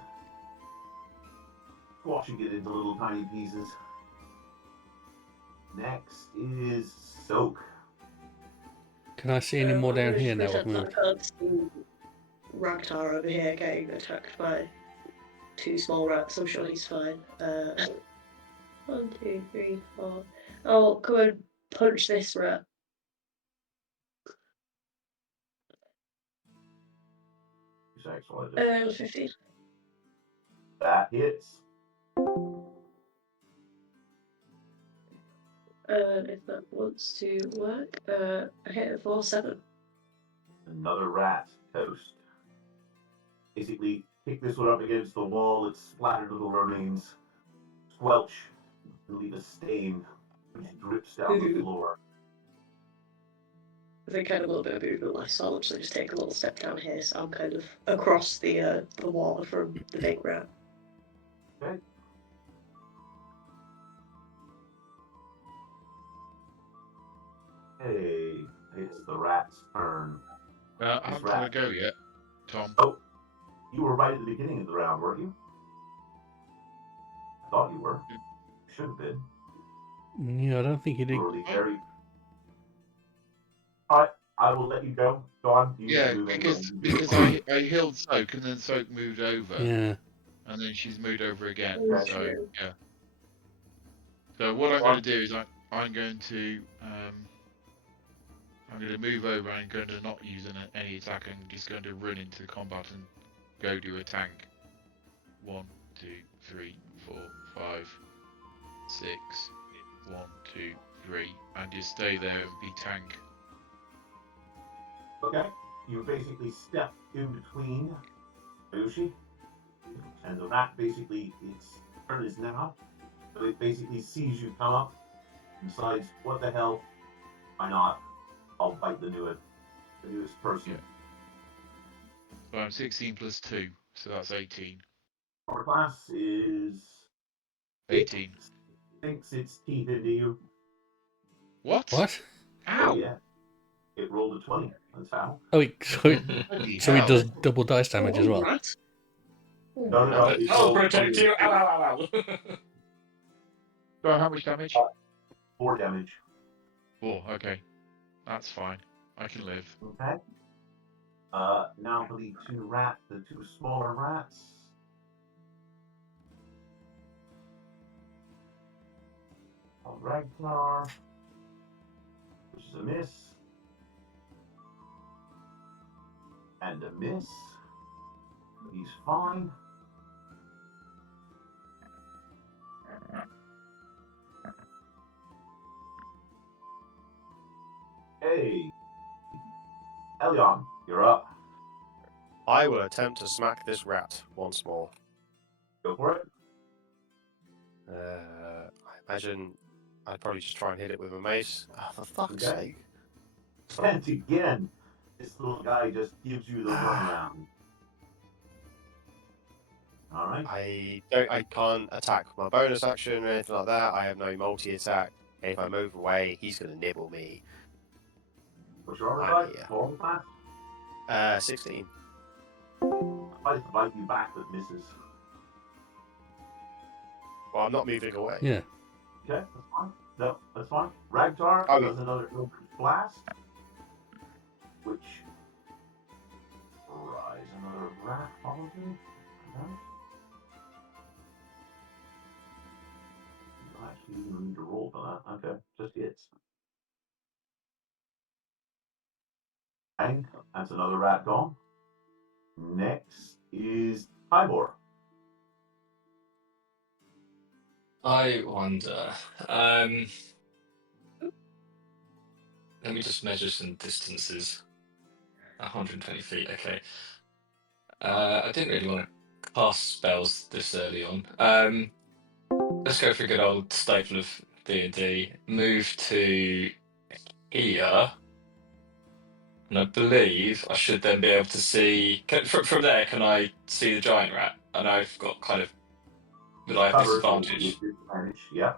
squashing it into little tiny pieces. Next is Soak. Can I see any more down here now? I've I moved. can't see Ragnar over here getting attacked by 2 small rats. I'm sure he's fine. 1, 2, 3, 4. Oh, come and punch this rat. Excellent. 15. That hits. If that wants to work, I hit it for 7. Another rat toast. Basically, kick this one up against the wall, its splattered little remains squelch and leave a stain which drips down the floor. I think I had a little bit of movement last, so I'll actually just take a little step down here, so I'm kind of across the water from the big rat. Okay. Hey, it's the rat's turn. I haven't got to go yet, Tom. Oh, you were right at the beginning of the round, weren't you? I thought you were. You should have been. Yeah, I don't think he did. Very... Alright, I will let you go. Go on. Yeah, because I healed Soak and then Soak moved over. Yeah. And then she's moved over again. Okay. So yeah. So what I'm going to do is I'm going to move over. I'm going to not use any attack. I'm just going to run into the combat and go do a tank. 1, 2, 3, 4, 5, 6. 1, 2, 3, and just stay there and be tank. Okay. You basically step in between Ryushi and the rat. Basically, its turn is now. So it basically sees you come up and decides, what the hell? Why not? I'll bite the newest person. Yeah. So I'm 16 plus 2, so that's 18. Our class is 18. It sinks its teeth into you. What? What? Ow! Oh, yeah. It rolled a 20. That's how. Oh, so he does double dice damage as well. Rat? No. I'll protect you. Ow, ow, ow, ow. So how much damage? 4 damage. 4, okay. That's fine. I can live. Okay. Now for the 2 smaller rats. Ragnar, which is a miss. And a miss. He's fine. Hey. Elion, you're up. I will attempt to smack this rat once more. Go for it. I imagine I'd probably just try and hit it with a mace. Oh, for fuck's Okay. sake. And again, this little guy just gives you the runaround. Alright. I can't attack my bonus action or anything like that. I have no multi-attack. And if I move away, he's going to nibble me. What's your armor I'm type? here. Normal class? 16. I just bite you back that misses. Well, I'm not moving away. Yeah. Okay, that's fine. No, that's fine. Ragtar Okay. does another Eldritch Blast, which rise another rat, probably. No. You don't actually even need to roll for that. Okay, just hits. Bang, that's another rat gone. Next is Tybor. I wonder. Let me just measure some distances. 120 feet, okay. I didn't really want to cast spells this early on. Let's go for a good old staple of D&D. Move to here. And I believe I should then be able to see... From there, can I see the giant rat? And I've got kind of... Will I have Covered disadvantage? with disadvantage, yeah.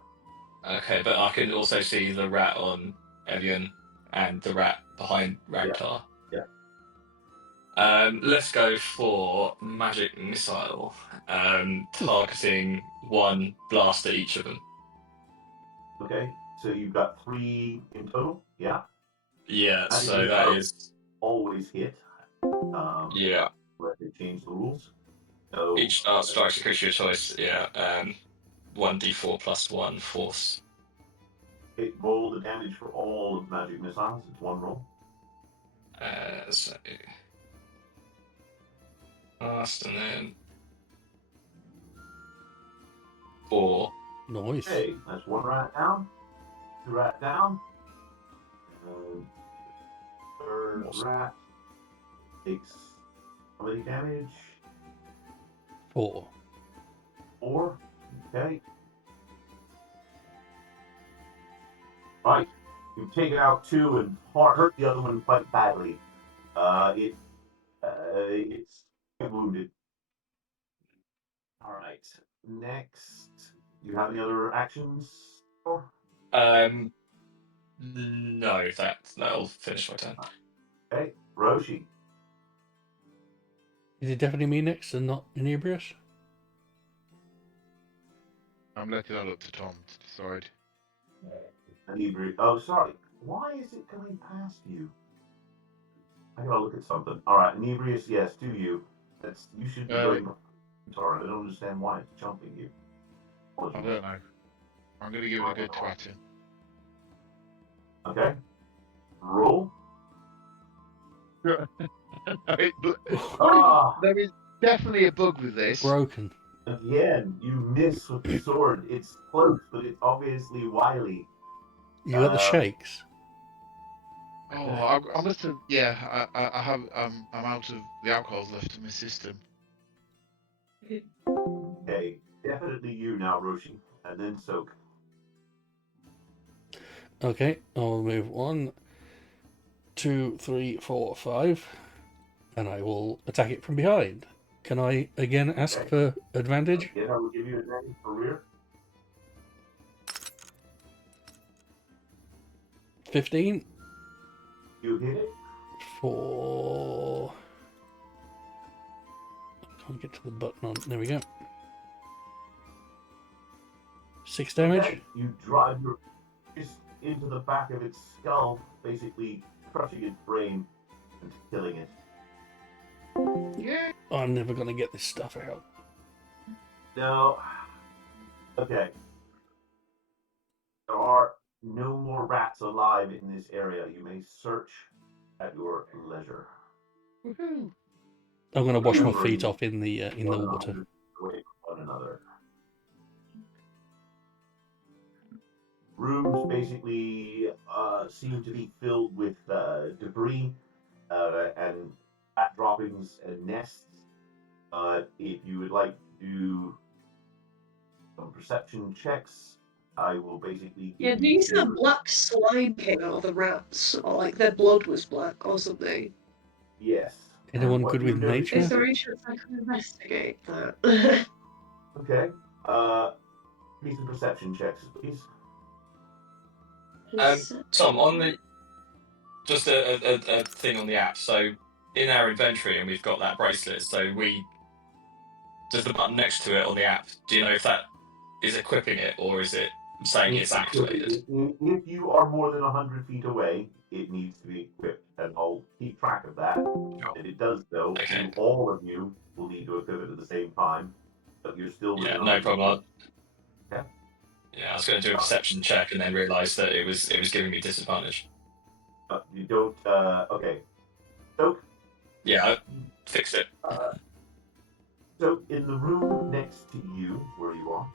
Okay, but I can also see the rat on Evian and the rat behind Ragtar. Yeah. Let's go for magic missile, targeting one blast at each of them. Okay, so you've got 3 in total, yeah. Yeah, Magic so that missile is always hit. yeah. Where they change the rules. So Each strikes a creature of choice. Yeah, 1d4 plus 1 force. roll the damage for all of magic missiles. It's 1 roll. So last and then 4. Nice. Okay, that's 1 rat down. 2 rat down. And third Awesome. rat takes how many damage? 4. 4. Okay. Right. You've taken out 2 and hurt the other one quite badly. It's wounded. All right. Next, do you have any other actions? No, that'll finish my turn. Okay, Roshi. Is it definitely me next and not Inebrius? I'm letting that up to Tom to decide. Inebrius. Oh, sorry. Why is it going past you? I gotta look at something. All right, Inebrius, yes, to you. You should be going. Sorry, I don't understand why it's jumping you. I don't know. I'm going to give it a good twatting. Okay. Roll. Ah, There is definitely a bug with this. Broken. again, you miss with the sword. It's close, but it's obviously wily. You got the shakes. Oh, I must have. Yeah, I have. I'm out of the alcohols left in my system. Okay, definitely you now, Roshi, and then Soak. Okay, I'll move 1, 2, 3, 4, 5, and I will attack it from behind. Can I again ask Okay. for advantage? Again, I will give you advantage for rear. 15 You hit it. for... I can't get to the button on. There we go. 6 damage. Okay, you drive your fist into the back of its skull, basically crushing its brain and killing it. Yeah. I'm never going to get this stuff out. No. Okay. There are no more rats alive in this area. You may search at your leisure. Woohoo. I'm going to wash my Remember, feet you off in the water. away from one another. Rooms basically seem to be filled with debris and rat droppings and nests. If you would like to do some perception checks, I will basically Yeah, give do you you see that two. black slime came out of the rats? Or like their blood was black or something? Yes. Anyone And what good you with notice nature? Is there any chance I can investigate that? Okay. Give me some perception checks, please. Tom, on the just a thing on the app. So in our inventory, and we've got that bracelet. So does the button next to it on the app? Do you know if that is equipping it or is it saying it's activated? If you are more than 100 feet away, it needs to be equipped, and I'll keep track of that. If it does, though, Okay. all of you will need to equip it at the same time, but you're still within Yeah, no 100 problem. feet. Okay. Yeah, I was going to do a perception check and then realised that it was giving me disadvantage. You don't. Okay. So. Yeah, I fixed it. So in the room next to you, where you are,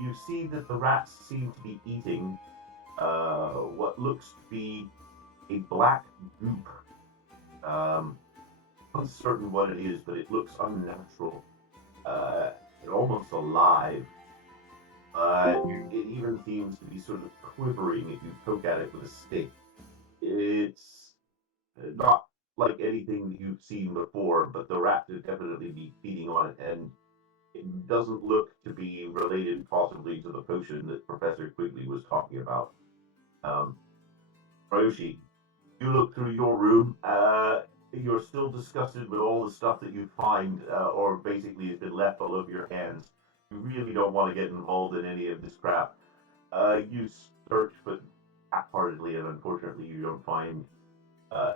you see that the rats seem to be eating what looks to be a black goop. Uncertain what it is, but it looks unnatural. Almost alive. It even seems to be sort of quivering if you poke at it with a stick. It's not like anything that you've seen before, but the rat would definitely be feeding on it, and it doesn't look to be related possibly to the potion that Professor Quigley was talking about. Roshi, you look through your room, you're still disgusted with all the stuff that you find, or basically has been left all over your hands. You really don't want to get involved in any of this crap. You search, but half-heartedly, and unfortunately you don't find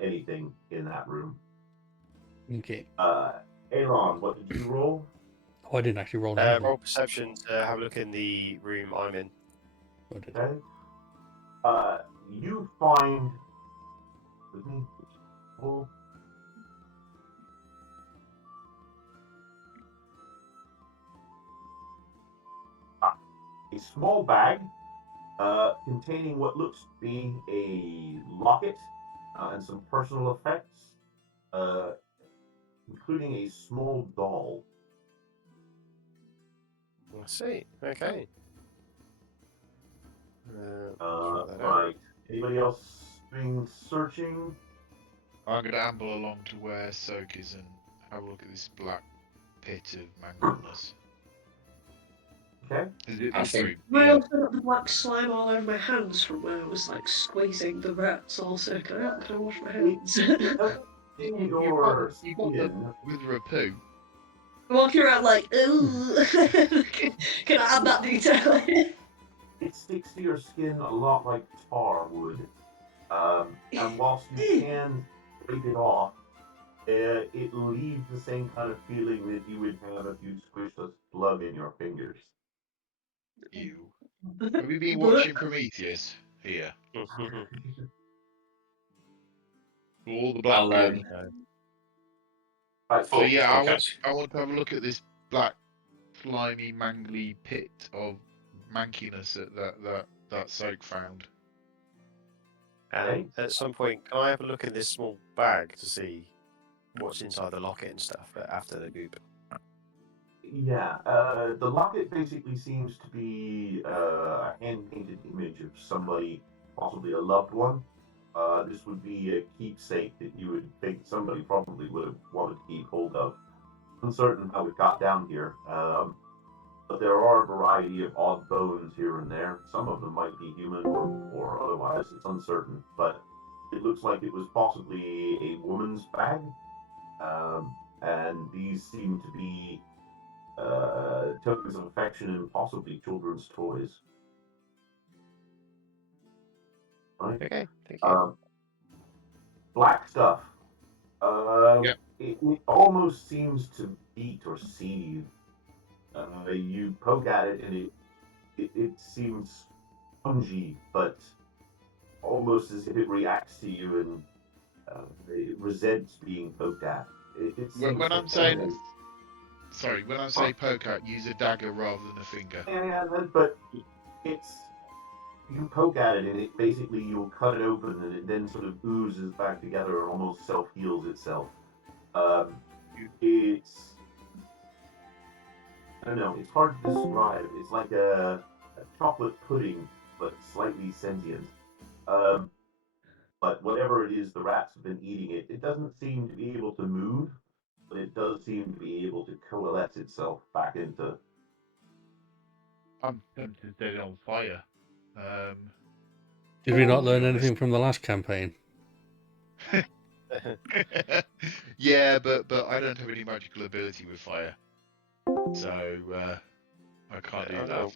anything in that room. Okay. Aaron, what did you roll? Oh, I didn't actually roll anything. Roll perception to have a look in the room I'm in. Okay. You find. With me. Roll. A small bag containing what looks to be a locket and some personal effects, including a small doll. I see. Okay. Right. Anybody else doing searching? I'm going to amble along to where Soak is and have a look at this black pit of mangleness. Okay. Is it I this think- room? I Yeah. also got the black slime all over my hands from where I was like squeezing the rats also. Can I wash my hands? It doesn't seem You your got the skin. wither of poo. Walking around like, ooh. Can I add that detail? It sticks to your skin a lot like tar would. And whilst you can scrape it off, it leaves the same kind of feeling that you would have if you squished a slug in your fingers. Ew. Have we been watching Prometheus here? All the black I'll, goo. Right, So yeah, okay. I want to have a look at this black, slimy, mangly pit of mankiness that Soak found. And at some point, can I have a look at this small bag to see what's inside the locket and stuff after the goop? yeah, the locket basically seems to be a hand-painted image of somebody, possibly a loved one. This would be a keepsake that you would think somebody probably would have wanted to keep hold of. Uncertain how it got down here, but there are a variety of odd bones here and there. Some of them might be human or otherwise. It's uncertain, but it looks like it was possibly a woman's bag, and these seem to be tokens of affection and possibly children's toys. Right? Okay, thank you. Black stuff. Yep. It almost seems to beat or seethe. You poke at it and it seems spongy, but almost as if it reacts to you and it resents being poked at. It seems When to I'm saying, emanate. sorry, when I say poke out, use a dagger rather than a finger. Yeah, but it's you poke at it and it basically you'll cut it open and it then sort of oozes back together and almost self-heals itself. It's I don't know, it's hard to describe. It's like a chocolate pudding, but slightly sentient. But whatever it is, the rats have been eating it. It doesn't seem to be able to move, but it does seem to be able to coalesce itself back into I'm tempted to set it on fire. Did we not to learn be anything honest. from the last campaign? Yeah, but I don't have any magical ability with fire, so I can't do I'm that.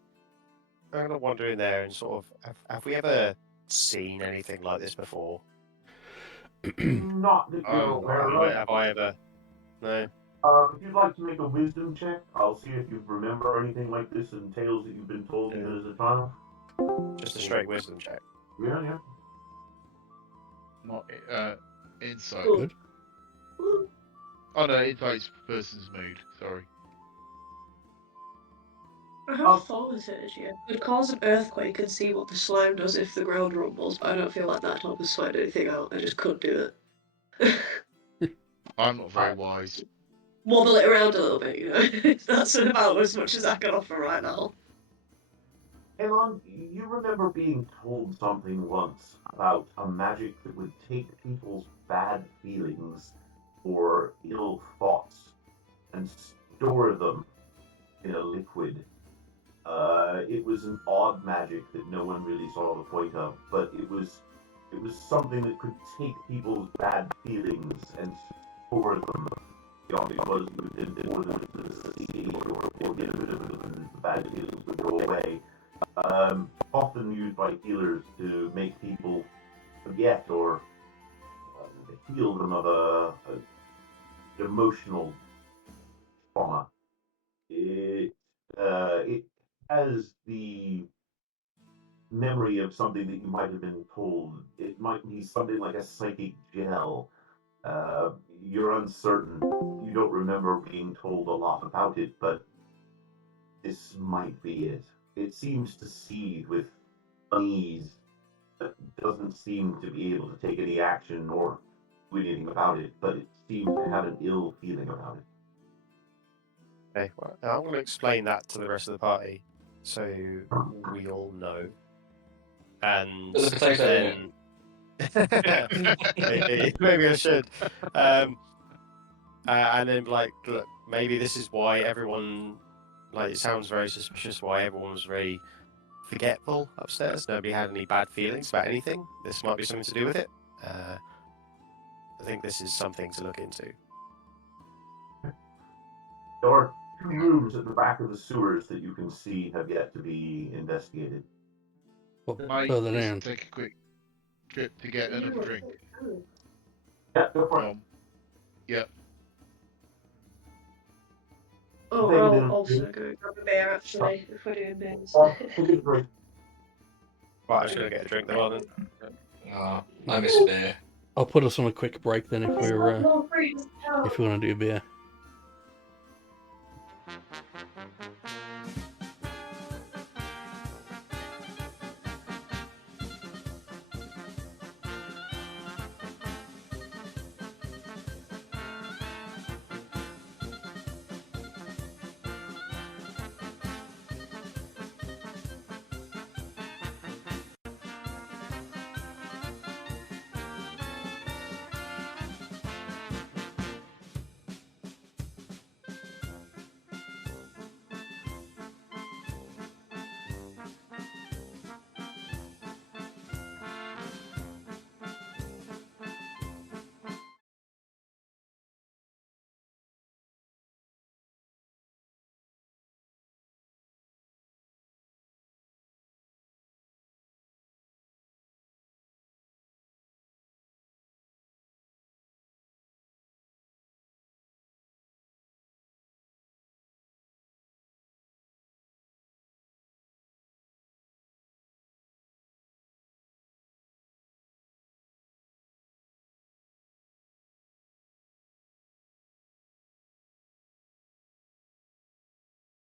gonna wander in there and sort of. Have we ever seen anything like this before? Not that you're aware of. Have I ever? No. If you'd like to make a wisdom check, I'll see if you remember anything like this in tales that you've been told even as a child. Just a straight wisdom check. Yeah. Not insight. Cool. Good. Oh no, insight's person's mood. Sorry. I have thought of it as you could cause an earthquake and see what the slime does if the ground rumbles, but I don't feel like that type of sort anything out. I just couldn't do it. I'm not very wise. Wobble it around a little bit, you know. That's about as much as I can offer right now. Elon, you remember being told something once about a magic that would take people's bad feelings or ill thoughts and store them in a liquid. It was an odd magic that no one really saw the point of, but it was something that could take people's bad feelings and store them. It was within more than the stage or get rid of them and the bad feelings would go away. Often used by healers to make people forget or heal them of a emotional trauma. It has the memory of something that you might have been told. It might be something like a psychic gel. You're uncertain. You don't remember being told a lot about it, but this might be it. It seems to seethe with unease, but doesn't seem to be able to take any action or do anything about it, but it seems to have an ill feeling about it. Okay, well, now I'm going to explain that to the rest of the party, so we all know. And There's a potato then maybe I should. And then look, maybe this is why everyone, it sounds very suspicious. Why everyone was very forgetful upstairs. Nobody had any bad feelings about anything. This might be something to do with it. I think this is something to look into. There are 2 rooms at the back of the sewers that you can see have yet to be investigated. What, Might further just down? take a quick trip to get another drink. Yeah, go for it. Yep. Oh, Thing I'll then- also go grab a beer actually, if we're doing beers. Take a drink. Right, I'm just going to get a drink then. Oh, I miss beer. I'll put us on a quick break then if we're if we want to do a beer.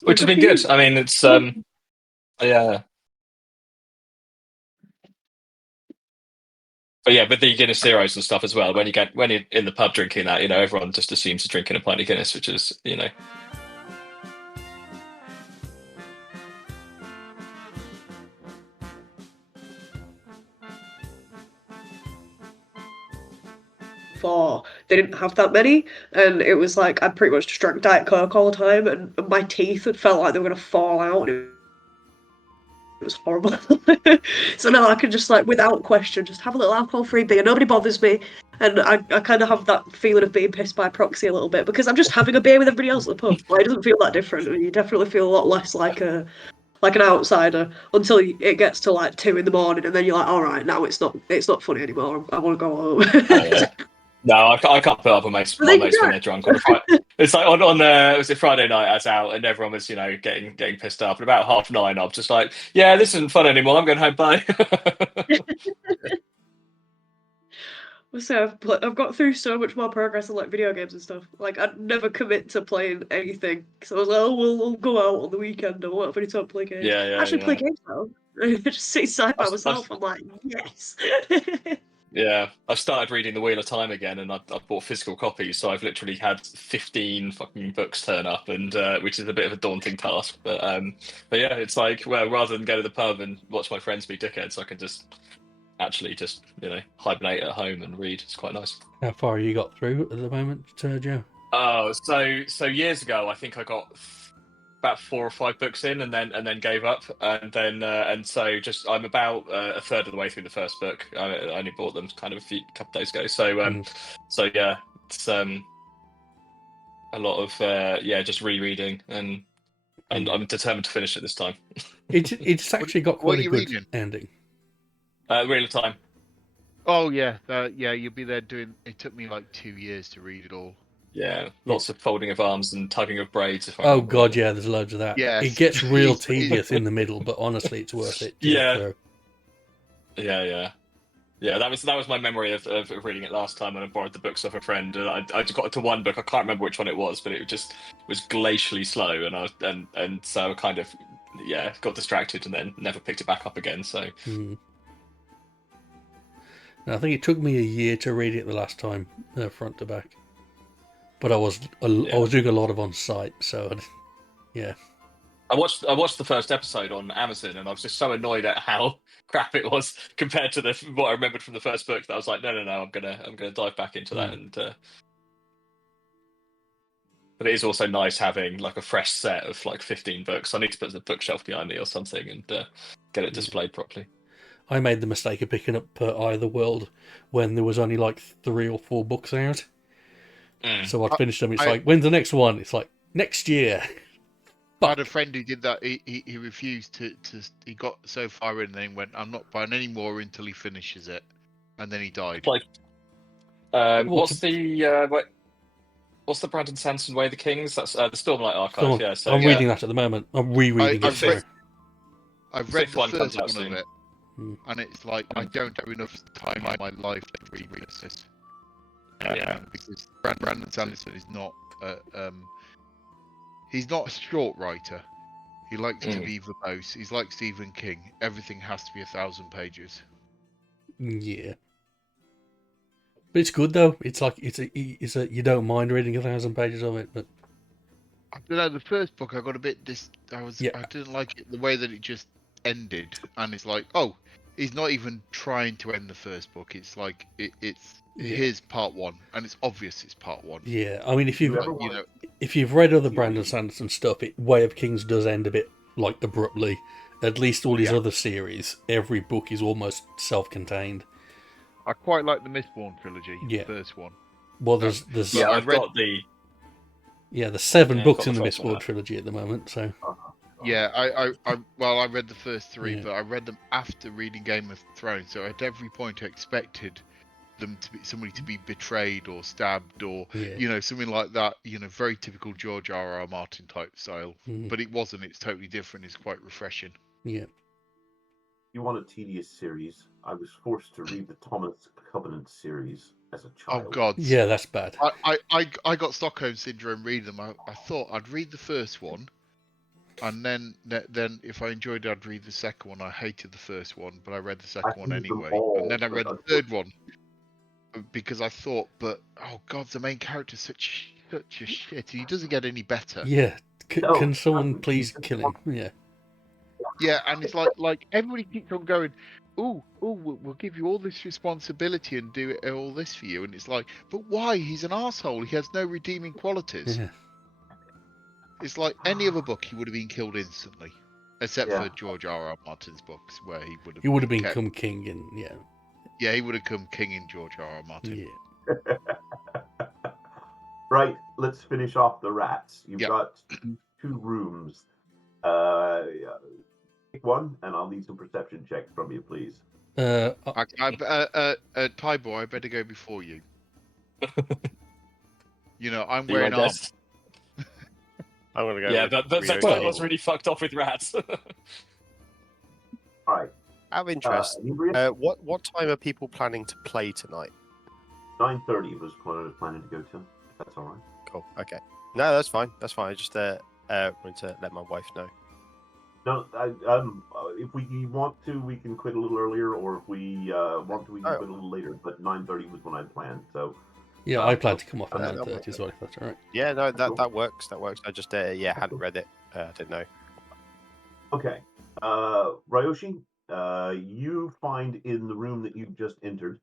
Which has been good. I mean, it's yeah. But yeah, with the Guinness Zeros and stuff as well. When you're in the pub drinking that, everyone just assumes you're drinking a pint of Guinness, which is, For they didn't have that many, and it was like I pretty much just drank Diet Coke all the time, and my teeth had felt like they were gonna fall out. And it It was horrible. So now I can just, like, without question, just have a little alcohol-free beer. Nobody bothers me. And I kind of have that feeling of being pissed by proxy a little bit because I'm just having a beer with everybody else at the pub. Like, it doesn't feel that different. You definitely feel a lot less like an outsider until it gets to like 2 in the morning, and then you're like, all right, now it's not funny anymore. I want to go home. Oh, yeah. No, I can't put up with mates But then when they're drunk on a Friday. It's like on was it Friday night I was out and everyone was, getting pissed off. And about 9:30, I'm just like, yeah, this isn't fun anymore. I'm going home. Bye. So I've got through so much more progress on like video games and stuff. Like I'd never commit to playing anything. So I was like, oh, we'll go out on the weekend or whatever to play games. Yeah, yeah, I actually play yeah. games now. Just sit inside by I've- myself. I'm like, yes. Yeah, I've started reading The Wheel of Time again, and I've bought physical copies, so I've literally had 15 fucking books turn up, and which is a bit of a daunting task. But yeah, it's like, well, rather than go to the pub and watch my friends be dickheads, I can just actually just hibernate at home and read. It's quite nice. How far you got through at the moment, Joe? Oh, so years ago, I think I got about 4 or 5 books in, and then gave up, and so just I'm about a third of the way through the first book. I only bought them kind of a couple days ago. So so yeah, it's a lot of just rereading, and I'm determined to finish it this time. It's actually got What quite are a you good reading? ending. Wheel of Time. Oh yeah, yeah. You'll be there doing. It took me like 2 years to read it all. Yeah, lots of folding of arms and tugging of braids. If I Oh remember god, rightly. yeah, there's loads of that. Yes. It gets real It's- tedious in the middle, but honestly, it's worth it to get Yeah. through. Yeah. That was my memory of reading it last time when I borrowed the books off a friend. And I just got to one book. I can't remember which one it was, but it just was glacially slow, and so I kind of got distracted and then never picked it back up again. So I think it took me a year to read it the last time, front to back. But I was doing a lot of on site, so yeah. I watched the first episode on Amazon, and I was just so annoyed at how crap it was compared to what I remembered from the first book that I was like, no, I'm gonna dive back into that. And but it is also nice having like a fresh set of like 15 books. I need to put the bookshelf behind me or something and get it displayed properly. I made the mistake of picking up Eye of the World when there was only like 3 or 4 books out. So I'd finished them. It's like, when's the next one? It's like, next year. I had a friend who did that. He refused to. He got so far in, and then went, "I'm not buying any more until he finishes it," and then he died. Like, what's the Brandon Sanderson Way of the Kings? That's the Stormlight Archive. Yeah, so I'm reading that at the moment. I'm rereading it. I've read the one first comes out one soon. of it, and it's like I don't have enough time in my life to read this. Because Brandon Sanderson is not. He's not a short writer. He likes to be verbose. He's like Stephen King. Everything has to be 1,000 pages. Yeah. But it's good though. It's like it's a you don't mind reading 1,000 pages of it, but I don't know. The first book I got a bit I didn't like it the way that it just ended, and it's like, oh, he's not even trying to end the first book. It's like here's part 1, and it's obvious it's part 1. Yeah, I mean, if you've read other Brandon Sanderson stuff, Way of Kings does end a bit like abruptly. At least all his other series, every book is almost self-contained. I quite like the Mistborn trilogy. Yeah. The first one. Well, there's I've got the there's 7 books in the Mistborn trilogy at the moment. So yeah, I read the first 3, but I read them after reading Game of Thrones. So at every point I expected them to be somebody to be betrayed or stabbed or something like that. Very typical George R.R. Martin type style. But it wasn't. It's totally different. It's quite refreshing. Yeah. You want a tedious series? I was forced to read the Thomas Covenant series as a child. Oh God! Yeah, that's bad. I got Stockholm syndrome reading them. I thought I'd read the first one, and then if I enjoyed it, I'd read the second one. I hated the first one, but I read the second one anyway, and then I read the third one because I thought, but oh God, the main character's such a shit. He doesn't get any better. Yeah. Can someone please kill him? Yeah. Yeah, and it's like everybody keeps on going, we'll give you all this responsibility and do all this for you, and it's like, but why? He's an arsehole. He has no redeeming qualities. Yeah. It's like any other book, he would have been killed instantly. Except Yeah. for George R.R. Martin's books, where he would have. He would have kept- become king, and yeah, Yeah, he would have come king in George R.R. Martin. yeah. Right, let's finish off the rats. You've Yep. got two rooms. Pick one, and I'll need some perception checks from you, please. Tybor, I better go before you. You know, I'm Be my wearing arms. guest. I'm gonna go. Yeah, with but Rio Vexo Table. was really fucked off with rats. All right. Out of interest, Inebrius, what time are people planning to play tonight? 9:30 was what I was planning to go to. If that's all right. Cool. Okay. No, that's fine. That's fine. I just wanted to let my wife know. No, if we want to, we can quit a little earlier, or if we want to, we can quit a little later. But 9:30 was when I planned. So Yeah, I plan to come off at that 9:30 as well, if that's all right. Yeah, no, Cool. that works. That works. I just hadn't read it. I didn't know. okay, Ryoshi, you find in the room that you've just entered,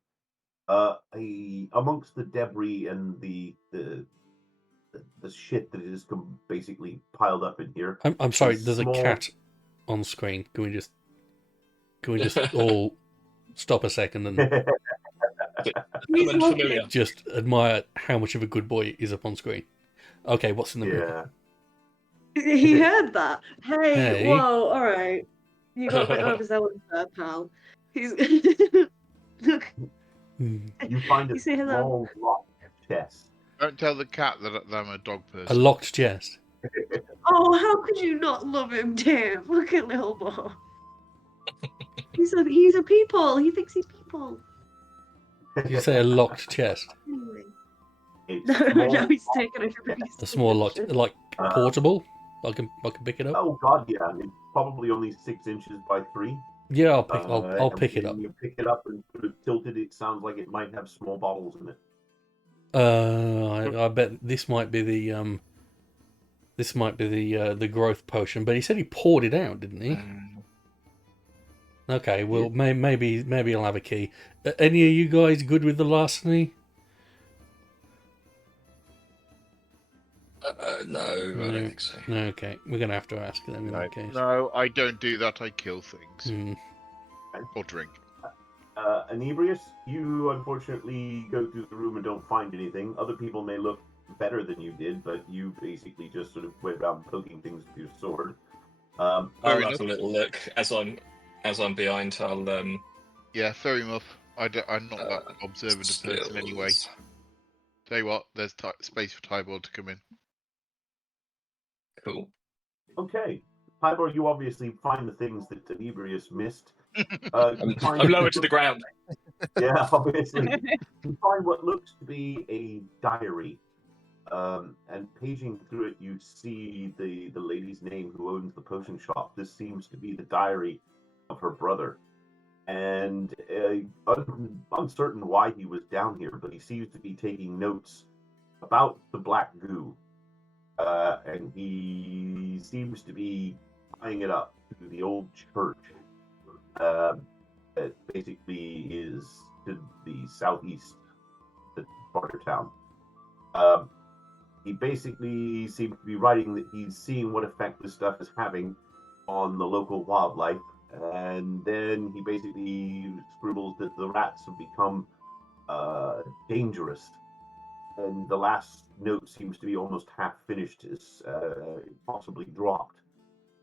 amongst the debris and the shit that is basically piled up in here. I'm sorry. It's There's small. a cat on screen. Can we just all stop a second and He's Unfamiliar. looking. just admire how much of a good boy is up on screen? Okay, what's in the room? Yeah. He heard that. Hey, Hey. whoa, all right. You got a bit overzealous there, pal. He's look. Hmm. You find a You say hello. small locked chest. Don't tell the cat that I'm a dog A person. locked chest. Oh, how could you not love him, Dave? Look at little boy. He's a people. He thinks he's people. Did you say a locked chest? Anyway. It's No, small. no, he's taking everybody's A small locked, attention. like portable. I can pick it up. Oh God, yeah. It's probably only 6 inches by 3. Yeah, I'll And pick it when up. You pick it up and sort of tilt it. It sounds like it might have small bottles in it. I bet this might be the the growth potion. But he said he poured it out, didn't he? Okay, well maybe I'll have a key. Any of you guys good with the larceny? No, I don't think so. Okay, we're gonna have to ask them in that case. No, I don't do that. I kill things Hmm. or drink. Inebrius, you unfortunately go through the room and don't find anything. Other people may look better than you did, but you basically just sort of went around poking things with your sword. I'll Fair have enough. a little look as I'm behind. I'll Yeah, fair enough. I'm not that observant a person anyway. skills. Tell you what, there's space for Tybor to come in. Cool. Okay, Tybor, you obviously find the things that Inebrius missed. I'm lower to the ground. Yeah, obviously. You find what looks to be a diary. And paging through it, you see the lady's name who owns the potion shop. This seems to be the diary of her brother. And uncertain why he was down here, but he seems to be taking notes about the black goo. And he seems to be tying it up to the old church. That basically is to the southeast of the border town. He basically seems to be writing that he's seeing what effect this stuff is having on the local wildlife, and then he basically scribbles that the rats have become dangerous. And the last note seems to be almost half finished, is possibly dropped,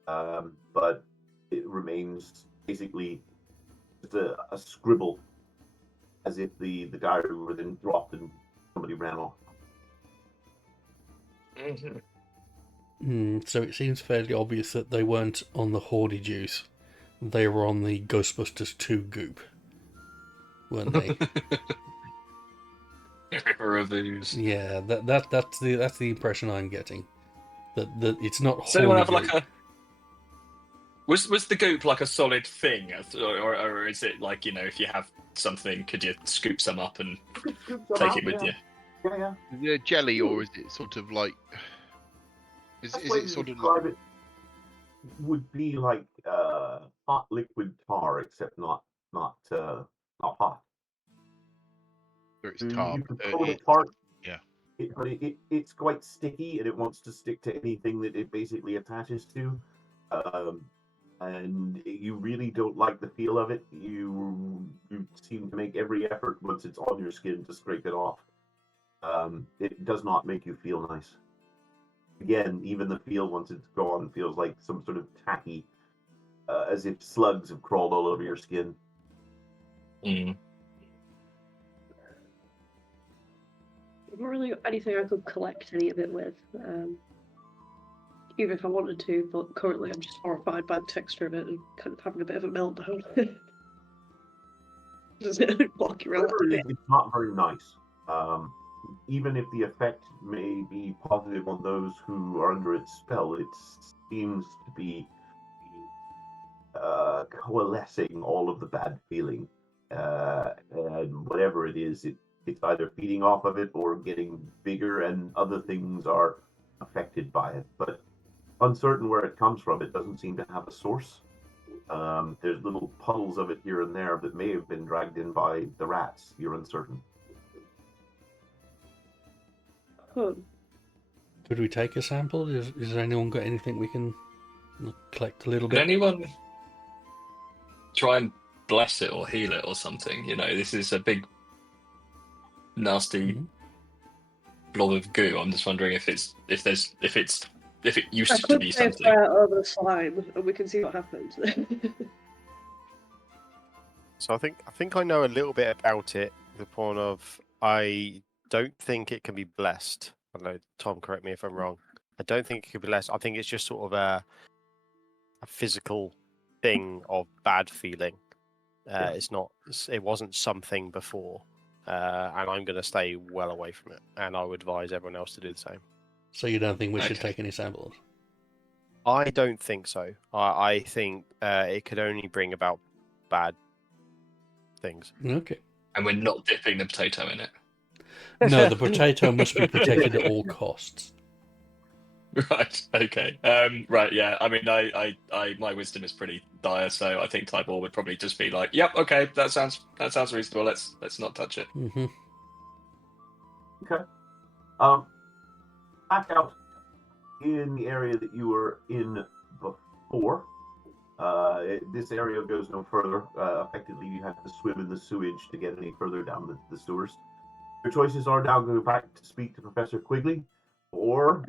but it remains basically just a scribble, as if the diary were then dropped and somebody ran off. So it seems fairly obvious that they weren't on the Horny juice. They were on the Ghostbusters 2 goop, weren't they? Reviews. Yeah, that's the impression I'm getting. That it's not Does anyone Horny have goop. like a? Was the goop like a solid thing, or is it like, you know, if you have something, could you scoop some up and take it with you? Yeah. Is it a jelly or is it sort of like? Is Best it way to sort of describe like? it would be like hot liquid tar, except not hot. Or it's tar. You can pull it apart. yeah. But it's quite sticky, and it wants to stick to anything that it basically attaches to. and you really don't like the feel of it. You seem to make every effort once it's on your skin to scrape it off. It does not make you feel nice. Again, even the feel once it's gone feels like some sort of tacky, as if slugs have crawled all over your skin. Mm. I've not really got anything I could collect any of it with. Even if I wanted to, but currently I'm just horrified by the texture of it and kind of having a bit of a meltdown. Just walking around Whatever a it bit. is, it's not very nice. Even if the effect may be positive on those who are under its spell, it seems to be coalescing all of the bad feeling. And whatever it is, it's either feeding off of it or getting bigger, and other things are affected by it. But uncertain where it comes from, it doesn't seem to have a source. There's little puddles of it here and there that may have been dragged in by the rats. You're uncertain. Huh. Could we take a sample? Is anyone got anything we can collect a little Could bit? anyone try and bless it or heal it or something? You know, this is a big, nasty blob of goo. I'm just wondering if it used I to could be say a something. prayer over the slime and we can see what happens. So I think I know a little bit about it. To the point of I don't think it can be blessed. I don't know, Tom, correct me if I'm wrong. I don't think it can be blessed. I think it's just sort of a physical thing of bad feeling. It's not. It wasn't something before, and I'm going to stay well away from it. And I would advise everyone else to do the same. So you don't think we should Okay. take any samples? I don't think so. I think it could only bring about bad things. Okay. And we're not dipping the potato in it. No, the potato must be protected at all costs. Right. Okay. Right. Yeah. I mean, my wisdom is pretty dire, so I think Tybor would probably just be like, "Yep. Okay. That sounds reasonable. Let's not touch it." Mm-hmm. Okay. Back out in the area that you were in before. This area goes no further. Effectively, you have to swim in the sewage to get any further down the sewers. Your choices are now go back to speak to Professor Quigley, or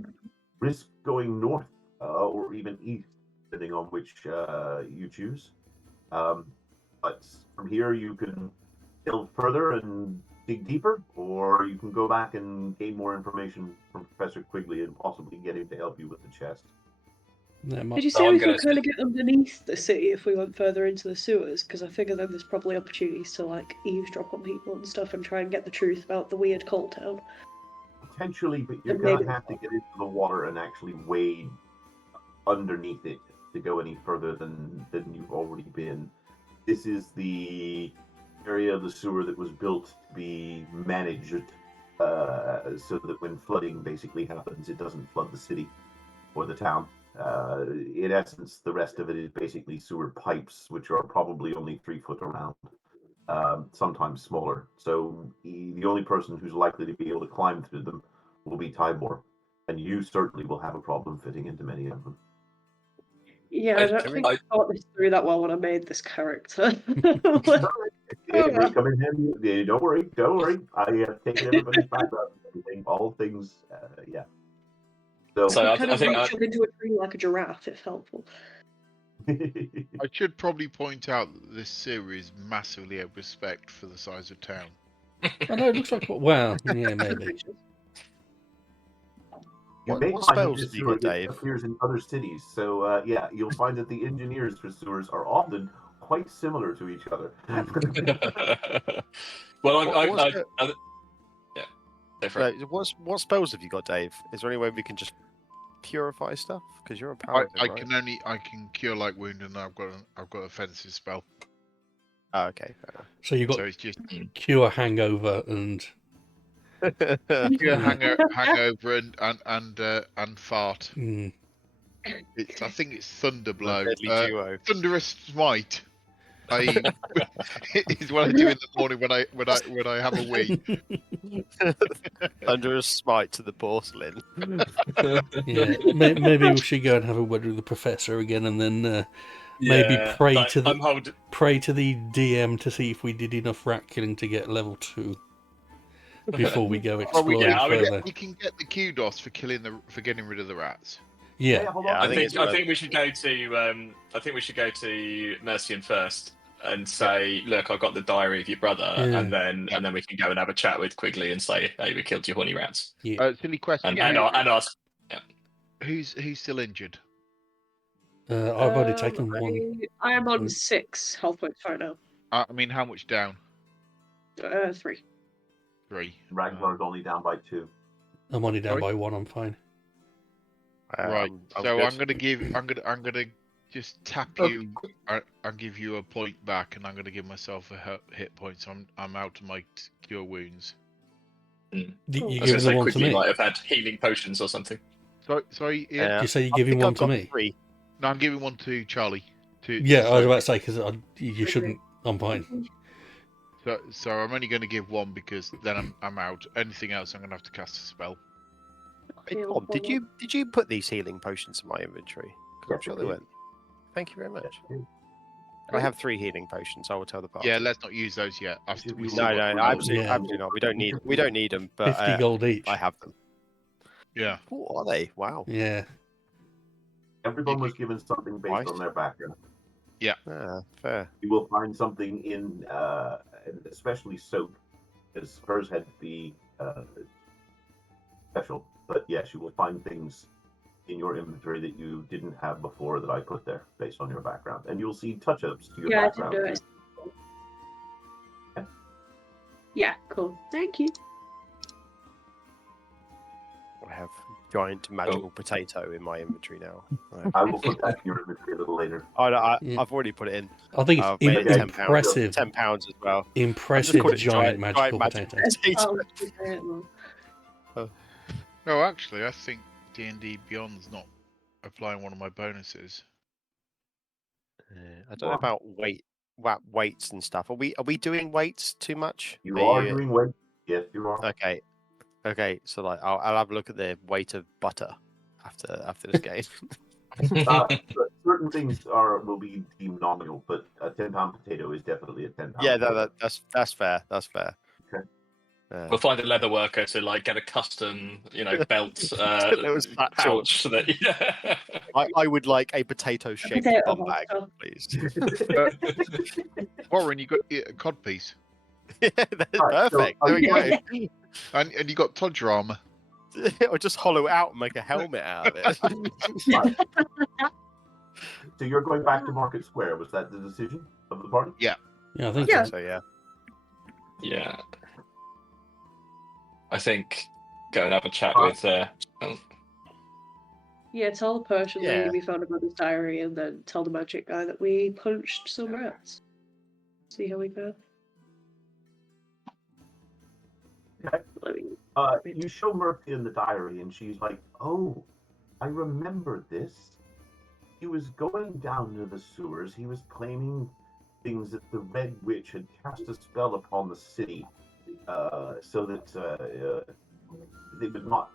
risk going north or even east, depending on which you choose. But from here, you can delve further and dig deeper, or you can go back and gain more information from Professor Quigley and possibly get him to help you with the chest. Did you So say I'm we gonna could kind of get underneath the city if we went further into the sewers? Because I figure then there's probably opportunities to like eavesdrop on people and stuff and try and get the truth about the weird cult town. Potentially, but you're And going maybe- to have to get into the water and actually wade underneath it to go any further than you've already been. This is the area of the sewer that was built to be managed so that when flooding basically happens, it doesn't flood the city or the town. In essence, the rest of it is basically sewer pipes, which are probably only 3 foot around, sometimes smaller. So the only person who's likely to be able to climb through them will be Tybor, and you certainly will have a problem fitting into many of them. Yeah, I don't think I thought this through that well when I made this character. It may come in handy. Don't worry. I have taken everybody's background and everything, all things, yeah. So kind I of think reach up into a tree like a giraffe, if helpful. I should probably point out that this series is massively out of respect for the size of town. I know, it looks like... Well, yeah, maybe. You may What find that spells this have you sewer got, Dave? appears in other cities. So, yeah, you'll find that the engineers for sewers are often quite similar to each other. Well, What spells have you got, Dave? Is there any way we can just purify stuff? Because you're a paladin, I right? can cure like wound, and I've got a offensive spell. Oh, okay. So you've got So it's just cure hangover and... cure hangover and fart. Mm. I think it's thunder blow. Deadly duo. Thunderous smite. Is what I do in the morning when I have a wee. Under a smite to the porcelain. Yeah, maybe we should go and have a word with the professor again, and then maybe Yeah, pray like, to the I'm holding. pray to the DM to see if we did enough rat killing to get level 2 before we go Well, exploring I mean, further. you can get the kudos for getting rid of the rats. Yeah, hold Yeah, on. I I think think it's I think we should go to Mercian first and say, look, I've got the diary of your brother, Yeah. and then we can go and have a chat with Quigley and say, hey, we killed your horny rats, Silly question. and ask. Who's still injured? I've already taken 1. I am on 6 health points right now. I mean, how much down? 3. 3. Ragnar's only down by 2. I'm only down Sorry? by 1. I'm fine. Right. I'm So good. I'm gonna just tap you. I'll give you a point back, and I'm gonna give myself a hit point. So I'm out to my cure wounds. You I was giving going to the say one to Quigley me? might have had healing potions or something. Sorry, Ian. Do you say you're I giving think one I've to got me? 3. No, I'm giving one to Charlie. Yeah, I was about to say because you shouldn't. I'm fine. So I'm only going to give 1 because then I'm out. Anything else, I'm going to have to cast a spell. Hey, Tom, did you put these healing potions in my inventory? 'Cause I'm Yes, sure I they did. went. Thank you very much. Yes, I have 3 healing potions. I will tell the party. Yeah, let's not use those yet. After we No, see No, what- no, absolutely, Yeah. absolutely not. We don't need them. But 50 gold each. I have them. Yeah. What are they? Wow. Yeah. Everyone was given something based Right. on their background. Ah, fair. You will find something in, especially soap, because hers had to be special. But yes, you will find things in your inventory that you didn't have before that I put there based on your background, and you'll see touch-ups to your Yeah, I did background. notice. Yeah, cool. Thank you. I have giant magical potato in my inventory now. I will put that in your inventory a little later. Yeah. I've already put it in. I think I've it's made it impressive. £10 as well. Impressive call it giant giant magical magical potato. potato. No, actually, I think D&D Beyond's not applying one of my bonuses. I don't know about weights and stuff. Are we doing weights too much? You are doing weight. Yes, you are. Okay. So like, I'll have a look at the weight of butter after this game. But certain things will be deemed nominal, but a 10-pound potato is definitely a 10-pound. Yeah, potato. that's fair. That's fair. Okay. We'll find a leather worker to like get a custom, belt Those fat pouch so that. Yeah. I would like a potato-shaped potato bum bag, monster. please. Warren, you got a cod piece, Yeah, that's Alright, so perfect. There we yeah. go. and you got Todger armor. Or just hollow it out and make a helmet out of it. So you're going back to Market Square. Was that the decision of the party? Yeah, I think Yeah. so. So yeah. Yeah. I think go and have a chat with. Yeah, tell the Persian Yeah. lady we found about his diary, and then tell the magic guy that we punched some rats. See how we go. Okay. Let me- You show Murphy the diary, and she's like, "Oh, I remember this. He was going down to the sewers. He was claiming things that the Red Witch had cast a spell upon the city, so that they would not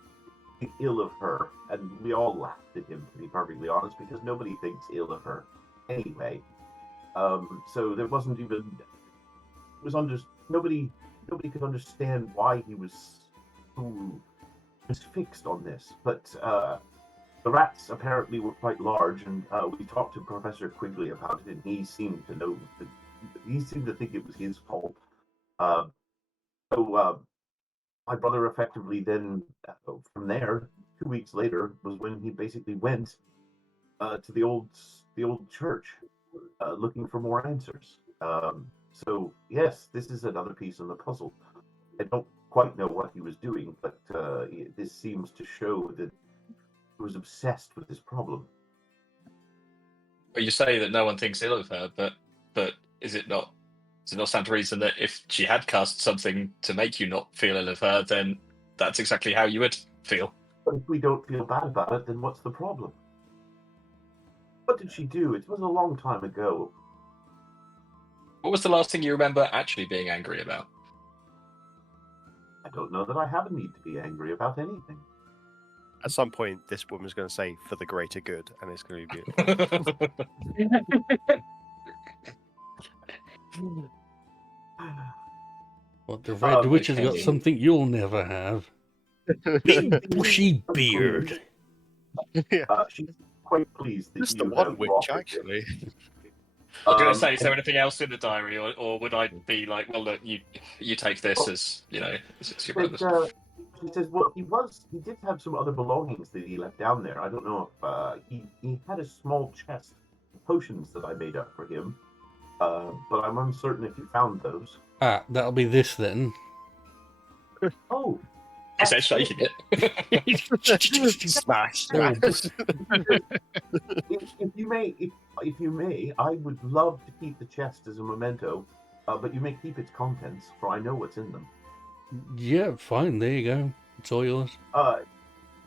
think ill of her." And we all laughed at him, to be perfectly honest, because nobody thinks ill of her anyway. So there wasn't even nobody could understand why he was so fixed on this. But the rats apparently were quite large, and we talked to Professor Quigley about it, and he seemed to know that he seemed to think it was his fault. So my brother effectively then, from there, 2 weeks later, was when he basically went to the old church, looking for more answers. So yes, this is another piece in the puzzle. I don't quite know what he was doing, but this seems to show that he was obsessed with this problem. Well, you say that no one thinks ill of her, but is it not? Does it not stand to reason that if she had cast something to make you not feel ill of her, then that's exactly how you would feel? But if we don't feel bad about it, then what's the problem? What did she do? It was a long time ago. What was the last thing you remember actually being angry about? I don't know that I have a need to be angry about anything. At some point, this woman's going to say "for the greater good," and it's going to be beautiful. What, the Red Witch has got okay. something you'll never have. Big bushy beard. She's quite pleased that Just the you one have witch, offered actually. I was going to Um, say, is there anything else in the diary, or would I be like, well, look, you take this as as it's your brother's? She says, well, he did have some other belongings that he left down there. I don't know if he had a small chest of potions that I made up for him, but I'm uncertain if you found those. Ah, that'll be this then. He Oh, says, shaking it. Smash! There Smash. if you may, I would love to keep the chest as a memento, but you may keep its contents, for I know what's in them. Yeah, fine. There you go. It's all yours.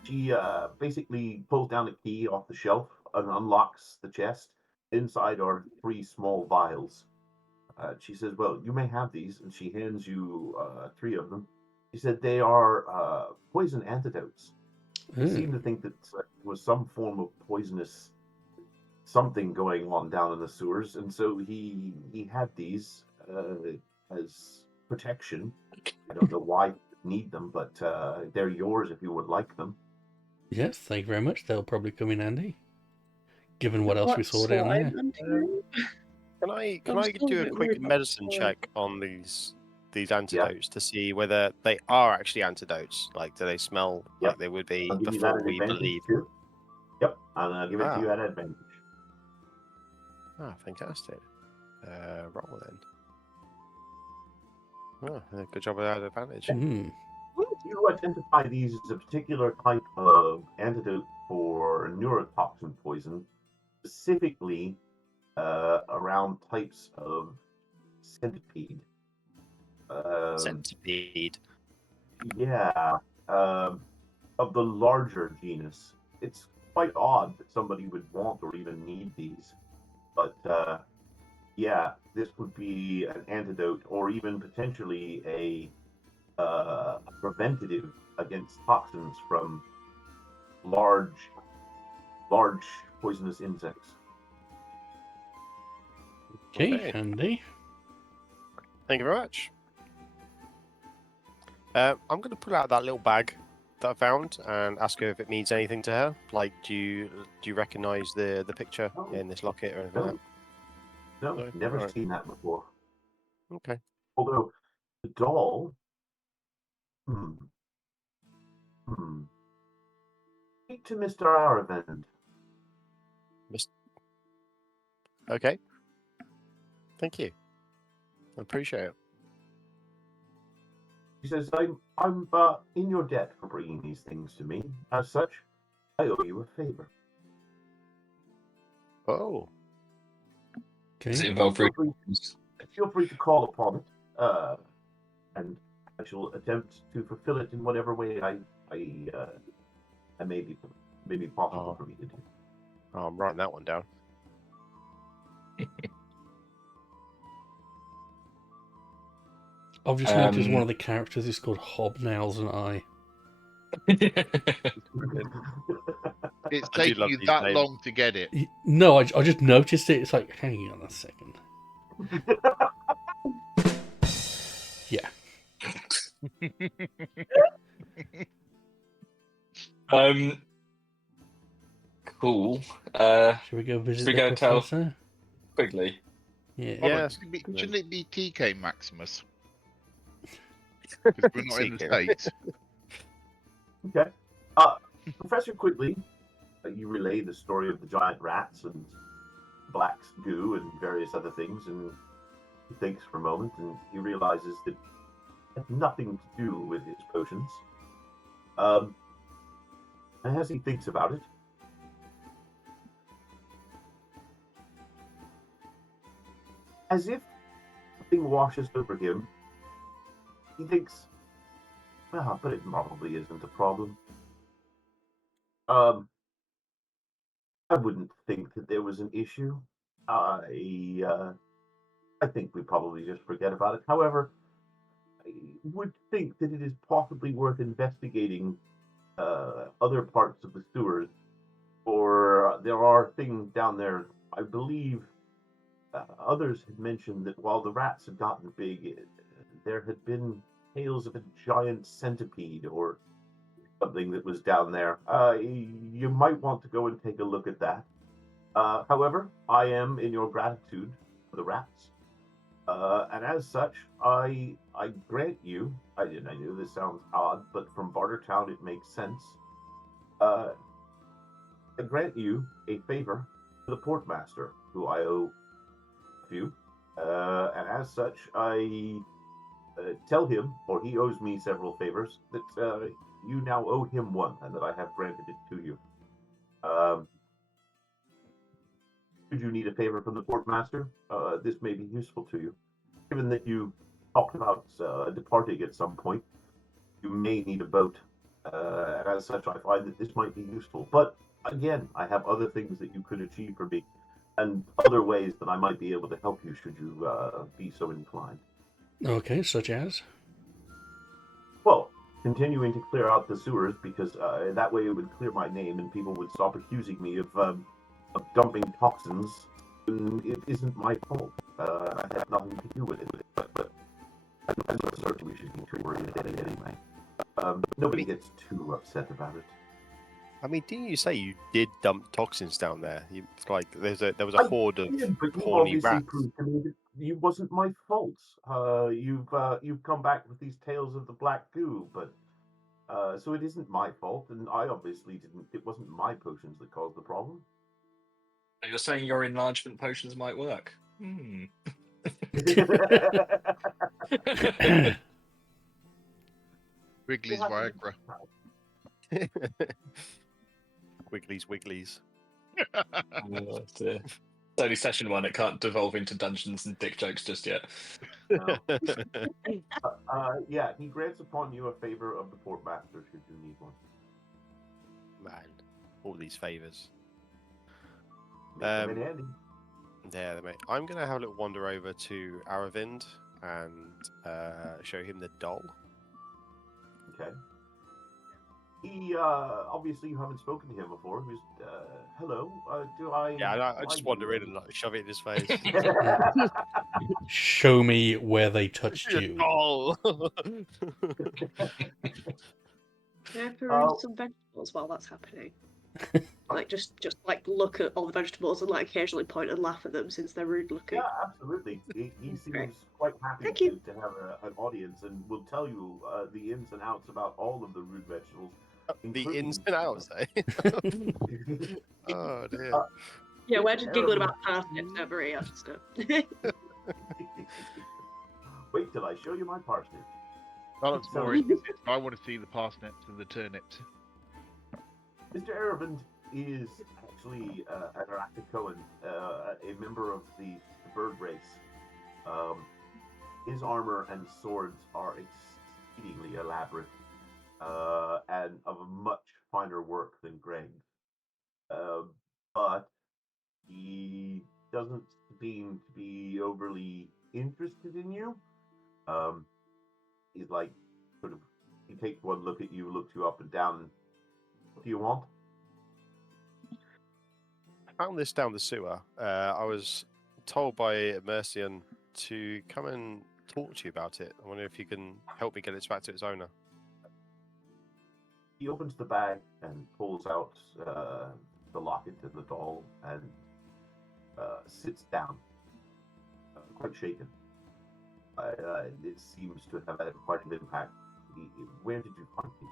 She basically pulls down a key off the shelf and unlocks the chest. Inside are 3 small vials. She says, well, you may have these, and she hands you 3 of them. She said they are poison antidotes. They seem to think that there was some form of poisonous something going on down in the sewers, and so he had these as protection. I don't know why you need them, but they're yours if you would like them. Yes, thank you very much. They'll probably come in handy, given what else we What saw down there. slime antidote? Can I I'm still do a a bit quick worried about medicine the slime. check on these antidotes to see whether they are actually antidotes? Like, do they smell Yep. like they would be I'll give you that before at we advantage believe? too. Yep, I'll give it to you Ah. at advantage. Ah, fantastic. Roll then. Oh, good job with that advantage. Hmm. You identify these as a particular type of antidote for neurotoxin poison, specifically around types of centipede. Centipede. Yeah, of the larger genus. It's quite odd that somebody would want or even need these, but yeah, this would be an antidote or even potentially a preventative against toxins from large poisonous insects. Okay, handy. Thank you very much. I'm going to pull out that little bag that I found and ask her if it means anything to her. Like, do you recognise the picture in this locket or anything like that? No, never Alright. seen that before. Okay. Although the doll, Speak to Mr. Aravend. Okay. Thank you. I appreciate it. He says, I'm in your debt for bringing these things to me. As such, I owe you a favor. Oh. Does it Okay. involve Feel free to call upon it, and I shall attempt to fulfill it in whatever way I may be possible for me to do. Oh, I'm writing that one down. I've just noticed one of the characters is called Hobnails and I. It's I do taking love you these that names. long to get it. No, I just noticed it. It's like, hang on a second. Yeah. Cool. Should we go visit should we the go tell professor? Quigley? Yeah. Yeah. Shouldn't it be TK Maximus? Because we're not in the TK. States. Okay. Professor Quigley, you relay the story of the giant rats and black goo and various other things, and he thinks for a moment, and he realizes that it had nothing to do with his potions. And as he thinks about it, as if something washes over him, he thinks, well, but it probably isn't a problem. I wouldn't think that there was an issue. I think we probably just forget about it. However, I would think that it is possibly worth investigating other parts of the sewers, or there are things down there. I believe others had mentioned that while the rats had gotten big, there had been tales of a giant centipede or something that was down there. You might want to go and take a look at that. However, I am in your gratitude for the rats. And as such, I grant you, I know this sounds odd, but from Bartertown it makes sense. I grant you a favor to the portmaster, who I owe a few. And as such, I tell him, or he owes me several favors, that you now owe him one, and that I have granted it to you. Should you need a favor from the portmaster, this may be useful to you. Given that you talked about departing at some point, you may need a boat. And as such, I find that this might be useful. But again, I have other things that you could achieve for me, and other ways that I might be able to help you should you be so inclined. Okay, such as? Well, continuing to clear out the sewers, because that way it would clear my name and people would stop accusing me of dumping toxins. It isn't my fault. I have nothing to do with it. But I'm not certain we should be too worried about it anyway. Nobody gets too upset about it. I mean, didn't you say you did dump toxins down there? There was a horde of horny rats. Proved to me that it wasn't my fault. You've come back with these tales of the black goo, but so it isn't my fault, and I obviously didn't. It wasn't my potions that caused the problem. You're saying your enlargement potions might work? Hmm. Wrigley's Viagra. Wigglies. It's only session 1. It can't devolve into Dungeons and dick jokes just yet. No. Yeah, he grants upon you a favor of the portmaster should you need one. Man, all these favors. May come in handy. There, mate. I'm going to have a little wander over to Aravind and show him the doll. Okay. He obviously you haven't spoken to him before. He was hello. Do I? Yeah, I just wander in and shove it in his face. Show me where they touched you. Doll. Can I peruse some vegetables while that's happening? Like just like look at all the vegetables and like occasionally point and laugh at them since they're rude looking. Yeah, absolutely. He seems Great. quite happy Thank to you. have an audience and will tell you the ins and outs about all of the root vegetables. The ins and outs, eh? Oh dear. Yeah, we're just giggling about parsnips over here. So. Wait till I show you my parsnip. I look So- more interested. I want to see the parsnips and the turnips. Mr. Aravind is actually an Arachnocoan, a member of the bird race. His armor and swords are exceedingly elaborate and of a much finer work than Greg's. But he doesn't seem to be overly interested in you. He's like, sort of, he takes one look at you, looks you up and down. What do you want? I found this down the sewer. I was told by Mercian to come and talk to you about it. I wonder if you can help me get it back to its owner. He opens the bag and pulls out the locket and the doll and sits down, quite shaken. It seems to have had quite an impact. Where did you find these?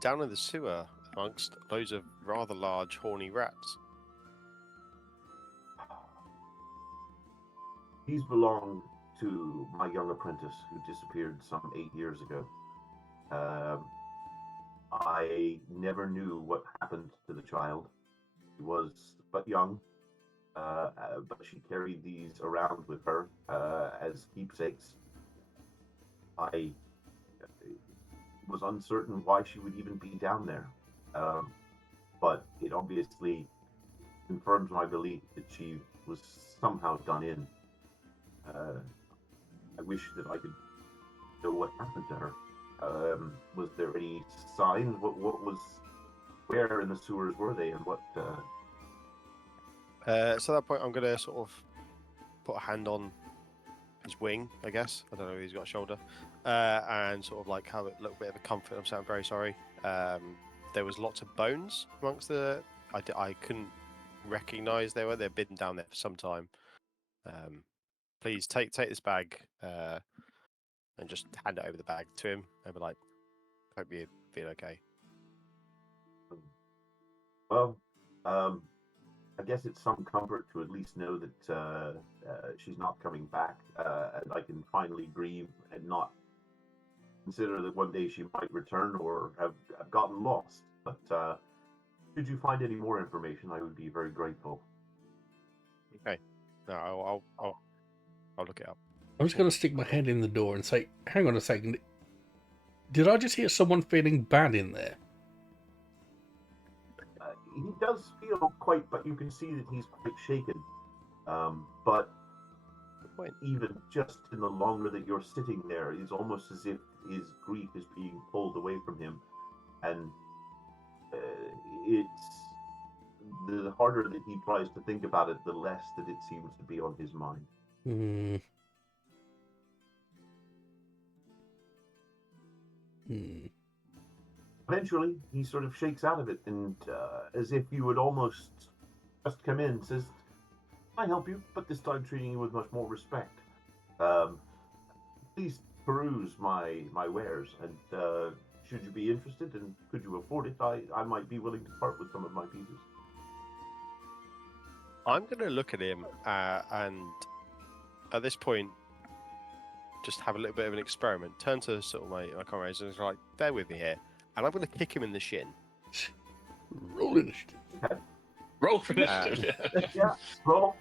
Down in the sewer, amongst loads of rather large horny rats. These belong to my young apprentice who disappeared some 8 years ago. I never knew what happened to the child. He was but young, but she carried these around with her as keepsakes. I was uncertain why she would even be down there, but it obviously confirms my belief that she was somehow done in. I wish that I could know what happened to her. Was there any signs? What was? Where in the sewers were they, and what? So at that point, I'm gonna sort of put a hand on his wing, I guess. I don't know if he's got a shoulder, and sort of like have a little bit of a comfort. I'm very sorry. There was lots of bones amongst the. I couldn't recognise they'd been down there for some time. Please take this bag and just hand it over the bag to him and be like, hope you feel okay. Well, I guess it's some comfort to at least know that she's not coming back, and I can finally grieve and not consider that one day she might return or have gotten lost. But should you find any more information, I would be very grateful. Okay. No, I'll look it up. I'm just going to stick my head in the door and say, hang on a second. Did I just hear someone feeling bad in there? He does feel quite, but you can see that he's quite shaken. But even just in the longer that you're sitting there, it's almost as if his grief is being pulled away from him. And it's the harder that he tries to think about it, the less that it seems to be on his mind. Eventually, he sort of shakes out of it, and as if you would almost just come in, says, "I help you, but this time treating you with much more respect. Please peruse my wares, and should you be interested, and could you afford it, I might be willing to part with some of my pieces." I'm going to look at him and at this point just have a little bit of an experiment. Turn to sort of my comrades and like, bear with me here. And I'm going to kick him in the shin. Roll initiative. Okay. Roll for initiative. Yeah, roll.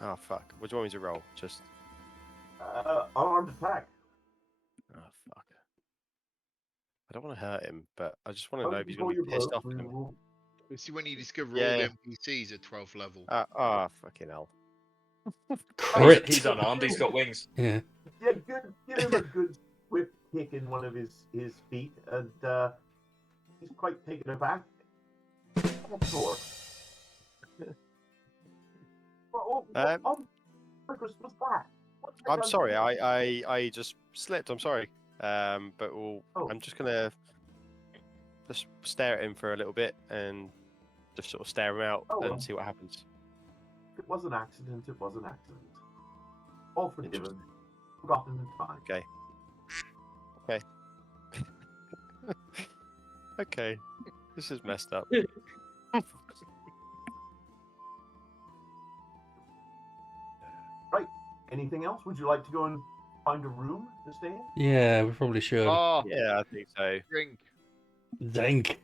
Oh, fuck. What do you want me to roll? Just... Unarmed attack. Oh, fuck. I don't want to hurt him, but I just want to know if he's going to be pissed off at him. See when you discover all the NPCs at 12th level. Fucking hell. Crit. He's unarmed, he's got wings. Yeah. Yeah, good. Give him a good whip kick in one of his feet, and he's quite taken aback. Sure. Marcus, what's that? I'm sorry, I just slipped. I'm sorry. But I'm just gonna just stare at him for a little bit and just sort of stare him out and see what happens. It was an accident. It was an accident. All forgiven. Forgotten in time. Okay. Okay. Okay. This is messed up. Right. Anything else? Would you like to go and find a room to stay in? Yeah, we probably should. Oh, Yeah, I think so. drink. Dank.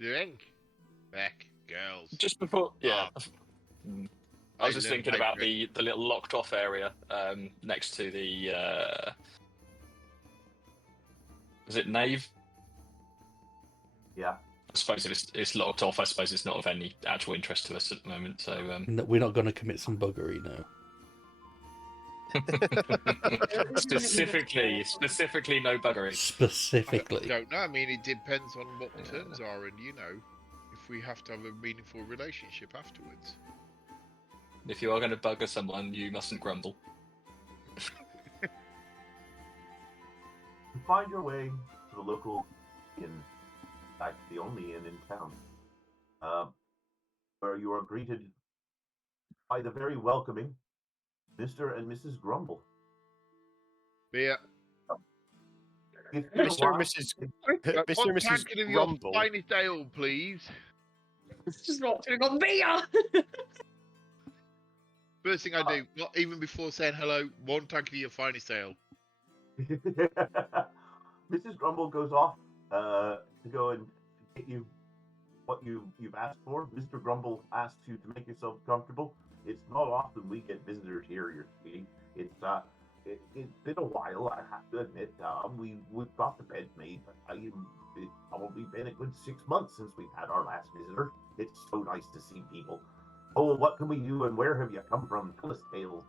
Drink. Back, girls. Just before, yeah. I was I just love thinking my about drink. the little locked off area next to the. Is it nave? Yeah. I suppose it's locked off. I suppose it's not of any actual interest to us at the moment. So No, we're not going to commit some buggery, no. specifically, no buggery. Specifically. I don't know. I mean, it depends on what the terms are, and if we have to have a meaningful relationship afterwards. If you are going to bugger someone, you mustn't grumble. You find your way to the local inn, in fact, the only inn in town, where you are greeted by the very welcoming Mr. and Mrs. Grumble. Beer. Mr. and Mrs. Mr. and Mrs. Of your Grumble. finest ale, please. It's just not doing on beer. First thing I do, not even before saying hello, one tank of your finest ale. Mrs. Grumble goes off to go and get you what you've asked for. Mr. Grumble asks you to make yourself comfortable. It's not often we get visitors here, your sweetie. It's been a while, I have to admit. We've got the bed made, but it's probably been a good 6 months since we've had our last visitor. It's so nice to see people. Oh, what can we do, and where have you come from? Tell us tales.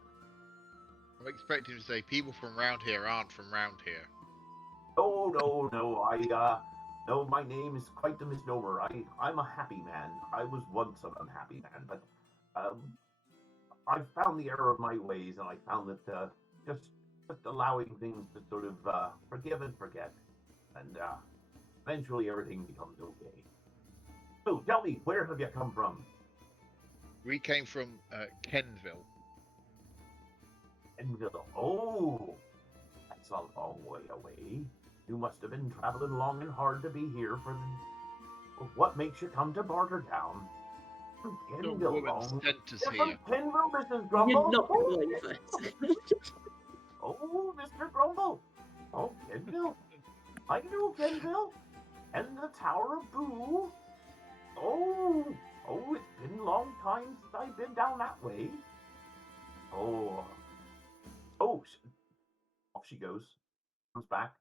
I'm expecting to say people from round here aren't from round here. No, no, my name is quite a misnomer. I'm a happy man. I was once an unhappy man, but I found the error of my ways, and I found that just allowing things to sort of forgive and forget, and eventually everything becomes okay. So tell me, where have you come from? We came from Kenville. Enville. Oh, that's a long way away. You must have been traveling long and hard to be here for what makes you come to Bartertown? From The Kenville, woman long. sent us You're here. from Kenville, Mrs. You're Grumble. not going to believe it. Oh, Mr. Grumble. Oh, Kenville. I know Kenville. And the Tower of Boo. Oh, it's been a long time since I've been down that way. Oh, off she goes. Comes back,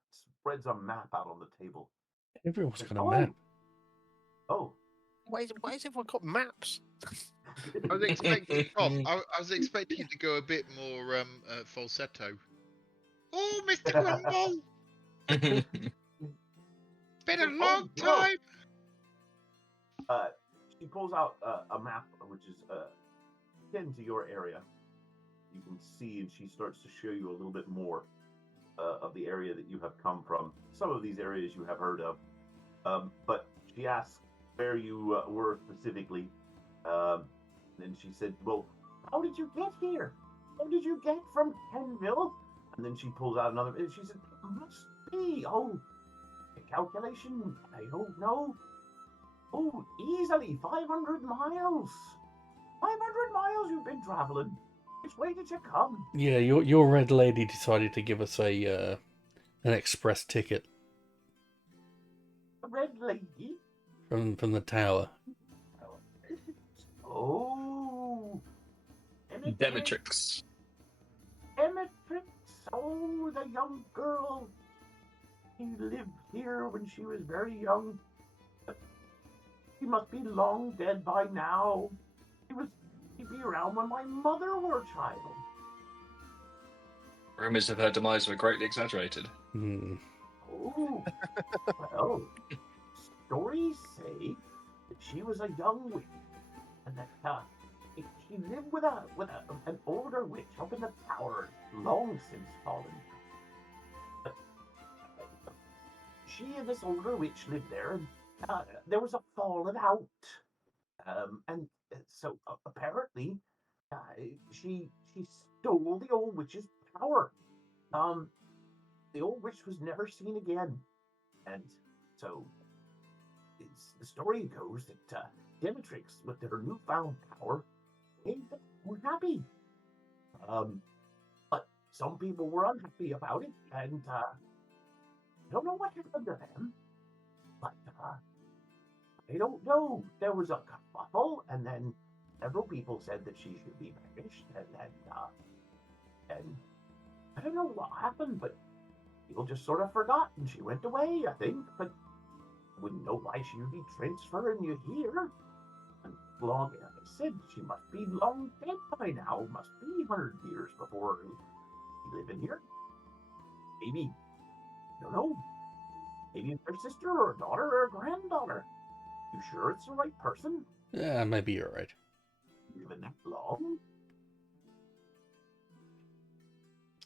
spreads a map out on the table. Everyone's got a Oh. map. Oh, Why is everyone got maps? I was expecting Tom. I was expecting you to go a bit more falsetto. Oh, Mr. Grumble! It's been a long time. She pulls out a map, which is akin to your area. You can see, and she starts to show you a little bit more of the area that you have come from. Some of these areas you have heard of, but she asks where you were specifically. And she said, "Well, how did you get here? How did you get from Kenville?" And then she pulls out another. And she said, "It must be a calculation. I don't know. Oh, easily 500 miles. 500 miles you've been traveling. Which way did you come?" Yeah, your red lady decided to give us an express ticket The red lady. from the tower. Oh, Demetrix. Demetrix. Oh, the young girl. She lived here when she was very young. She must be long dead by now. She'd be around when my mother were a child. Rumors of her demise were greatly exaggerated. Oh, well, stories say that she was a young witch, and that she lived with an older witch up in the tower, long since fallen. But she and this older witch lived there, and there was a falling out, and so apparently, she stole the old witch's power. The old witch was never seen again, and so the story goes that Demetrix, with her newfound power, made them more happy. But some people were unhappy about it, and I don't know what happened to them. But I don't know. There was a kerfuffle, and then several people said that she should be banished, and I don't know what happened, but people just sort of forgot, and she went away, I think. But I wouldn't know why she would be transferring you here. And long, like I said, she must be long dead by now. Must be 100 years before you live in here. Maybe, I don't know. Maybe it's her sister or a daughter or a granddaughter. You sure it's the right person? Yeah, maybe you're right. Living that long?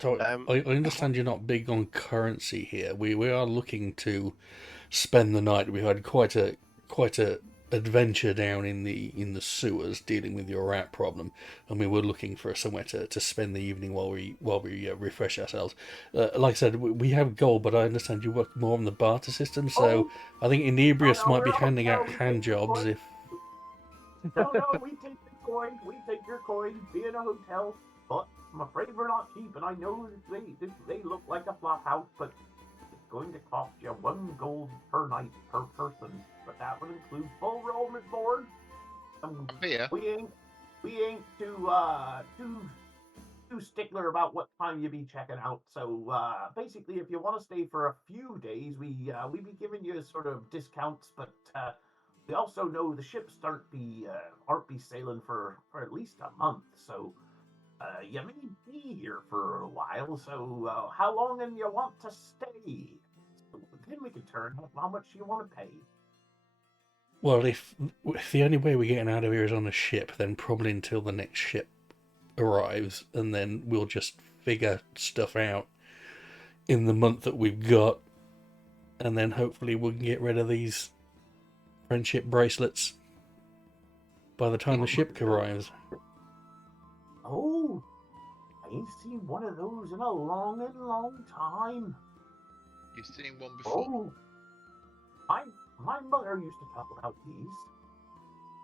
So I understand you're not big on currency here. We are looking to spend the night. We had quite a adventure down in the sewers dealing with your rat problem, and we were looking for somewhere to spend the evening while we refresh ourselves. Like I said, we have gold, but I understand you work more on the barter system, so I think Inebrius might be handing out hand jobs if. No, we take your coin. We take your coin. Be in a hotel, but I'm afraid we're not cheap, and I know they look like a flop house, but it's going to cost you 1 gold per night per person. But that would include full room and board. Here. We ain't too stickler about what time you be checking out. So basically, if you want to stay for a few days, we be giving you sort of discounts, but we also know the ships aren't be sailing for at least a month. So You may be here for a while, so how long and you want to stay? So then we can turn up how much you want to pay. Well, if the only way we're getting out of here is on a ship, then probably until the next ship arrives, and then we'll just figure stuff out in the month that we've got, and then hopefully we can get rid of these friendship bracelets by the time the ship arrives. Oh, I ain't seen one of those in a long time. You've seen one before. Oh, my mother used to talk about these.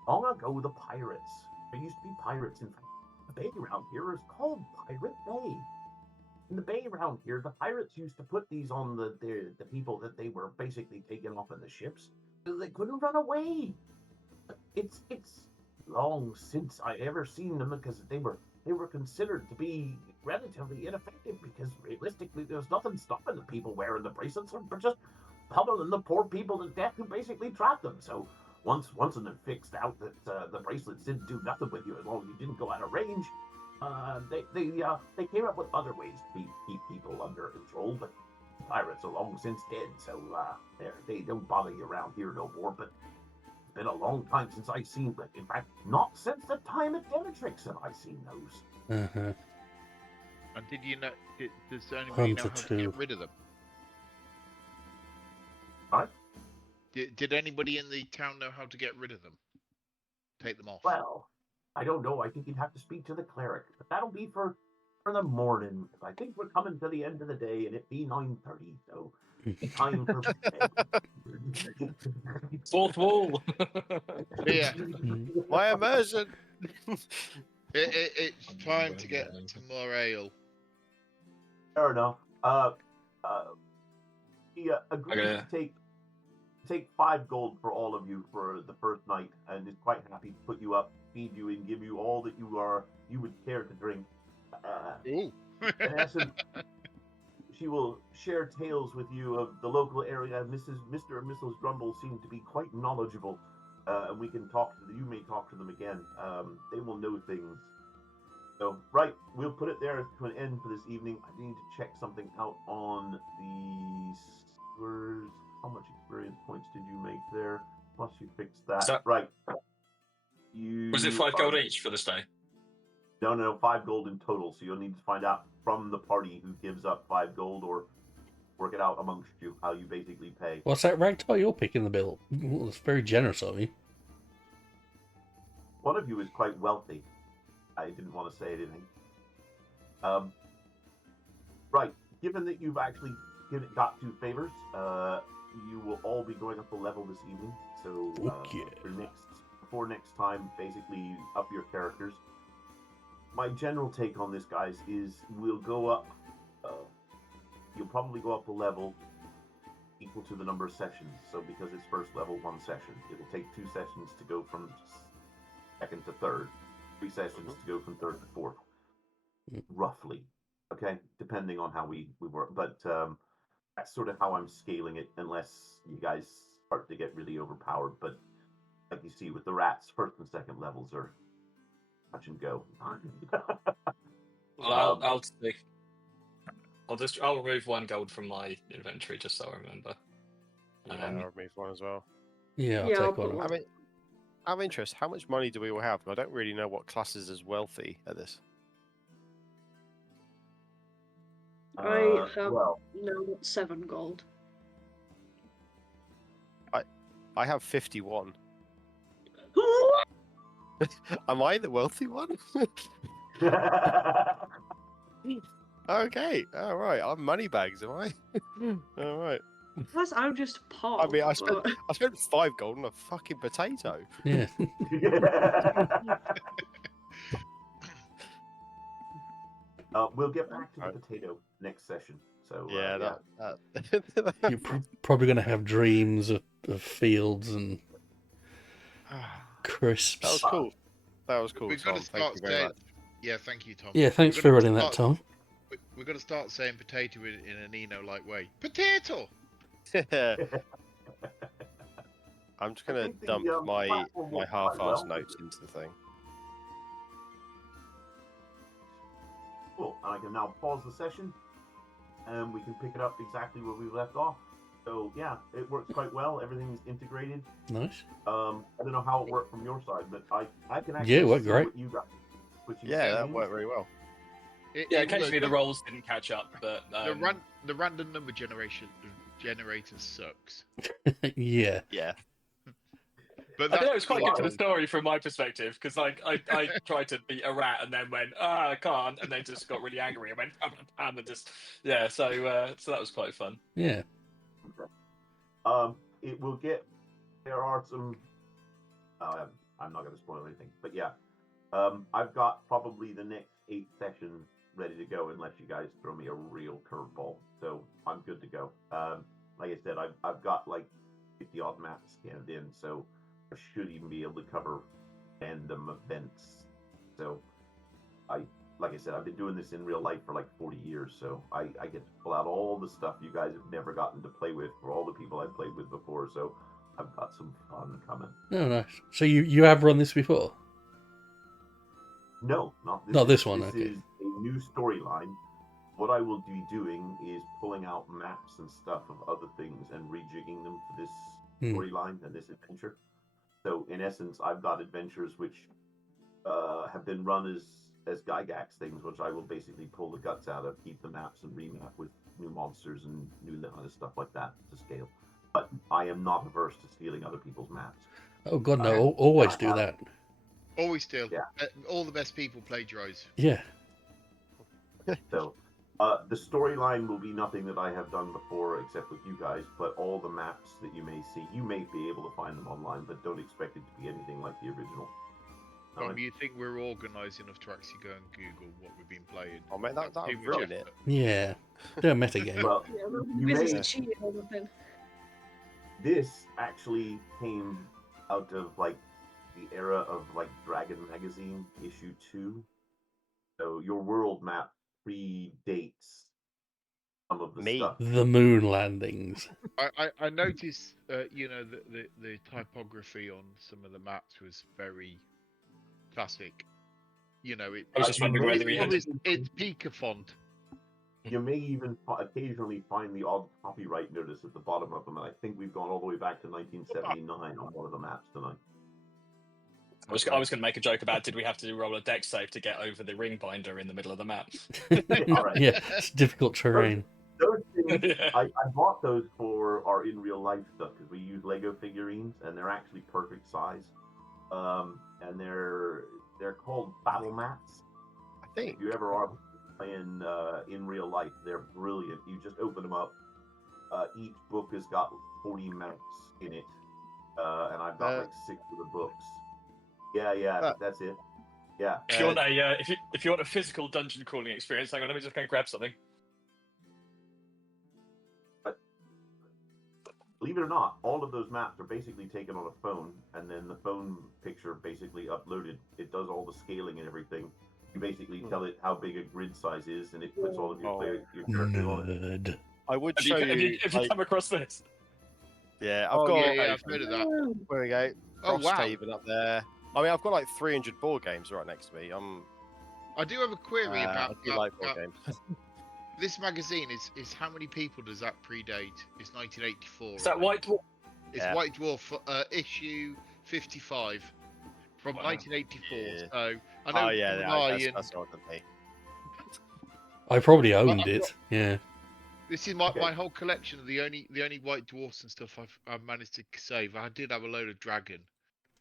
Long ago, the pirates. There used to be pirates. In fact, the bay around here is called Pirate Bay. In the bay around here, the pirates used to put these on the people that they were basically taking off in the ships, so they couldn't run away. It's long since I ever seen them because they were considered to be relatively ineffective because realistically there's nothing stopping the people wearing the bracelets or just pummeling the poor people to death who basically trapped them. So once it fixed out that the bracelets didn't do nothing with you as long as you didn't go out of range, they came up with other ways to keep people under control. But pirates are long since dead, so they don't bother you around here no more. But it's been a long time since I've seen them. In fact, not since the time at Demetrix have I seen those. Uh-huh. And did you know? Does anybody know how to Hunter get rid of them? What? Did anybody in the town know how to get rid of them? Take them off. Well, I don't know. I think you'd have to speak to the cleric, but that'll be for the morning. I think we're coming to the end of the day, and it be 9:30, so time for bed. Fourth wall. Yeah. My immersion. It's time to get some more ale. Fair enough. He agreed Okay. to take 5 gold for all of you for the first night, and is quite happy to put you up, feed you, and give you all that you would care to drink. Ooh. In essence, she will share tales with you of the local area. Mr. and Mrs. Grumble seem to be quite knowledgeable, and we can talk to them. You may talk to them again. They will know things. So, right, we'll put it there to an end for this evening. I need to check something out on the sewers. How much experience points did you make there? Once you fix that. Right. Was it 5 gold each for this day? No, 5 gold in total. So you'll need to find out from the party who gives up 5 gold, or work it out amongst you how you basically pay. What's that, Ragtar? You're picking the bill. Well, it's very generous of you. One of you is quite wealthy. I didn't want to say anything. Right. Given that you've actually got 2 favors, you will all be going up a level this evening. So before next time, basically up your characters. My general take on this, guys, is we'll go up. You'll probably go up a level equal to the number of sessions. So because it's first level, 1 session, it'll take 2 sessions to go from second to third, 3 sessions to go from third to fourth, roughly. Okay, depending on how we work, but that's sort of how I'm scaling it, unless you guys start to get really overpowered. But like you see with the rats, first and second levels are touch and go. Well, I'll remove 1 gold from my inventory just so I remember. Yeah, I'll remove 1 as well. Yeah, I'll Yeah, take one. I'll I mean, out of interest, how much money do we all have? I don't really know what classes is wealthy at this. I have 7 gold. I have 51. Am I the wealthy one? Okay, all right. I'm moneybags, am I? All right. Plus, I'm just poor. I mean, I spent 5 gold on a fucking potato. Yeah. We'll get back to the potato next session. So Yeah, You're probably going to have dreams of fields and crisps. That was cool. That was cool, We've Tom. got to Thank start you very saying. much. Yeah, thank you, Tom. Yeah, thanks for running that, Tom. We've got to start saying potato in an Eno-like way. Potato! I'm just going to dump my half-assed notes into the thing. Cool. And I can now pause the session, and we can pick it up exactly where we left off. So yeah, it works quite well. Everything's integrated. Nice. I don't know how it worked from your side, but I can actually Yeah, it worked see great. what you got. What you Yeah, that changed. worked very well. Yeah, occasionally the rolls didn't catch up, but the random number generator sucks. Yeah. Yeah. But I don't know, that's it's quite good to the fine. story from my perspective, because like I tried to beat a rat and then went, I can't, and then just got really angry and went, and just so that was quite fun. Yeah. It will get. There are some. I'm not going to spoil anything, but yeah, I've got probably the next 8 sessions ready to go, unless you guys throw me a real curveball. So I'm good to go. Like I said, I've got like 50 odd maps scanned in, so I should even be able to cover random events. So like I said, I've been doing this in real life for like 40 years, so I get to pull out all the stuff you guys have never gotten to play with for all the people I've played with before, so I've got some fun coming. Oh, nice. So you have run this before? No, not this. Not this one, This okay. is a new storyline. What I will be doing is pulling out maps and stuff of other things and rejigging them for this storyline and this adventure. So in essence, I've got adventures which have been run as Gygax things, which I will basically pull the guts out of, keep the maps and remap with new monsters and new kind of stuff like that to scale. But I am not averse to stealing other people's maps. Oh god, no! Always do that. Always steal. Yeah. All the best people plagiarize. Yeah. So the storyline will be nothing that I have done before except with you guys, but all the maps that you may see, you may be able to find them online, but don't expect it to be anything like the original. You think we're organised enough to actually go and Google what we've been playing? Oh man, that Too much ruined it. effort. Yeah. Do a metagame. Well, Yeah, we're you busy may- cheating or nothing. this actually came out of like the era of like Dragon Magazine issue 2. So your world map predates some of the Me. stuff. The moon landings. I noticed, the typography on some of the maps was very classic. You know, I was just wondering whether we had. it's Pika font. You may even occasionally find the odd copyright notice at the bottom of them, and I think we've gone all the way back to 1979 on one of the maps tonight. I was going to make a joke about did we have to roll a deck save to get over the ring binder in the middle of the map? All right. Yeah, it's difficult terrain. Those things, Yeah. I bought those for our in real life stuff because we use Lego figurines and they're actually perfect size. And they're called battle mats. I think. If you ever are playing in real life, they're brilliant. You just open them up. Each book has got 40 maps in it, and I've got like 6 of the books. Yeah, that's it. Yeah. If you want if you want a physical dungeon crawling experience, hang on, let me just go and grab something. Believe it or not, all of those maps are basically taken on a phone, and then the phone picture basically uploaded. It does all the scaling and everything. You basically tell it how big a grid size is, and it puts all of your characters on it. Nerd. I would Have show you like- come across this? yeah, I've got. Yeah, I've heard of that. Where we go? Oh, wow. Frosthaven up there. I mean, I've got like 300 board games right next to me. I do have a query I about do like board games. this magazine. Is how many people does that predate? It's 1984. Is that right? White Dwarf? It's Yeah. White Dwarf issue 55 from Wow. 1984. Yeah. So I know. Oh yeah, Ryan, that's older than me. I probably owned I've it. Yeah. this is my whole collection of the only White Dwarfs and stuff I've managed to save. I did have a load of dragon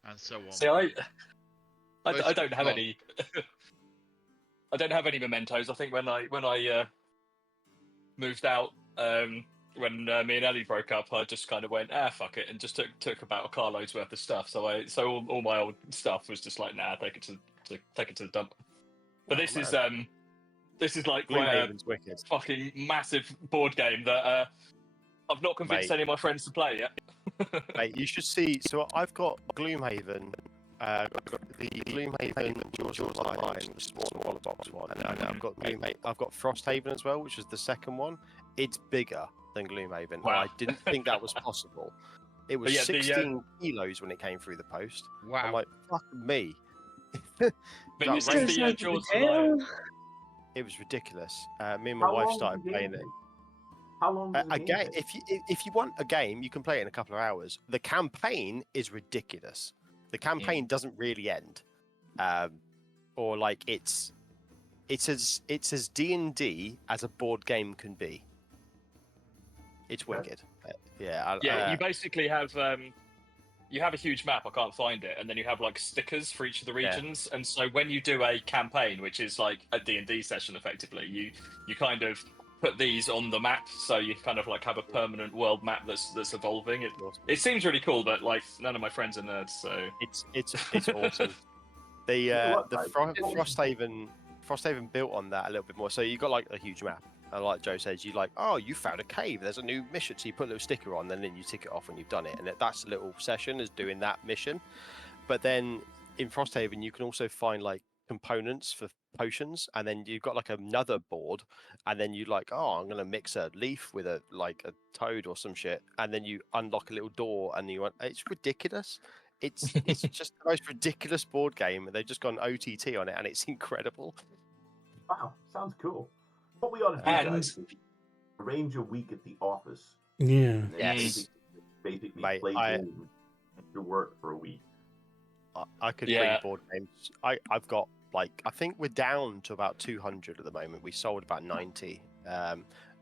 and so on. See, I Most don't have gone. any. I don't have any mementos. I think when I moved out, when me and Ellie broke up, I just kind of went, fuck it, and just took about a carload's worth of stuff. So all my old stuff was just like, nah, take it to the dump. But Oh, this is like Gloomhaven's wicked. fucking massive board game that I've not convinced Mate. any of my friends to play yet. Mate, you should see. So I've got Gloomhaven. I've got the Gloomhaven Jaws Online, the smaller box one, and I've got I've got Frosthaven as well, which is the second one. It's bigger than Gloomhaven. Wow. I didn't think that was possible. It was But yeah, 16 kilos when it came through the post. I'm Wow. like, fuck me. But That this range is the Sounds like Jaws a Online. tale. It was ridiculous. Me and my How wife long started does the playing game it. take? How long does the A game game, take? if you want a game, you can play it in a couple of hours. The campaign is ridiculous. The campaign doesn't really end, or like it's as D&D as a board game can be. It's wicked. Yeah, you basically have you have a huge map. I can't find it, and then you have like stickers for each of the regions. And so when you do a campaign, which is like a D&D session, effectively, you kind of put these on the map, so you kind of like have a permanent world map that's evolving. It seems really cool, but like none of my friends are nerds, so it's awesome. The Frosthaven built on that a little bit more. So you got like a huge map. And like Joe says, you like, oh, you found a cave. There's a new mission. So you put a little sticker on, and then you tick it off when you've done it. And that's a little session is doing that mission. But then in Frosthaven, you can also find like components for potions, and then you've got like another board, and then you like, oh, I'm gonna mix a leaf with a toad or some shit, and then you unlock a little door, and you want. It's ridiculous. It's just the most ridiculous board game. They've just gone OTT on it, and it's incredible. Wow, sounds cool. What we ought to do, guys, is arrange a week at the office. Yeah. And then basically Mate, play games after work for a week. I could bring board games. I've got like, I think we're down to about 200 at the moment. We sold about 90.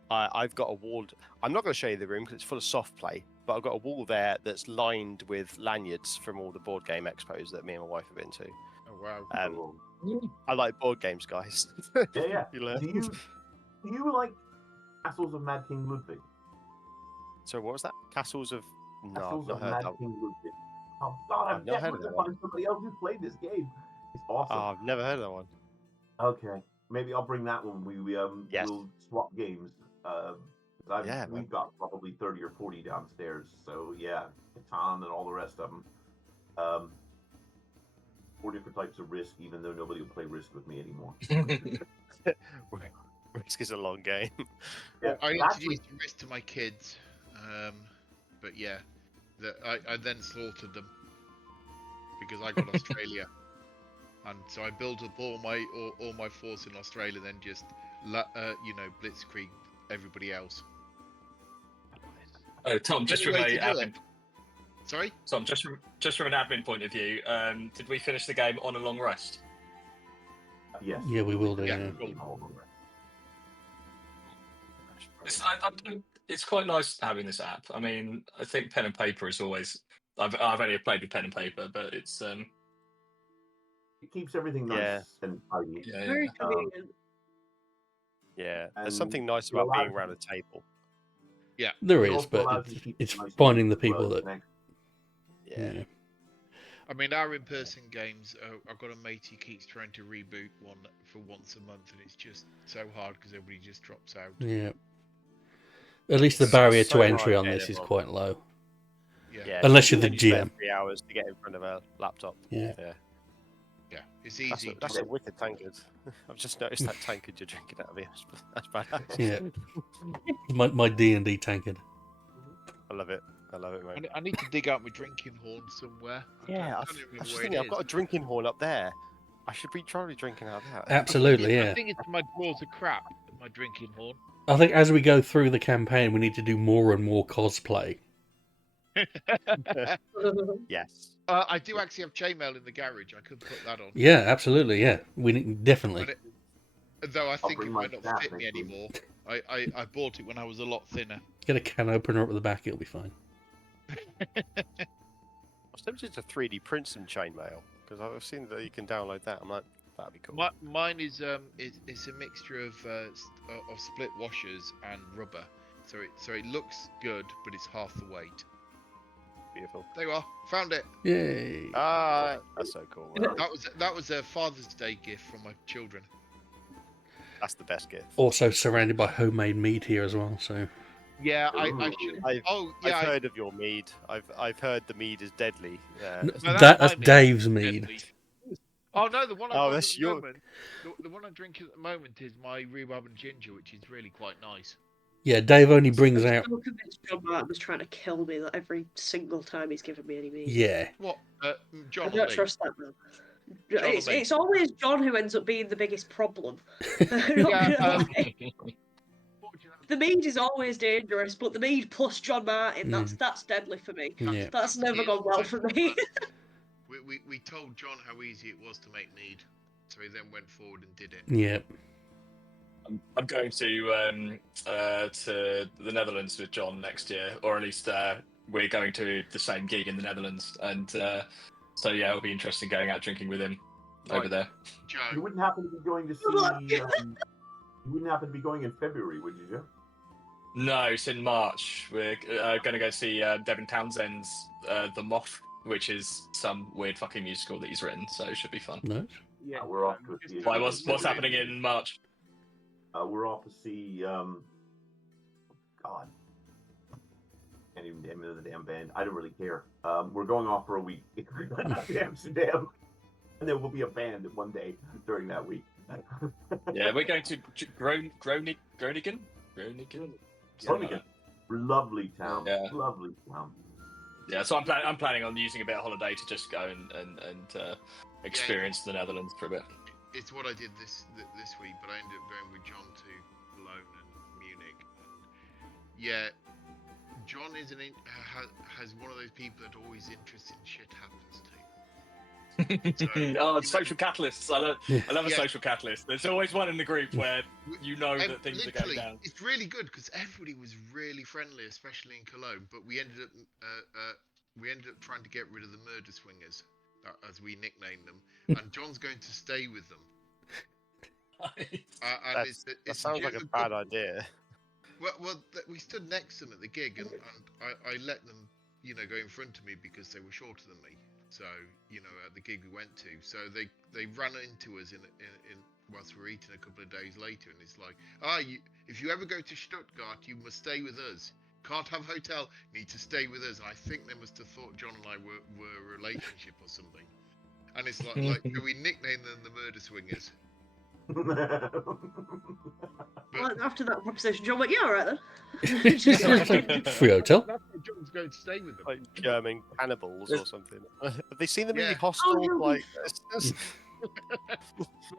I've got a wall. I'm not going to show you the room because it's full of soft play, but I've got a wall there that's lined with lanyards from all the board game expos that me and my wife have been to. Oh wow! I like board games, guys. Yeah. You learn. Do you like Castles of Mad King Ludwig? So what was that? Castles of Castles not of heard Mad that. King Ludwig. Oh God, I've never heard of to that find somebody else who played this game. It's awesome. Oh, I've never heard of that one. Okay, maybe I'll bring that one. Yes. We'll swap games. Man. We've got probably 30 or 40 downstairs. So yeah, Catan and all the rest of them. 4 different types of Risk, even though nobody will play Risk with me anymore. Risk is a long game. Yeah, I actually, introduced Risk to my kids, but yeah, I then slaughtered them because I got Australia, and so I built up all my force in Australia, then just blitzkrieg everybody else. Tom, just from Anyway, a admin, sorry. Tom, just from an admin point of view, did we finish the game on a long rest? yes. Yeah, we will do. Yeah, Yeah. cool. It's quite nice having this app. I mean, I think pen and paper is always. I've only played with pen and paper, but it's It keeps everything nice and tidy. Very convenient. Yeah, And there's something nice it about being allows around a table. There It is, also but allows you to keep it's a nice finding the group people that. connect. Yeah. I mean, our in-person games. I've got a mate who keeps trying to reboot one for once a month, and it's just so hard because everybody just drops out. Yeah. At least the It's barrier so to entry hard on getting this is involved. quite low. Yeah, Unless you're the then you spend GM. 3 hours to get in front of a laptop. Yeah. yeah, it's That's easy. a wicked tankard. I've just noticed that tankard you're drinking out of here. That's badass. Yeah. My D&D tankard. I love it, mate. I need to dig out my drinking horn somewhere. I I don't even was know just where thinking, it I've got a is. drinking horn up there. I should be trying to be drinking out of that. Absolutely, I yeah. think it's my drawers of crap. My drinking horn. I think as we go through the campaign, we need to do more and more cosplay. Yes. I do actually have chainmail in the garage. I could put that on. Yeah, absolutely, yeah. We need, definitely. Though I think bring it my might not staff fit me next week. anymore. I bought it when I was a lot thinner. Get a can opener up at the back, it'll be fine. I was tempted to 3D print some chainmail because I've seen that you can download that. I'm like, that'd be cool. Mine is it's a mixture of split washers and rubber, so it looks good, but it's half the weight. Beautiful. There you are, found it. Yay. That's so cool. That was a Father's Day gift from my children. That's the best gift. Also surrounded by homemade mead here as well, so... Yeah, I should. I've heard of your mead. I've heard the mead is deadly. No, No, that's my Dave's mead. Deadly. Oh no, the one I Oh, got that's at the your- moment, the one I drink at the moment is my rhubarb and ginger, which is really quite nice. Yeah, Dave only brings out... I'm convinced John Martin's trying to kill me every single time he's given me any meat. Yeah. What, I John? don't Lee? trust that man. It's always John who ends up being the biggest problem. Not Yeah, gonna lie. The mead is always dangerous, but the mead plus John Martin, that's deadly for me. Yeah. That's never gone well for me. we told John how easy it was to make mead, so he then went forward and did it. Yeah. I'm going to the Netherlands with John next year, or at least we're going to the same gig in the Netherlands, and so yeah, it'll be interesting going out drinking with him over there. Joe, You wouldn't happen to be going to see. You wouldn't happen to be going in February, would you, Joe? No, it's in March. We're going to go see Devin Townsend's The Moth, which is some weird fucking musical that he's written, so it should be fun. Nice. Yeah, we're off to see. Why? What's happening in March? We're off to see. God, can't even name the damn band. I don't really care. We're going off for a week to Amsterdam, and there will be a band one day during that week. Yeah, we're going to Groningen. Groningen. Groningen. Lovely town. Yeah. Lovely town. Yeah, so I'm planning on using a bit of holiday to just go and experience the Netherlands for a bit. it's what I did this week, but I ended up going with John to Cologne and Munich. And yeah, John is has one of those people that always interesting shit happens to. Oh, social catalysts. I love a Yeah. social catalyst. There's always one in the group where you know that things are going down. It's really good because everybody was really friendly, especially in Cologne. But we ended up trying to get rid of the murder swingers, as we nicknamed them. And John's going to stay with them. And That sounds like a bad idea. Well, we stood next to them at the gig, and I let them, go in front of me because they were shorter than me. So, at the gig we went to, so they ran into us in whilst we were eating a couple of days later, and it's like, if you ever go to Stuttgart, you must stay with us. Can't have hotel, need to stay with us. And I think they must have thought John and I were a relationship or something. And it's like so we nicknamed them the murder swingers. Well, after that proposition, John went, yeah, all right then. Free hotel. That's why John's going to stay with them. Like German cannibals or something. Have they seen them really Yeah. hostile? Oh, Like,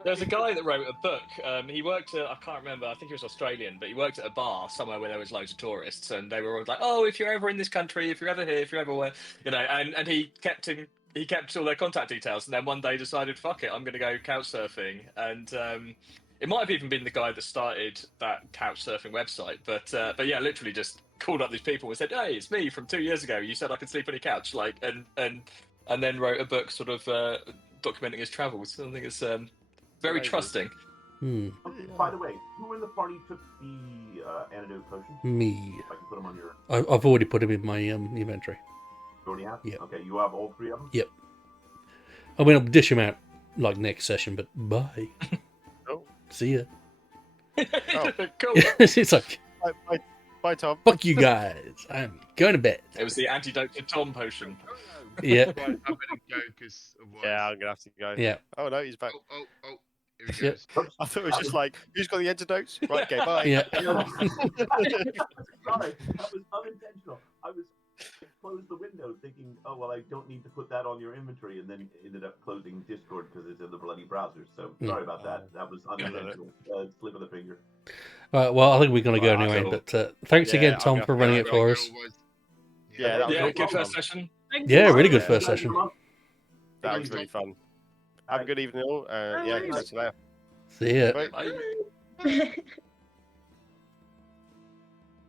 There's a guy that wrote a book. He worked at, I can't remember, I think he was Australian, but he worked at a bar somewhere where there was loads of tourists, and they were always like, oh, if you're ever in this country, if you're ever here, if you're ever where, and he kept all their contact details, and then one day decided, fuck it, I'm going to go couch surfing. And it might have even been the guy that started that couch surfing website, but yeah, literally just called up these people and said, hey, it's me from 2 years ago. You said I could sleep on your couch, and then wrote a book sort of documenting his travels. I think it's very Amazing. trusting. By the way, who in the party took the antidote potion? Me. If I can put them on your. I've already put him in my inventory. You already have? Yeah. Okay, you have all three of them? Yep. I mean, I'll dish him out like next session, but bye. Oh. See ya. Oh. Cool. It's like, bye, Tom. fuck you guys. I'm going to bed. It was the antidote to Tom potion. Yeah. Right, I better go because otherwise. Yeah, I'm gonna have to go. Yeah. Oh no, he's back. Oh, here he Yep. goes. I thought it was just like, who's got the antidotes? Right, okay, bye. Yeah. Sorry, that was unintentional. I closed the window thinking, oh, well, I don't need to put that on your inventory, and then ended up closing Discord because it's in the bloody browser. So sorry about that. That was unintentional. Slip of the finger. Well, I think we're going to go anyway, cool. but thanks Yeah, again, I'm Tom, gonna for have running to it Right, for us. otherwise- Yeah, that was Yeah, no good problem. first session. Thanks Yeah, a lot. really good first session. That was really fun. Have a good evening all. Yeah, Bye. catch you later. See ya. Bye. Bye. Bye.